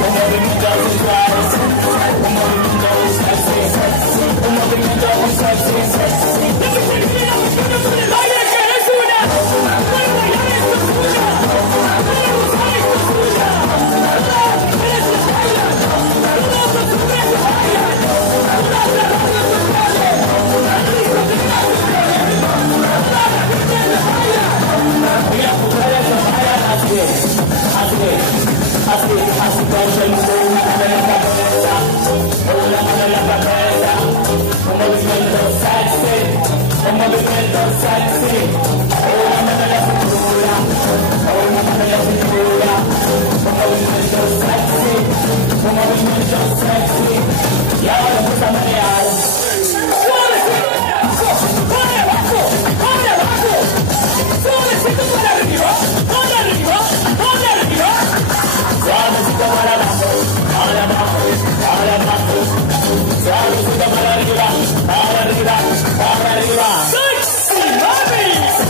Un movimiento sensual, un movimiento sexy, un movimiento sexy, sexy. ¡Vaya que es una! ¡Puedo bailar esto tuya! ¡Puedo usar esto tuya! Así con el mundo, una mano en la cabeza, una mano en la cabeza, un movimiento sexy, un movimiento sexy, una mano en la cintura, una mano en la cintura, un movimiento sexy, un movimiento sexy, y ahora vamos a manejar. Suavecito para arriba, para arriba, para arriba. Suavecito para abajo, para abajo, para abajo. Suavecito para arriba, para arriba, para arriba. ¡Sexy, mami!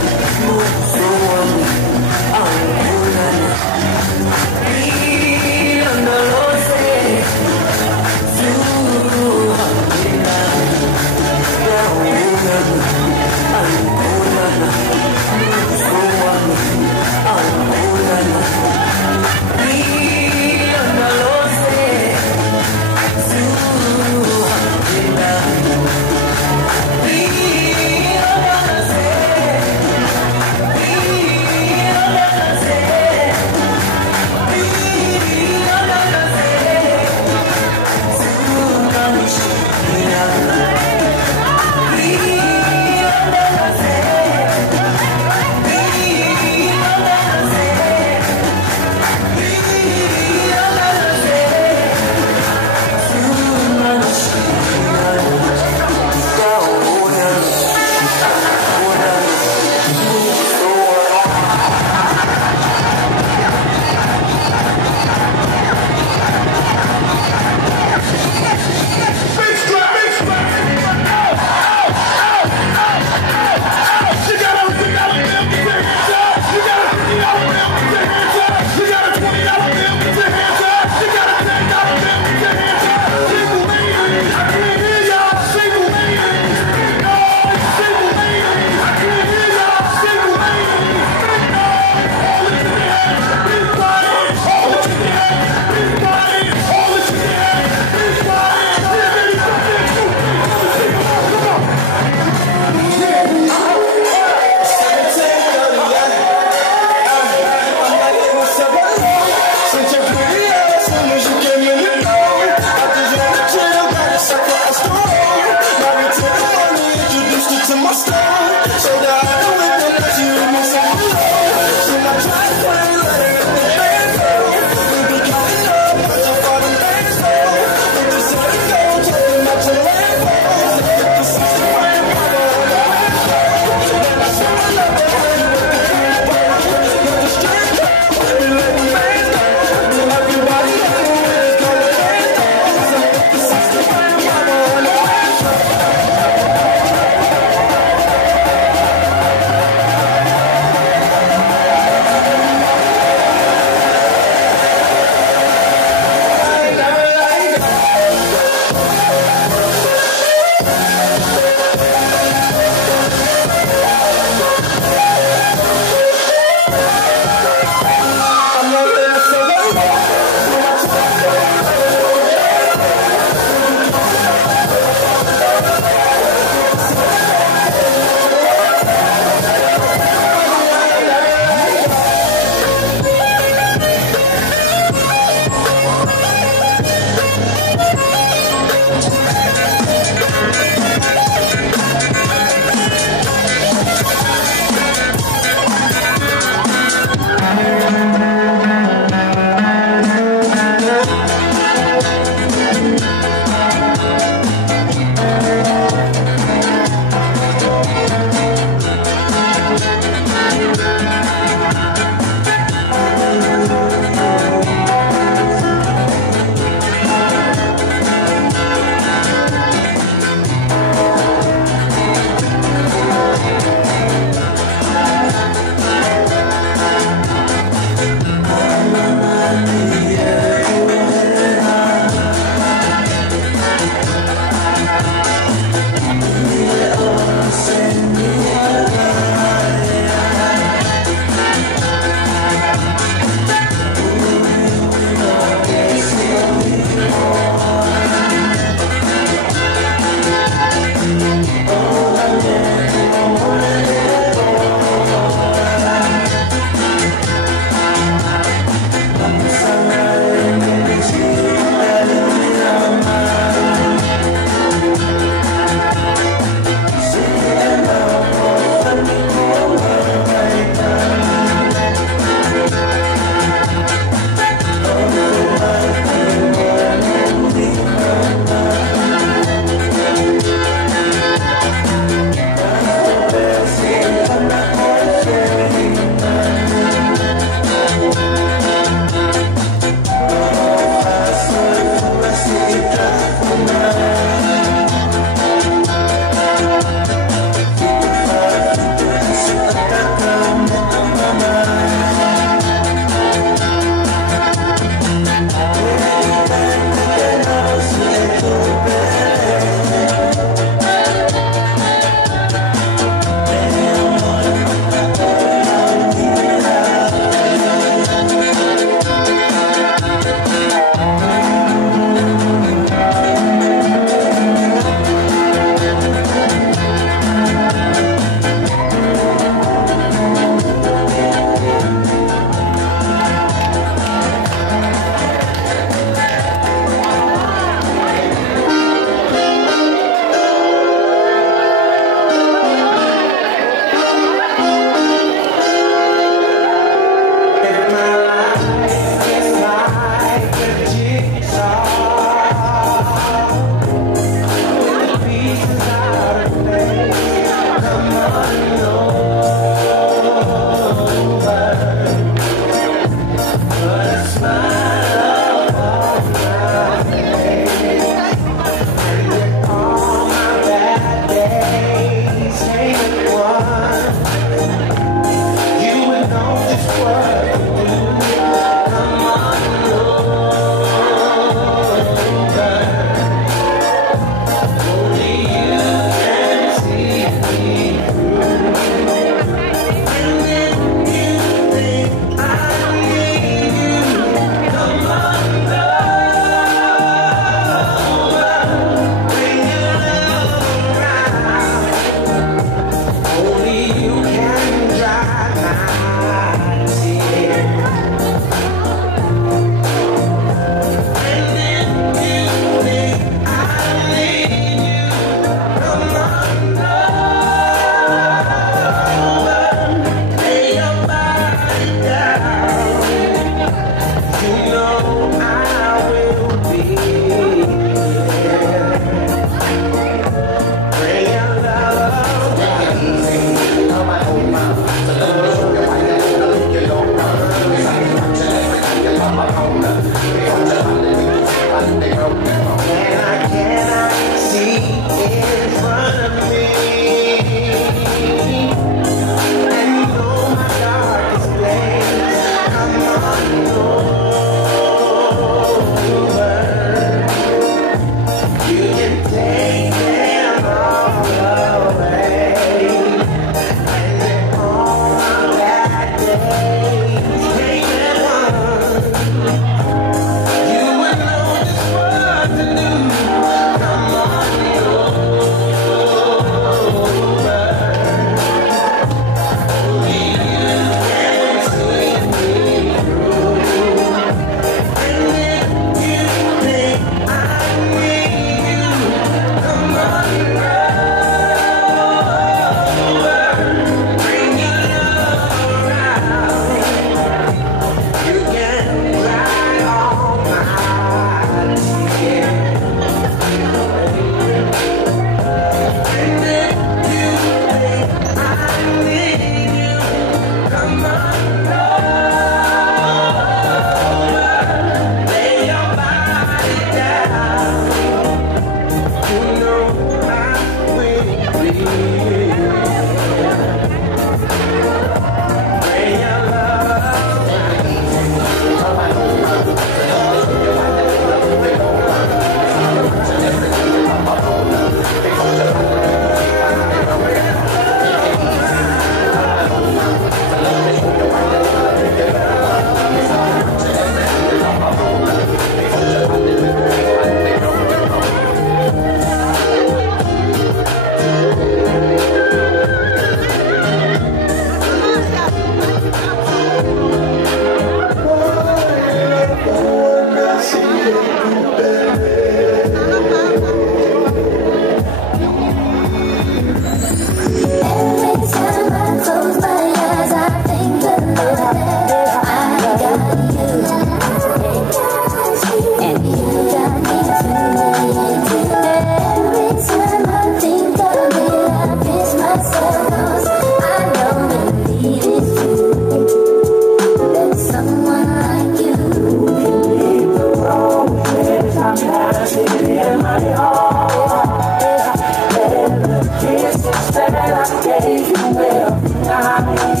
kisses that I gave you will be nice.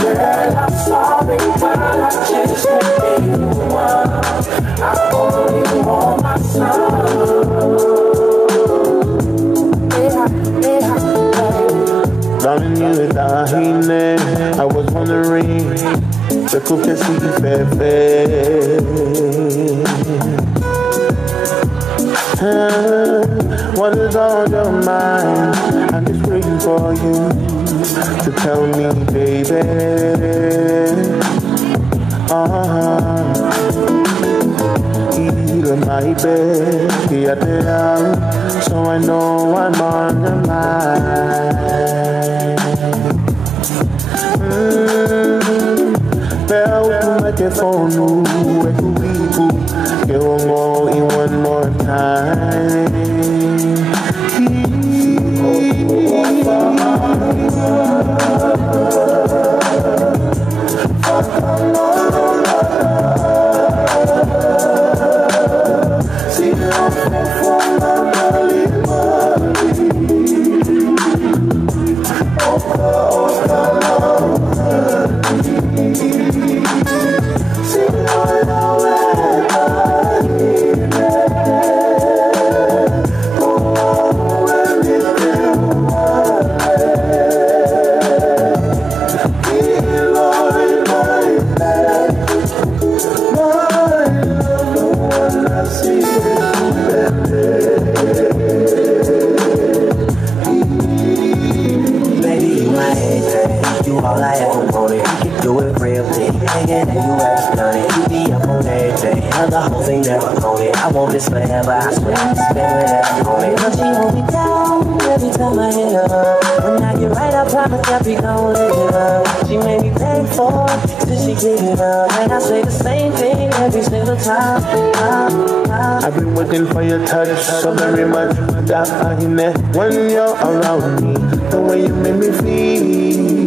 Girl, I'm sorry, but I just can't be the one. I only want my son. Darling, you and I was wondering, the cook can see what is on your mind? I'm just waiting for you to tell me, baby. Either my baby at the hour, so I know I'm on your mind. Bell, make it for you, you won't in one more time. I want this forever, I swear I spend whatever on it. But she hold me down every time I hit her. When I get right, I promise I'll be gonna live it up. She made me beg for it till she give it up. And I say the same thing every single time. I've been waiting for your touch so very much. That I met when you're around me. The way you make me feel,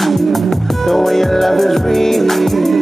the way your love is real.